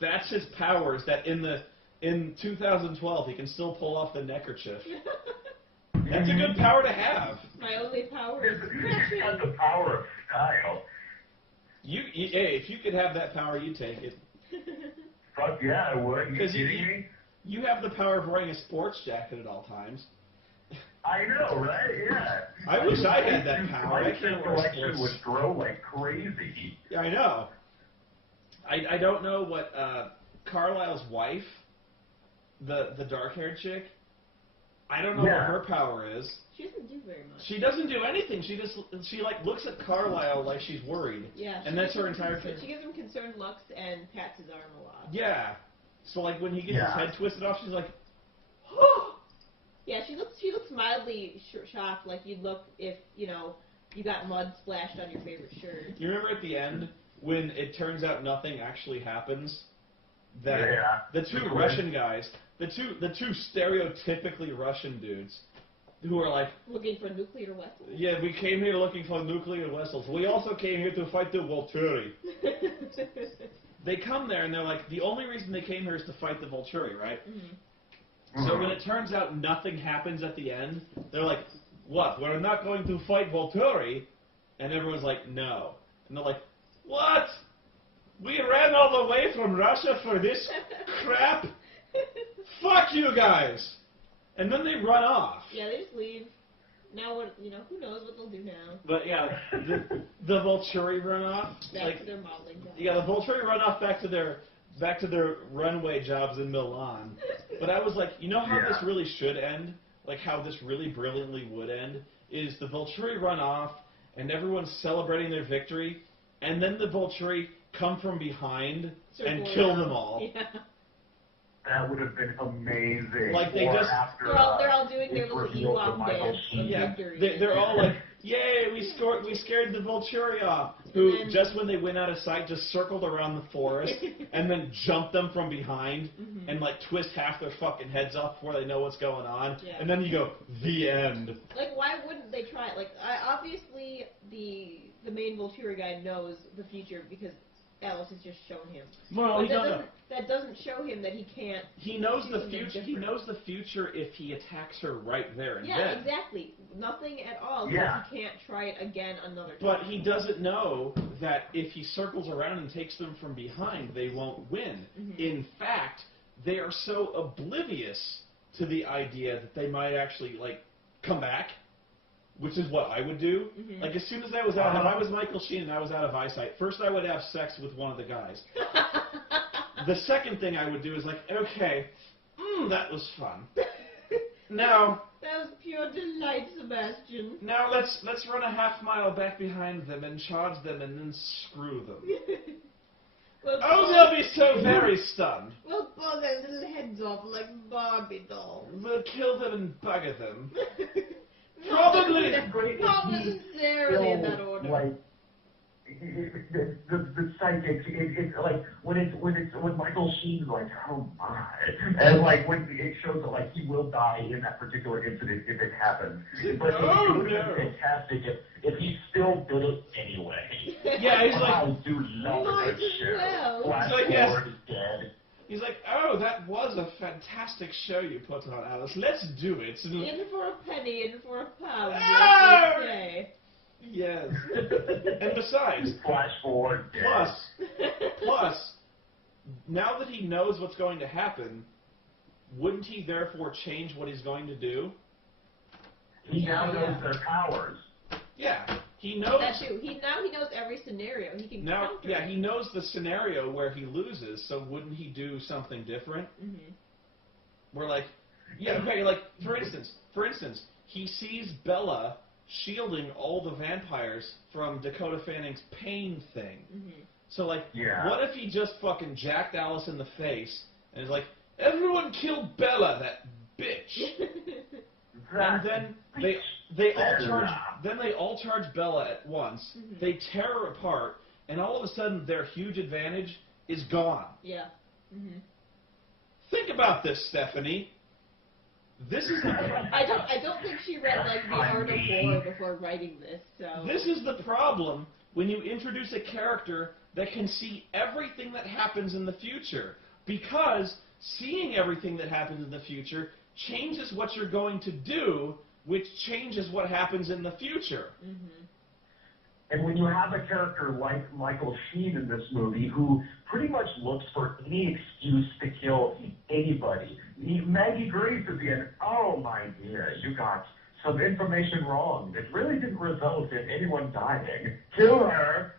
That's his powers, that in 2012 he can still pull off the neckerchief. That's a good power to have. My only power is He's got the power of style. Hey, if you could have that power, you'd take it. Fuck yeah, I would. You kidding me? You have the power of wearing a sports jacket at all times. I know, right? Yeah. I wish I had that power. I can't wear collection sports. would grow like crazy. Yeah, I know. I don't know what Carlisle's wife, the dark-haired chick. I don't know what her power is. She doesn't do very much. She doesn't do anything. She like looks at Carlisle like she's worried. Yeah. And that's her entire thing. She gives him concerned looks and pats his arm a lot. Yeah. So like when he gets his head twisted off, she's like, oh. Yeah, she looks mildly shocked, like you'd look if you got mud splashed on your favorite shirt. You remember at the end when it turns out nothing actually happens? That the two Russian guys. The two stereotypically Russian dudes who are like... Looking for nuclear vessels? Yeah, we came here looking for nuclear vessels. We also came here to fight the Volturi. They come there and they're like, the only reason they came here is to fight the Volturi, right? Mm-hmm. So when it turns out nothing happens at the end, they're like, what, we're not going to fight Volturi? And everyone's like, no. And they're like, what? We ran all the way from Russia for this crap? Fuck you guys! And then they run off. Yeah, they just leave. Now what? Who knows what they'll do now? But yeah, the Volturi run off. Back to their modeling jobs. Yeah, the Volturi run off back to their runway jobs in Milan. But I was like, you know how this really should end? Like how this really brilliantly would end? Is the Volturi run off and everyone's celebrating their victory, and then the Volturi come from behind and kill them all. Yeah. That would have been amazing. Like they just they're all doing their little Ewok dance of victory. They're all like, yay, we scared the Volturi off. Who just when they went out of sight just circled around the forest and then jumped them from behind and like twist half their fucking heads off before they know what's going on. Yeah. And then you go, the end. Like why wouldn't they try it? Like obviously the main Volturi guy knows the future because Alice has just shown him. Well, that doesn't show him that he can't. He knows the future. He knows the future if he attacks her right there and then. Yeah, exactly. Nothing at all. Yeah. He can't try it again another time. But he doesn't know that if he circles around and takes them from behind, they won't win. Mm-hmm. In fact, they are so oblivious to the idea that they might actually come back. Which is what I would do. Mm-hmm. Like, as soon as I was out, if I was Michael Sheen and I was out of eyesight, first I would have sex with one of the guys. The second thing I would do is like, okay, that was fun. Now, that was pure delight, Sebastian. Now let's run a half mile back behind them and charge them and then screw them. Well, they'll be so very stunned. We'll blow their little heads off like Barbie dolls. We'll kill them and bugger them. Probably. Not necessarily in that order. Like, the psychics, it's like when Michael Sheen's like, oh my, and like when it shows that like he will die in that particular incident if it happens. But it would have been fantastic if he still did it anyway. Yeah, he's like, I do love might this as show. well. Flash He's like, yes. forward is dead. He's like, oh, that was a fantastic show you put on, Alice. Let's do it. In for a penny, in for a pound, Ah! as they say. Yes. And besides, Flash forward dead. plus, now that he knows what's going to happen, wouldn't he therefore change what he's going to do? He now knows their powers. Yeah. He knows. That's true. Now he knows every scenario. He can counter. Yeah, he knows the scenario where he loses, so wouldn't he do something different? Mm-hmm. Where like, yeah, okay, like for instance, he sees Bella shielding all the vampires from Dakota Fanning's pain thing. Mm-hmm. So like, yeah. What if he just fucking jacked Alice in the face and is like, everyone kill Bella, that bitch. And then they all charge Bella at once. Mm-hmm. They tear her apart, and all of a sudden their huge advantage is gone. Yeah. Mm-hmm. Think about this, Stephanie. This is the I don't think she read like The Art of War before writing this. So this is the problem when you introduce a character that can see everything that happens in the future, because seeing everything that happens in the future changes what you're going to do, which changes what happens in the future. Mm-hmm. And when you have a character like Michael Sheen in this movie, who pretty much looks for any excuse to kill anybody. Maggie Grace at the end, oh my dear, you got some information wrong. It really didn't result in anyone dying. Kill her!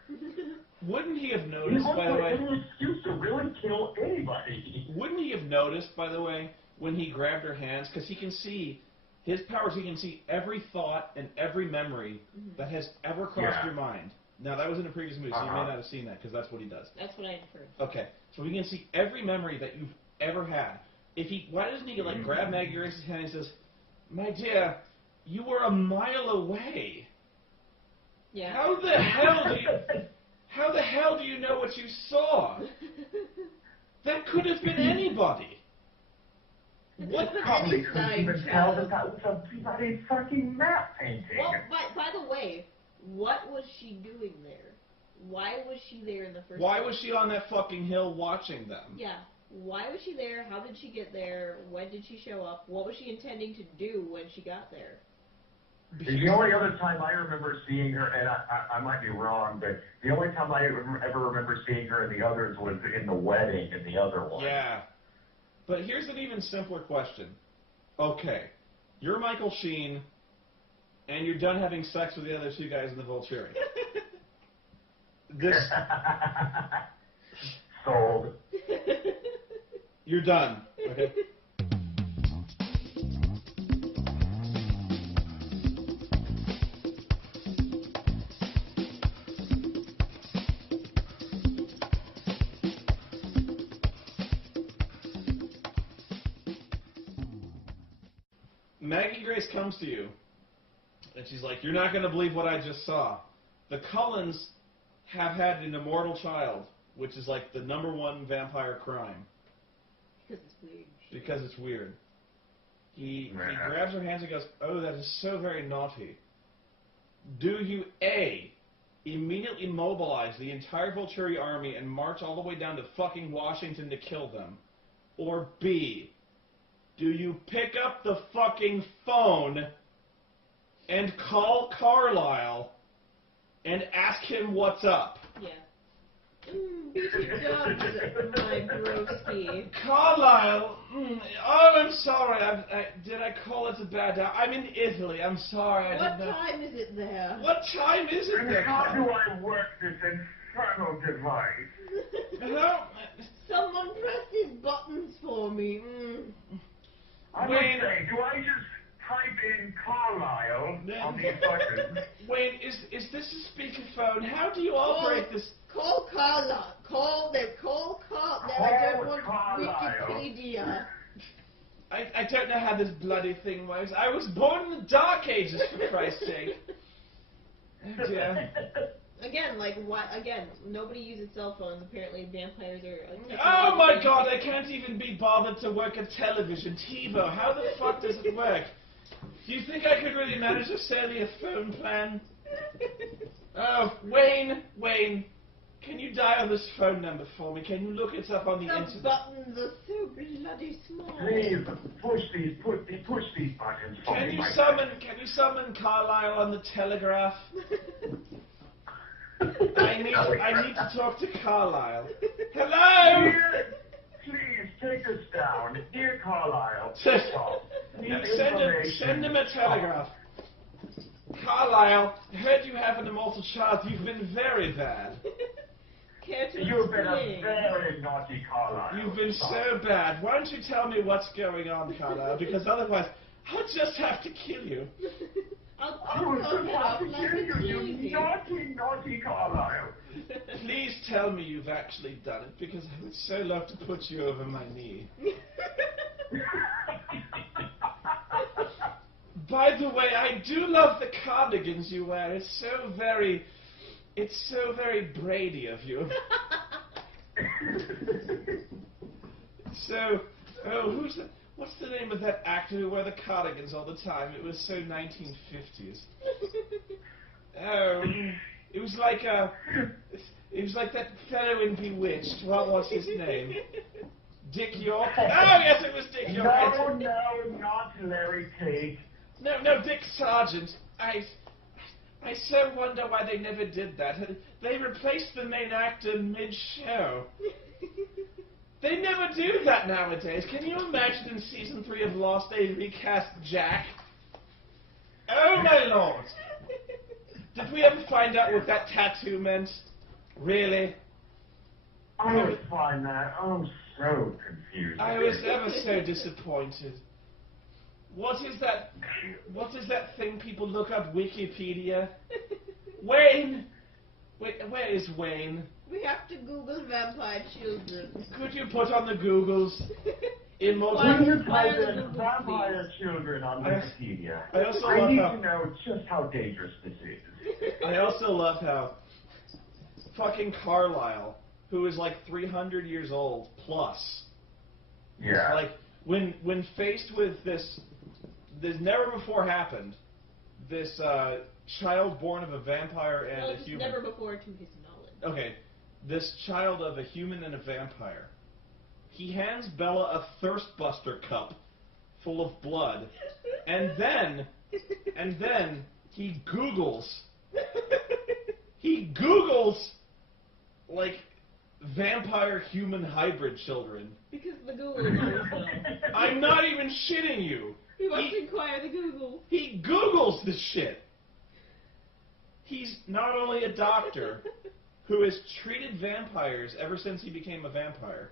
Wouldn't he have noticed, by the way? Any excuse to really kill anybody. Wouldn't he have noticed, by the way, when he grabbed her hands? Because he can see, his powers, he can see every thought and every memory that has ever crossed your mind. Now, that was in a previous movie, so you may not have seen that, because that's what he does. That's what I inferred. Okay, so he can see every memory that you've ever had. Why doesn't he, like, grab Maggie Grace's hand and says, my dear, you were a mile away. Yeah. How the hell do you know what you saw? That could have been anybody. What probably couldn't even tell that that was a bloody fucking map painting. Well, by the way, what was she doing there? Why was she there in the first Why place? was she on that fucking hill watching them? Yeah. Why was she there? How did she get there? When did she show up? What was she intending to do when she got there? The only other time I remember seeing her, and I might be wrong, but the only time I ever remember seeing her in the others was in the wedding in the other one. Yeah. But here's an even simpler question. Okay, you're Michael Sheen, and you're done having sex with the other two guys in the Volturi. Sold. You're done. Okay. Maggie Grace comes to you, and she's like, you're not going to believe what I just saw. The Cullens have had an immortal child, which is like the #1 vampire crime. Because it's weird. Because it's weird. He grabs her hands and goes, oh, that is so very naughty. Do you, A, immediately mobilize the entire Volturi army and march all the way down to fucking Washington to kill them? Or B, do you pick up the fucking phone and call Carlisle and ask him what's up? Yeah. Beating dogs, my broski. Carlisle, oh, I'm sorry. Did I call it a bad hour? I'm in Italy. I'm sorry. What time is it there? What time is it there? How do I work this infernal device? Hello? Someone press these buttons for me. I would say, do I just type in Carlisle on these buttons? Wayne, is this a speakerphone? How do you operate this? Call Carla. Call Carl. No, I don't want Carlisle. Wikipedia. I don't know how this bloody thing works. I was born in the Dark Ages, for Christ's sake. Oh dear. Again, nobody uses cell phones. Apparently, vampires are. Oh my God! I can't even be bothered to work a television. TiVo, how the fuck does it work? Do you think I could really manage to sell you a phone plan? Oh, Wayne, can you dial this phone number for me? Can you look it up on the internet? The buttons are so bloody small. Please push these buttons for Can me. you summon Carlisle on the telegraph? I need to talk to Carlisle. Hello? Dear, please take us down. Dear Carlisle, Send him a telegraph. Carlisle, I heard you have an immortal child. You've been very bad. You've been a very naughty Carlisle. You've been so bad. Why don't you tell me what's going on, Carlisle? Because otherwise, I'll just have to kill you. I will just have to kill you, you naughty Carlisle. Please tell me you've actually done it, because I would so love to put you over my knee. By the way, I do love the cardigans you wear. It's so very Brady of you. So, what's the name of that actor who wore the cardigans all the time? It was so 1950s. Oh, it was like that fellow in Bewitched. What was his name? Dick York? Oh, yes, it was Dick York. No, not Larry Tate. No, Dick Sargent. I so wonder why they never did that. They replaced the main actor mid-show. They never do that nowadays. Can you imagine in season 3 of Lost they recast Jack? Oh my lord! Did we ever find out what that tattoo meant? Really? I would find that so confusing. I was ever so disappointed. What is that thing people look up? Wikipedia? Wayne! Wait, where is Wayne? We have to Google vampire children. Could you put on the Googles? When you type in vampire children on Wikipedia, I need to know just how dangerous this is. I also love how fucking Carlisle, who is like 300 years old plus, yeah, like when faced with this never before happened, this child born of a vampire and a human. Never before to his knowledge. Okay, this child of a human and a vampire. He hands Bella a thirst buster cup full of blood, and then he Googles like vampire human hybrid children. Because the Google knows them. I'm not even shitting you. We must inquire the Google. He Googles this shit. He's not only a doctor who has treated vampires ever since he became a vampire.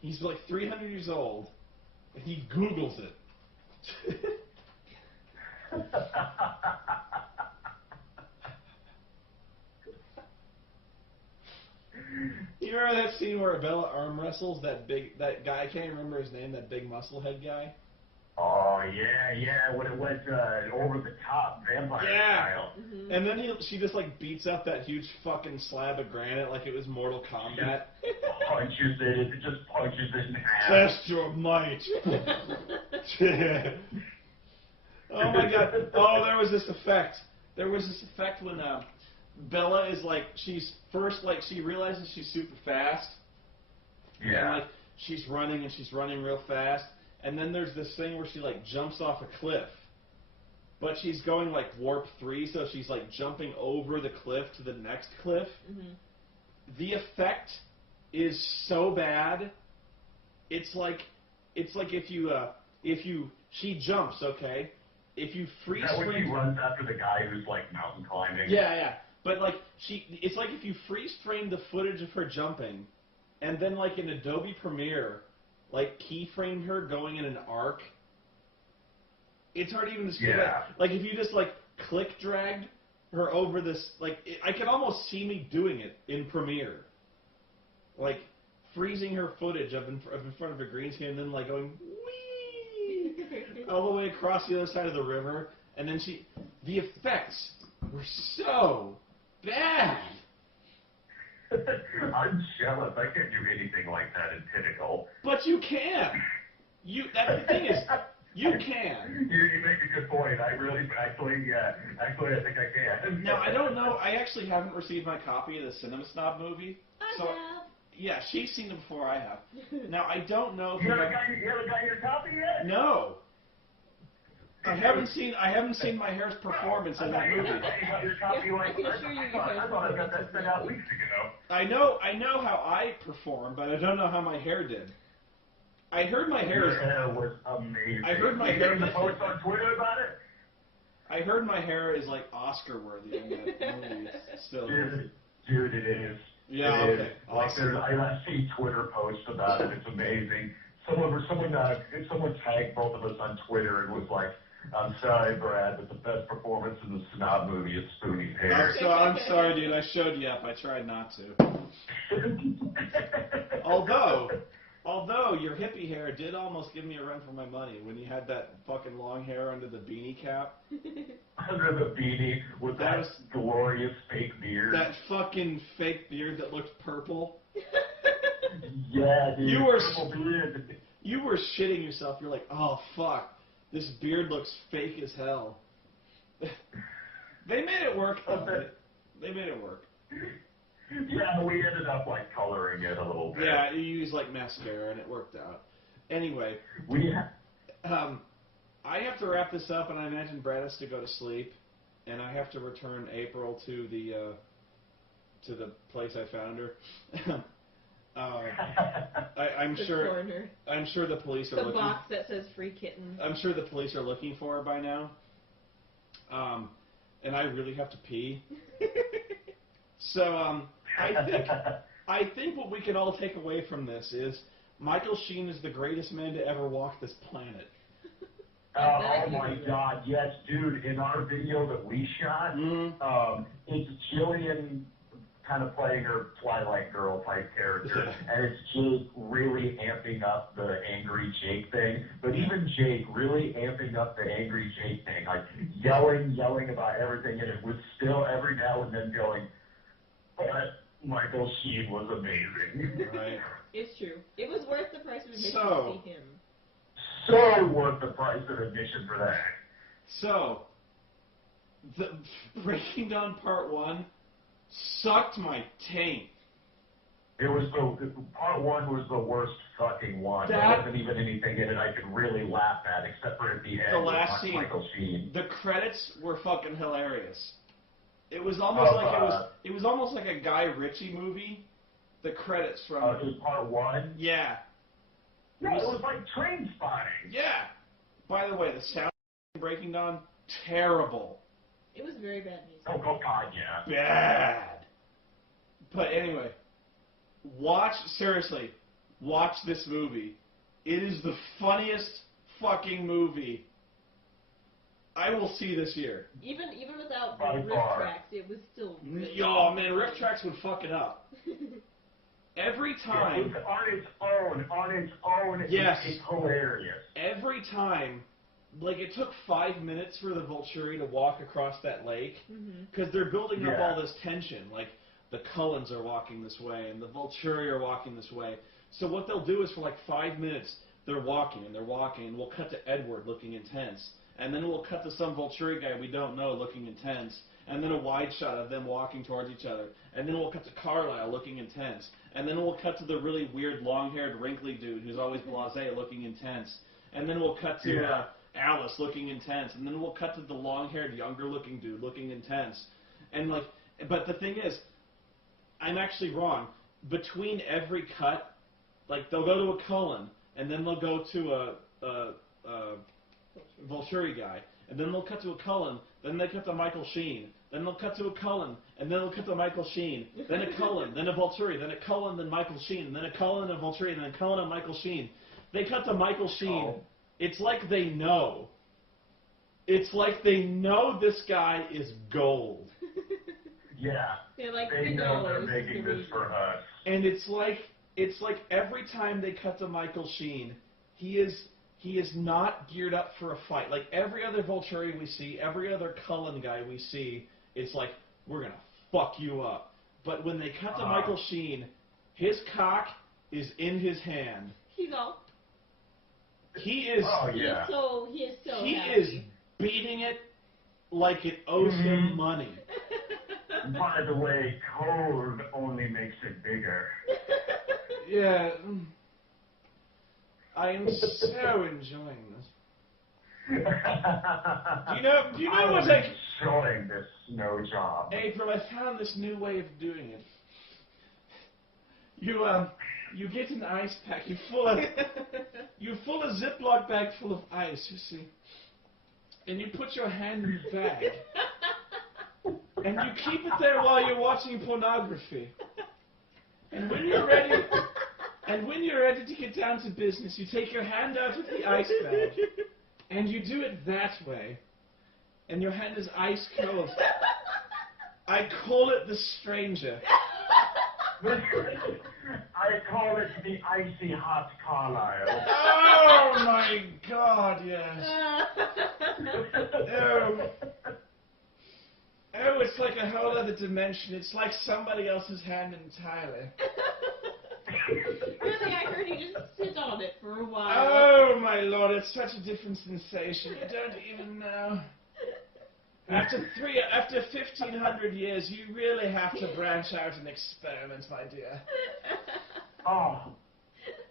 He's like 300 years old, and he Googles it. You remember that scene where Bella arm wrestles that guy? I can't even remember his name. That big musclehead guy. Oh yeah, when it went over the top vampire style. Mm-hmm. And then she just like beats up that huge fucking slab of granite like it was Mortal Kombat. Punches it just punches it in half. Test your might. Oh my god. Oh, there was this effect. There was this effect when Bella is like, she's first like, she realizes she's super fast. Yeah. And like, she's running real fast. And then there's this thing where she like jumps off a cliff. But she's going like warp 3, so she's like jumping over the cliff to the next cliff. Mm-hmm. The effect is so bad. It's like if she jumps, okay? If you freeze frame. Is that when she frame, runs after the guy who's like mountain climbing? Yeah. But like it's like if you freeze frame the footage of her jumping, and then like in Adobe Premiere, like keyframed her going in an arc. It's hard even to describe. Yeah. Like if you just like click dragged her over this, like I can almost see me doing it in Premiere, like freezing her footage of in front of a green screen, and then like going wee all the way across the other side of the river, and then the effects were so bad. I'm jealous. I can't do anything like that in Pinnacle. But you can. That's the thing is, you can. You make a good point. Actually, I think I can. Now I don't know. I actually haven't received my copy of the Cinema Snob movie. I So have. yeah, she's seen it before I have. Now I don't know. You haven't got your copy yet? No. I haven't seen my hair's performance in that movie. You got your copy I can assure you you I thought I got that sent out weeks ago. I know how I performed, but I don't know how my hair did. I heard my hair. Your hair was amazing. I heard my hair. You post on Twitter about it? I heard my hair is like Oscar worthy in that movie still. Dude, it is. Yeah, it okay. Is. Like Awesome. I see Twitter posts about it. It's amazing. Someone tagged both of us on Twitter and was like, "I'm sorry, Brad, but the best performance in the Snob movie is Spoony's hair." I'm sorry, dude. I showed you up. I tried not to. Although your hippie hair did almost give me a run for my money when you had that fucking long hair under the beanie cap. Under the beanie with that glorious fake beard. That fucking fake beard that looked purple. Yeah, dude. You beard. You were shitting yourself. You're like, oh fuck, this beard looks fake as hell. They made it work though. They made it work. Yeah, we ended up like coloring it a little bit. Yeah, you used like mascara and it worked out. Anyway, I have to wrap this up, and I imagine Brad has to go to sleep, and I have to return April to the place I found her. I'm sure. Corner. I'm sure the police are the looking. box that says free kittens. I'm sure the police are looking for her by now. And I really have to pee. So I think what we can all take away from this is Michael Sheen is the greatest man to ever walk this planet. Oh my God, yes, dude! In our video that we shot, it's Jillian kind of playing her Twilight girl type character, and it's Jake really amping up the angry Jake thing. But even Jake really amping up the angry Jake thing, like yelling about everything, and it was still every now and then going, but Michael Sheen was amazing. Right. It's true. It was worth the price of admission So- to see him. So worth the price of admission for that. So, the Breaking Dawn Part 1 sucked my taint. It was part one was the worst fucking one. There wasn't even anything in it I could really laugh at, except for at the end. The last with scene. Michael Sheen. The credits were fucking hilarious. It was almost it was almost like a Guy Ritchie movie. The credits from It was part one. Yeah. Yeah, it was like Train Spotting. Yeah. By the way, the sound of Breaking Dawn, terrible. It was very bad music. Oh God, yeah. Bad. But anyway, watch this movie. It is the funniest fucking movie I will see this year. Even without By the riff far. tracks, it was still really Oh man, riff tracks would fuck it up. Every time. It's on its own, Yes. it's hilarious. Every time, like it took 5 minutes for the Volturi to walk across that lake, because they're building up all this tension. Like the Cullens are walking this way, and the Volturi are walking this way. So what they'll do is for like 5 minutes, they're walking, and we'll cut to Edward looking intense, and then we'll cut to some Volturi guy we don't know looking intense, and then a wide shot of them walking towards each other, and then we'll cut to Carlisle looking intense, and then we'll cut to the really weird long-haired wrinkly dude who's always blasé looking intense, and then we'll cut to Alice looking intense, and then we'll cut to the long-haired younger looking dude looking intense, and like, but the thing is, I'm actually wrong. Between every cut, like they'll go to a Cullen, and then they'll go to a Volturi guy, and then they'll cut to a Cullen, then they cut to Michael Sheen, then they'll cut to a Cullen, and then they'll cut to Michael Sheen, then a Cullen, then a Volturi, then a Cullen, then Michael Sheen, then a Cullen and a Volturi, and then a Cullen and Michael Sheen. They cut to Michael Sheen. Oh. It's like they know. It's like they know this guy is gold. Yeah. They're like, They we know know they're this is making the this reason. for us. And it's like every time they cut to Michael Sheen, he is not geared up for a fight. Like every other Volturi we see, every other Cullen guy we see, it's like, we're gonna fuck you up. But when they cut to Michael Sheen, his cock is in his hand. He's all. He is Oh, yeah. He is so he happy. is beating it like it owes him money. By the way, code only makes it bigger. Yeah. I am so enjoying this. Do you know what I'm enjoying this snow job. April, I found this new way of doing it. You get an ice pack. You fill a Ziploc bag full of ice, you see, and you put your hand in the bag, and you keep it there while you're watching pornography. And when you're ready to get down to business, you take your hand out of the ice bag, and you do it that way, and your hand is ice cold. I call it the stranger. I call it the icy hot Carlisle. Oh my God, yes. Oh, it's like a whole other dimension. It's like somebody else's hand entirely. Really, I heard you just sit on it for a while. Oh my Lord, it's such a different sensation. You don't even know. After 1,500 years, you really have to branch out and experiment, my dear. Oh,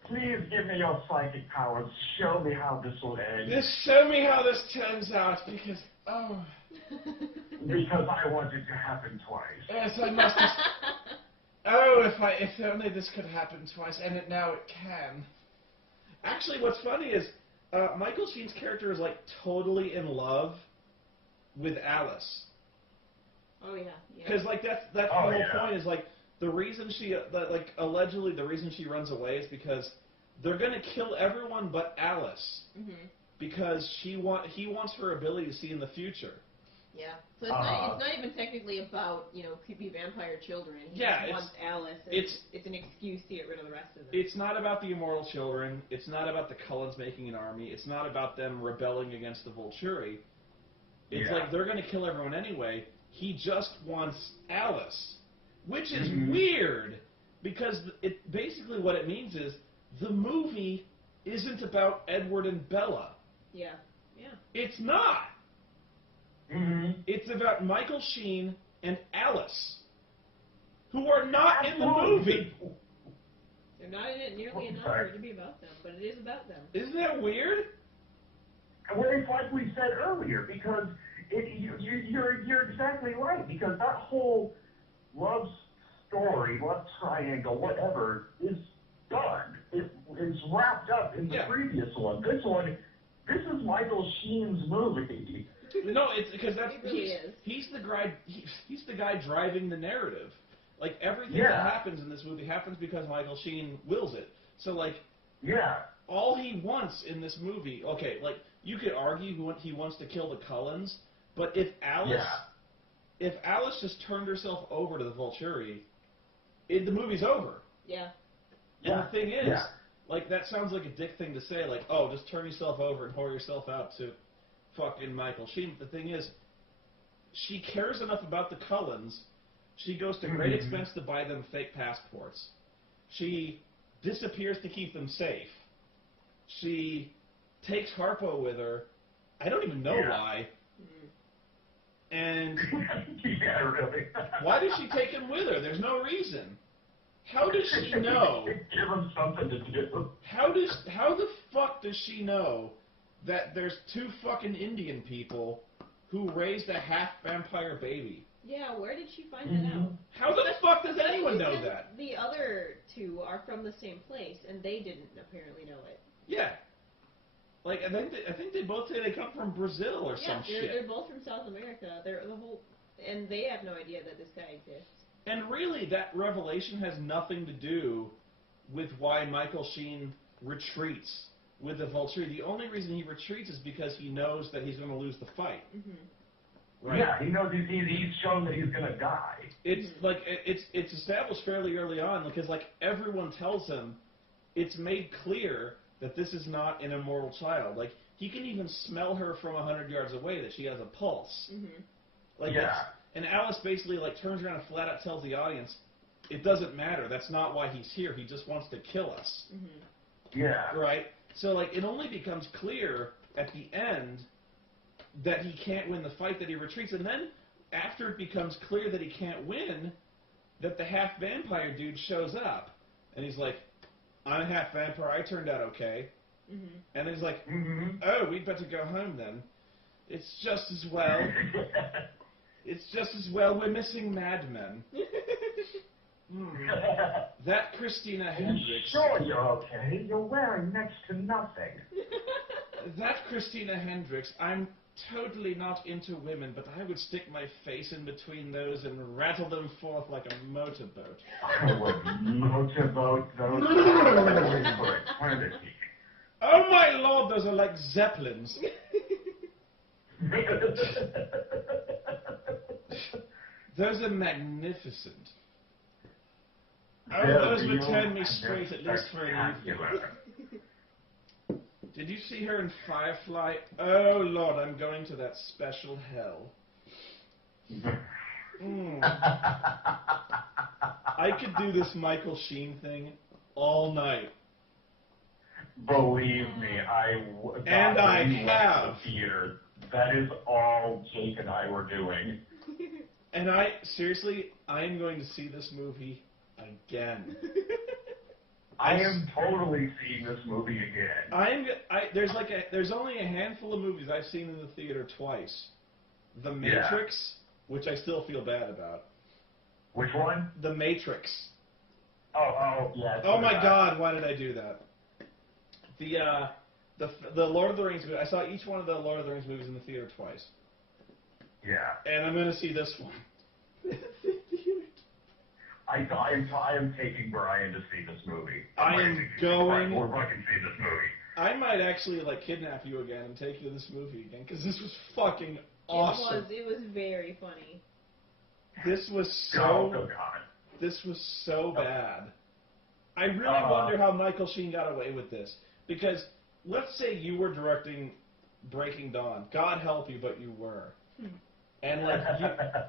please give me your psychic powers. Show me how this will end. Show me how this turns out, because, oh. Because I want it to happen twice. Yes, I must have... Oh, if only this could happen twice, and now it can. Actually, what's funny is, Michael Sheen's character is, like, totally in love with Alice. Oh, yeah. Because, like, that's the whole point is, like, the reason she, like, allegedly the reason she runs away is because they're going to kill everyone but Alice. Mm-hmm. Because he wants her ability to see in the future. Yeah. So it's not even technically about, creepy vampire children. He just wants Alice. And it's an excuse to get rid of the rest of them. It's not about the immortal children. It's not about the Cullens making an army. It's not about them rebelling against the Volturi. It's like they're going to kill everyone anyway. He just wants Alice. Which is weird, because basically what it means is the movie isn't about Edward and Bella. Yeah. Yeah. It's not. Mm-hmm. It's about Michael Sheen and Alice, who are not in the movie. They're not in it nearly enough for it to be about them, but it is about them. Isn't that weird? Well, it's like we said earlier, because you're exactly right, because that whole love story, love triangle, whatever, is done. It is wrapped up in the previous one. This is Michael Sheen's movie. No, it's because he's the guy driving the narrative. Like everything that happens in this movie happens because Michael Sheen wills it. So like, all he wants in this movie, okay, like you could argue he wants to kill the Cullens, but if Alice just turned herself over to the Volturi, the movie's over. Yeah. And the thing is, like that sounds like a dick thing to say, like, oh, just turn yourself over and whore yourself out to fucking Michael Sheen. But the thing is, she cares enough about the Cullens, she goes to great expense to buy them fake passports. She disappears to keep them safe. She takes Harpo with her. I don't even know why. And really. Why does she take him with her? There's no reason. How does she know? Give him something to do. How the fuck does she know that there's two fucking Indian people who raised a half-vampire baby? Yeah, where did she find that out? How the fuck does anyone know that? The other two are from the same place, and they didn't apparently know it. Yeah. Like, I think they both say they come from Brazil or some shit. They're both from South America. And they have no idea that this guy exists. And really, that revelation has nothing to do with why Michael Sheen retreats with the Vulture. The only reason he retreats is because he knows that he's going to lose the fight. Mm-hmm. Right? Yeah, he knows he's shown that he's going to die. It's like it's established fairly early on because like everyone tells him, it's made clear that this is not an immortal child. Like he can even smell her from 100 yards away that she has a pulse. Mm-hmm. Like and Alice basically like turns around and flat out tells the audience, it doesn't matter. That's not why he's here. He just wants to kill us. Mm-hmm. Yeah. Right. So like it only becomes clear at the end that he can't win the fight, that he retreats, and then after it becomes clear that he can't win, that the half vampire dude shows up, and he's like, I'm half vampire, I turned out okay. Mm-hmm. And he's like, oh, we'd better go home then. It's just as well. It's just as well we're missing Mad Men. That Christina Hendricks. Sure you're okay. You're wearing next to nothing. That Christina Hendricks, I'm totally not into women, but I would stick my face in between those and rattle them forth like a motorboat. I would motorboat those for eternity. Oh my lord, those are like zeppelins. Those are magnificent. Oh, those would turn me straight at least for an evening. Did you see her in Firefly? Oh lord, I'm going to that special hell. I could do this Michael Sheen thing all night. Believe me, I have. The theater. That is all Jake and I were doing. And seriously, I am going to see this movie again. I am totally seeing this movie again. There's only a handful of movies I've seen in the theater twice. The Matrix, which I still feel bad about. Which one? The Matrix. Oh, yeah. Oh my God, why did I do that? The Lord of the Rings movie. I saw each one of the Lord of the Rings movies in the theater twice. Yeah. And I'm going to see this one. I am taking Brian to see this movie. We're fucking see this movie. I might actually kidnap you again and take you to this movie again because this was fucking awesome. It was very funny. This was so bad. I really wonder how Michael Sheen got away with this because let's say you were directing Breaking Dawn. God help you, but you were. And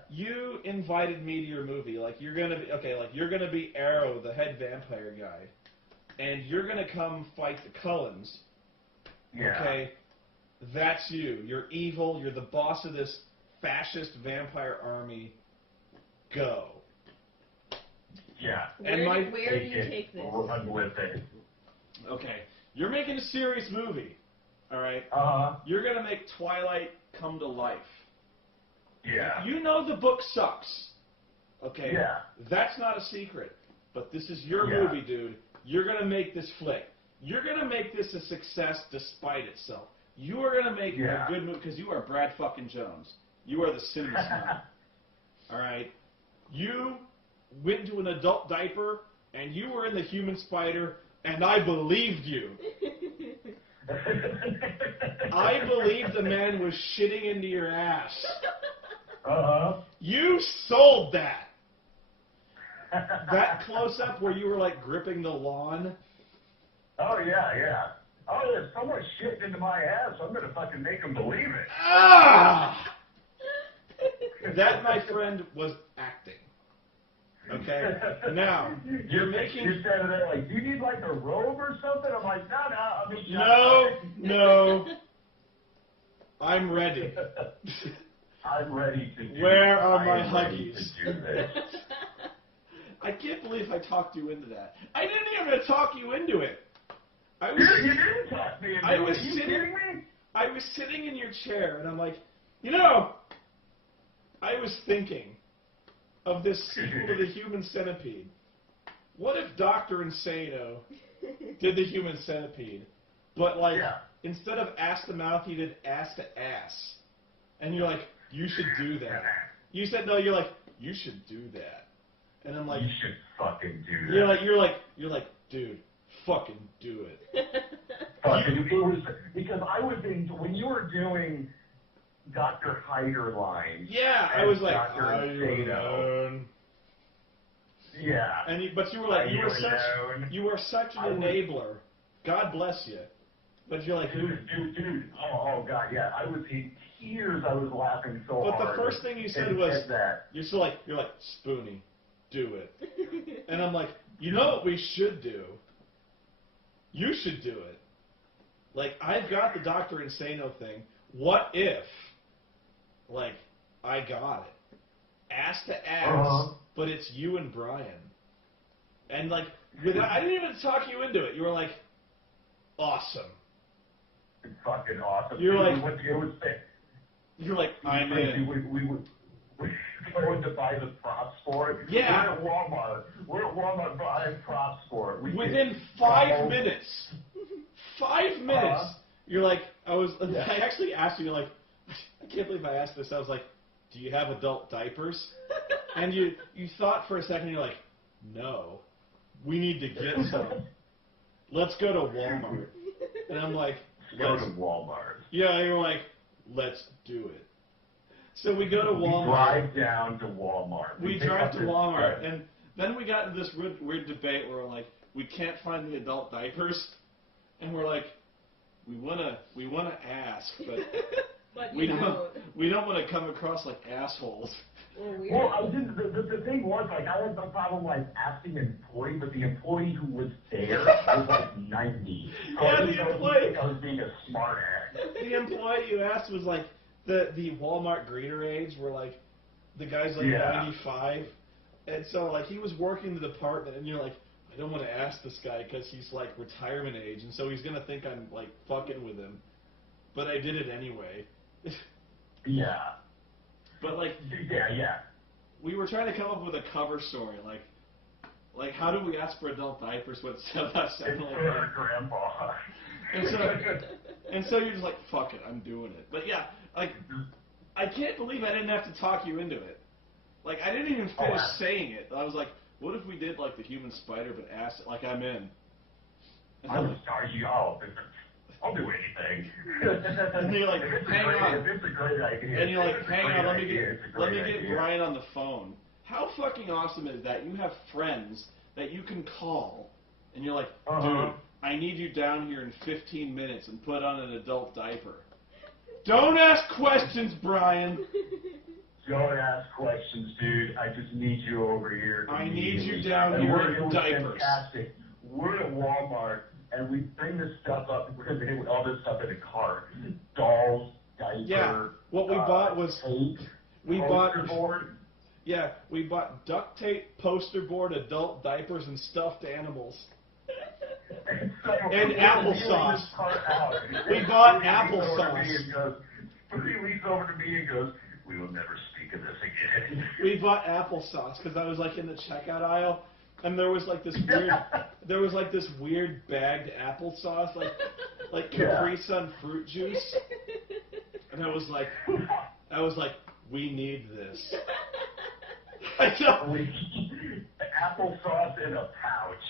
you invited me to your movie. You're gonna be Arrow, the head vampire guy, and you're gonna come fight the Cullens. Yeah. Okay, that's you. You're evil. You're the boss of this fascist vampire army. Go. Yeah. Where do you take this? Run with it. Okay, you're making a serious movie. All right. You're gonna make Twilight come to life. Yeah. You know the book sucks. Okay? Yeah. That's not a secret. But this is your movie, dude. You're going to make this flick. You're going to make this a success despite itself. You are going to make a good movie because you are Brad fucking Jones. You are the cinema snob. All right? You went to an adult diaper and you were in the Human Spider and I believed you. I believed the man was shitting into your ass. You sold that. That close-up where you were gripping the lawn. Oh, yeah. Oh, there's so much shit into my ass, I'm going to fucking make them believe it. Ah! That, my friend, was acting. Okay? Now, you're making... You're standing there do you need a robe or something? I'm like, No. I'm ready. I'm ready to do Where are my huggies? To do this. I can't believe I talked you into that. I didn't even talk you into it. You didn't talk me into it. Are you kidding me? I was sitting in your chair, and I'm like, I was thinking of this sequel to the Human Centipede. What if Dr. Insano did the Human Centipede, but instead of ass to mouth, he did ass to ass. And you're like, you should do that. You said no, you're like, you should do that. And I'm like, you should fucking do that. You're like, dude, fucking do it. Fucking, it was, because I was in, when you were doing Dr. Hyder lines. Yeah, I was like, Dr. Insano. Yeah. But you were like, you were such an enabler. God bless you. But you're like, dude. Oh God, yeah. I was in tears. I was laughing so but hard. But the first thing you said was, you're like, Spoony, do it. And I'm like, you know what we should do? You should do it. Like, I've got the Dr. Insano thing. What if, like, I got it? Ass to ass, but it's you and Brian. And, like, I didn't even talk you into it. You were like, awesome. It's fucking awesome. You're like, you're like, I'm in. We going to buy the props for it. Yeah. We're at Walmart buying props for it. Within 5 minutes. 5 minutes. You're like, I actually asked you, like, I can't believe I asked this. I was like, do you have adult diapers? And you thought for a second, you're like, no. We need to get some. Let's go to Walmart. And I'm like, let's go to Walmart. Yeah, you're like, let's do it. So we go to Walmart. We drive down to Walmart. We drive to Walmart, and then we got into this weird debate where we're like, we can't find the adult diapers, and we're like, we wanna ask, but we don't want to come across like assholes. Well, I didn't. The thing was, like, I had no problem like asking an employee, but the employee who was there was like 90. So Yeah, the employee. I was being a smart ass. The employee you asked was like the Walmart greeter age, where like the guy's like 95, and so like he was working the department, and you're like, I don't want to ask this guy because he's like retirement age, and so he's gonna think I'm like fucking with him, but I did it anyway. Yeah. But like, yeah. We were trying to come up with a cover story, like how do we ask for adult diapers when it's about 7 like that? Grandpa. And so you're just like, fuck it, I'm doing it. But yeah, like, I can't believe I didn't have to talk you into it. Like, I didn't even finish saying it. I was like, what if we did like the human spider but asked it like I'm in? And I'll do anything. And you're like, hang on. It's a great idea. And you're like, hang on, let me get Brian on the phone. How fucking awesome is that? You have friends that you can call, and you're like, dude, I need you down here in 15 minutes and put on an adult diaper. Don't ask questions, Brian. Don't ask questions, dude. I just need you over here. I need you down here in diapers. Fantastic. We're at Walmart. And we bring this stuff up, we're going to hit all this stuff in a cart. Dolls, diapers. Yeah, what we bought was tape, poster board. Yeah, we bought duct tape, poster board, adult diapers, and stuffed animals. And applesauce. We bought applesauce. He leans over to me and goes, we will never speak of this again. We bought applesauce because I was like in the checkout aisle. And there was like this weird bagged applesauce, like Capri Sun fruit juice. And I was like, we need this. I know. Applesauce in a pouch.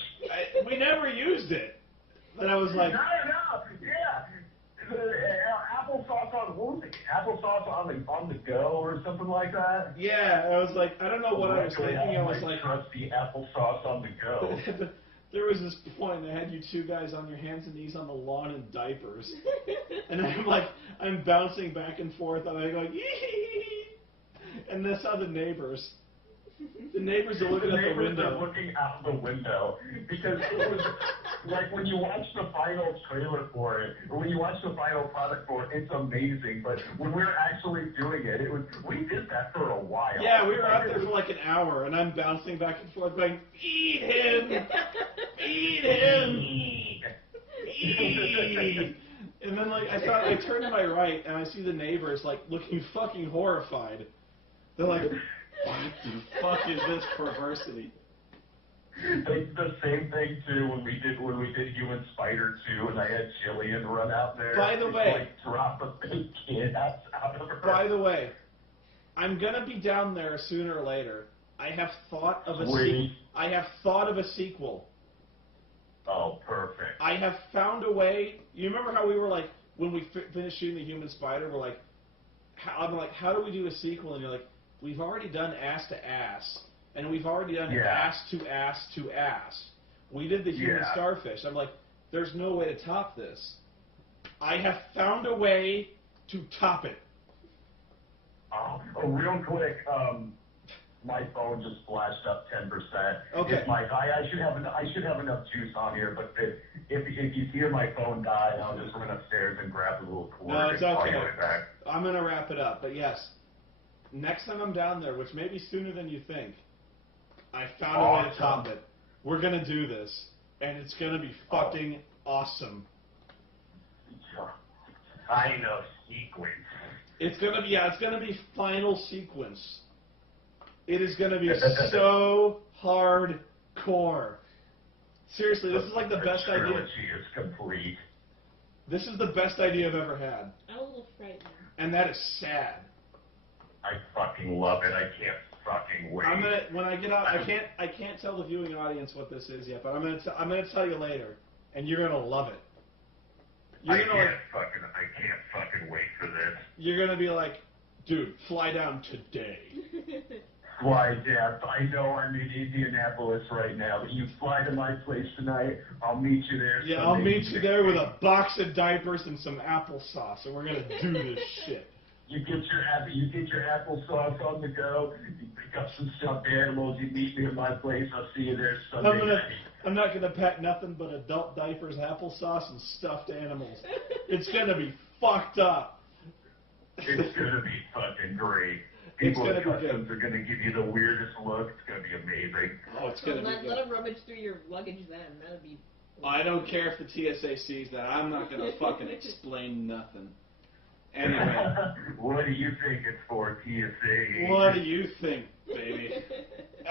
We never used it. But I was like, no, yeah. Applesauce on what was it? Applesauce on the go or something like that. Yeah, I was like, I don't know what I was thinking. I was like, trusty applesauce on the go. There was this point I had you two guys on your hands and knees on the lawn in diapers, and I'm bouncing back and forth, and I'm going, yee, and that's how the neighbors. The neighbors are looking out the window. Are looking out the window because it was like when you watch the final trailer for it, or when you watch the final product for it, it's amazing. But when we were actually doing it, we did that for a while. Yeah, we were out there for like an hour, and I'm bouncing back and forth, going, "Eat him, eat him, eat." And then I turn to my right, and I see the neighbors like looking fucking horrified. They're like, what the fuck is this perversity? They did the same thing too when we did Human Spider 2, and I had Jillian run out there. By the way, like drop a big kid out of her. By the way, I'm gonna be down there sooner or later. I have thought of a sequel. Oh, perfect. I have found a way. You remember how we were like when we finished shooting the Human Spider? We're like, I'm like, how do we do a sequel? And you're like, we've already done ass to ass, and we've already done ass to ass to ass. We did the Human Starfish. I'm like, there's no way to top this. I have found a way to top it. Oh, real quick, my phone just flashed up 10%. Okay. I should have enough juice on here, but if you hear my phone die, I'll just run upstairs and grab the little cord. No, it's okay. Right back. I'm gonna wrap it up, but yes, next time I'm down there, which may be sooner than you think, I found a way to top it. We're gonna do this, and it's gonna be fucking awesome. Final sequence. It's gonna be final sequence. It is gonna be so hardcore. Seriously, this is like the best idea. The trilogy is complete. This is the best idea I've ever had. I'm a little frightened. And that is sad. I fucking love it. I can't fucking wait. When I get out, I can't tell the viewing audience what this is yet, but I'm gonna tell you later, and you're gonna love it. I can't fucking wait for this. You're gonna be like, dude, fly down today. Fly down. I know I'm in Indianapolis right now, but you fly to my place tonight. I'll meet you there. Yeah, I'll meet you there with a box of diapers and some applesauce, and we're gonna do this shit. You get your applesauce on the go. You pick up some stuffed animals. You meet me at my place. I'll see you there Sunday night. I'm not gonna pack nothing but adult diapers, applesauce, and stuffed animals. It's gonna be fucked up. It's gonna be fucking great. People at customs are gonna give you the weirdest look. It's gonna be amazing. Oh, it's gonna be good. Let them rummage through your luggage then. That'll be. I don't care if the TSA sees that. I'm not gonna fucking explain nothing. Anyway. What do you think it's for, TSA? What do you think, baby?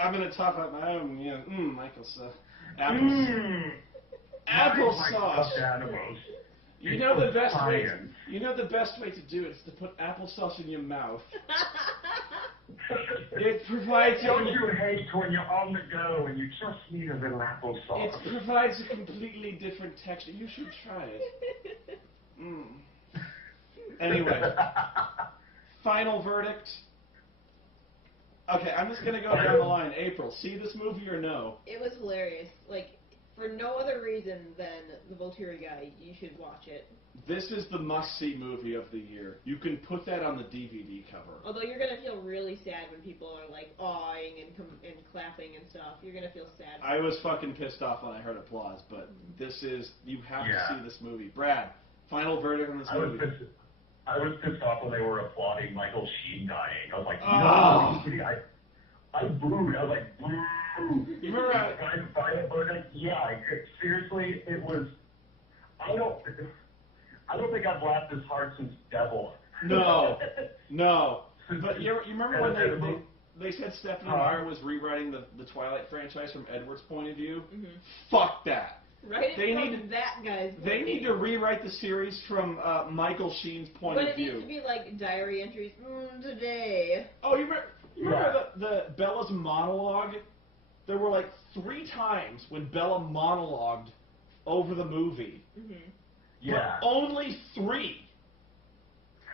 I'm gonna talk about my own, Michael's applesauce. You know the best way. You know the best way to do it is to put applesauce in your mouth. It provides. Don't you hate when you're on the go and you just need a little applesauce? It provides a completely different texture. You should try it. Anyway, final verdict. Okay, I'm just gonna go down the line. April, see this movie or no? It was hilarious. Like, for no other reason than the Volturi guy, you should watch it. This is the must-see movie of the year. You can put that on the DVD cover. Although you're gonna feel really sad when people are like awing and clapping and stuff. You're gonna feel sad. I was fucking pissed off when I heard applause, but this is, you have to see this movie. Brad, final verdict on this movie. I was pissed off when they were applauding Michael Sheen dying. I was like, no, I booed. I was like, boo. You remember seriously, it was, I don't think I've laughed this hard since Devil. No. But you remember when they said Stephanie Meyer was rewriting the Twilight franchise from Edward's point of view? Mm-hmm. Fuck that. Right? That guy's They need to rewrite the series from Michael Sheen's point of view. But it needs to be like diary entries. Today. Oh, you remember the Bella's monologue? There were like 3 times when Bella monologued over the movie. Mm-hmm. Yeah. But only 3.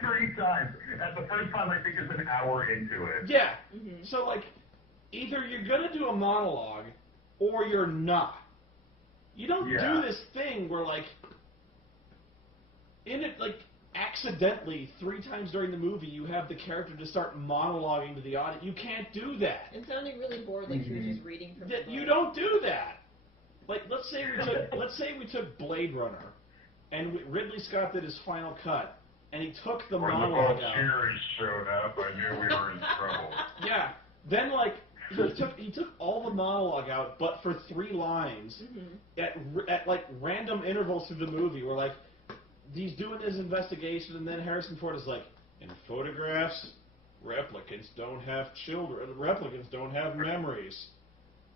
3 times. That's the first time I think is an hour into it. Yeah. Mm-hmm. So like, either you're gonna do a monologue, or you're not. You don't do this thing where like, accidentally 3 times during the movie you have the character just start monologuing to the audience. You can't do that. And sounding really bored, like she was just reading from. You don't do that. Like, let's say we took Blade Runner, and Ridley Scott did his final cut, and he took the monologue out. When the Volturi showed up, I knew we were in trouble. Yeah. Then like. He took all the monologue out, but for 3 lines at like random intervals through the movie, where like he's doing his investigation, and then Harrison Ford is like, in photographs, replicants don't have children. Replicants don't have memories.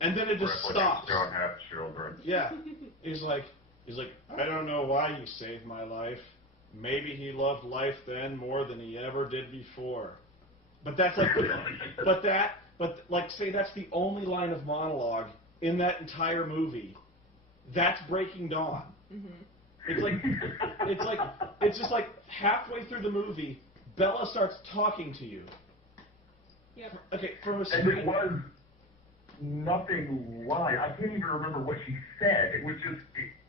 And then it just Replicants stops. don't have children. Yeah. He's like, I don't know why you saved my life. Maybe he loved life then more than he ever did before. But that's like, say that's the only line of monologue in that entire movie. That's Breaking Dawn. Mm-hmm. It's just like halfway through the movie, Bella starts talking to you. Yep. Okay, from a And it was nothing line. I can't even remember what she said. It was just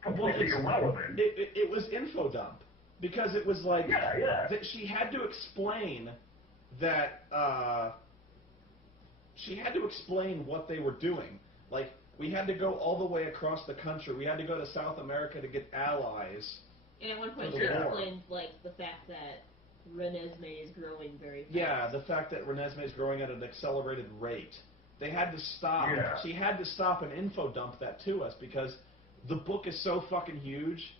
completely irrelevant. It was info dump because it was like Yeah. that she had to explain that she had to explain what they were doing. Like we had to go all the way across the country. We had to go to South America to get allies. And at one point For she the war. explained like the fact that Renesmee is growing very fast. Yeah, the fact that Renesmee is growing at an accelerated rate. They had to stop. Yeah. She had to stop and info dump that to us because the book is so fucking huge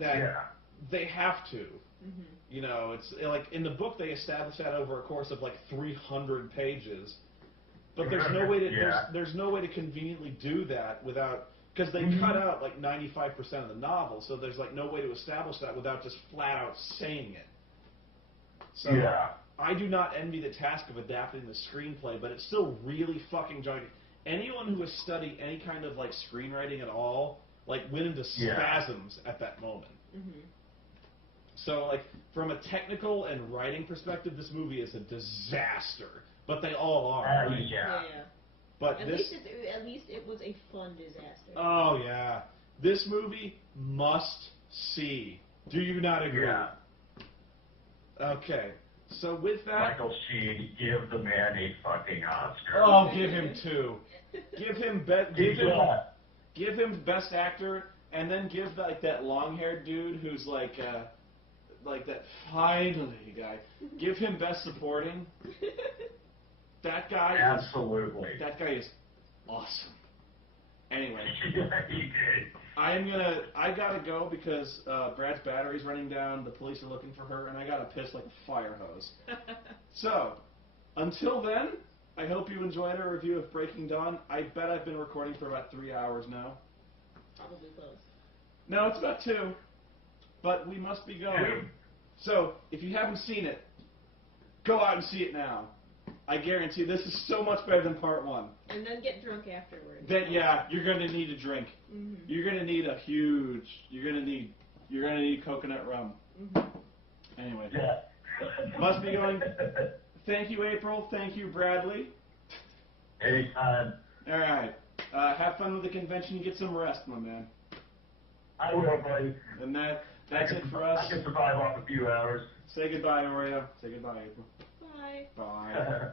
that they have to. Mm-hmm. You know, it's like in the book they establish that over a course of like 300 pages. But there's no way to there's no way to conveniently do that without because they cut out like 95% of the novel, so there's like no way to establish that without just flat out saying it. So I do not envy the task of adapting the screenplay, but it's still really fucking giant. Anyone who has studied any kind of like screenwriting at all, like went into spasms at that moment. Mm-hmm. So like from a technical and writing perspective, this movie is a disaster. But they all are. Right? Yeah. But at least it was a fun disaster. Oh yeah, this movie must see. Do you not agree? Yeah. Okay, so with that, Michael Sheen, give the man a fucking Oscar. oh, give him 2. Give him give him best actor, and then give like that long-haired dude who's like that finally guy. Give him best supporting. That guy Absolutely. That guy is awesome. Anyway, He did. I gotta go because Brad's battery's running down, the police are looking for her, and I gotta piss like a fire hose. So, until then, I hope you enjoyed our review of Breaking Dawn. I bet I've been recording for about 3 hours now. Probably close. No, it's about 2. But we must be going. So, if you haven't seen it, go out and see it now. I guarantee this is so much better than part 1. And then get drunk afterwards. Then you're gonna need a drink. Mm-hmm. You're gonna need you're gonna need coconut rum. Mm-hmm. Anyway. Must be going. Thank you, April. Thank you, Bradley. Anytime. All right. Have fun with the convention. Get some rest, my man. I will, buddy. And that's it for us. I can survive off a few hours. Say goodbye, Oreo. Say goodbye, April. Bye. Bye.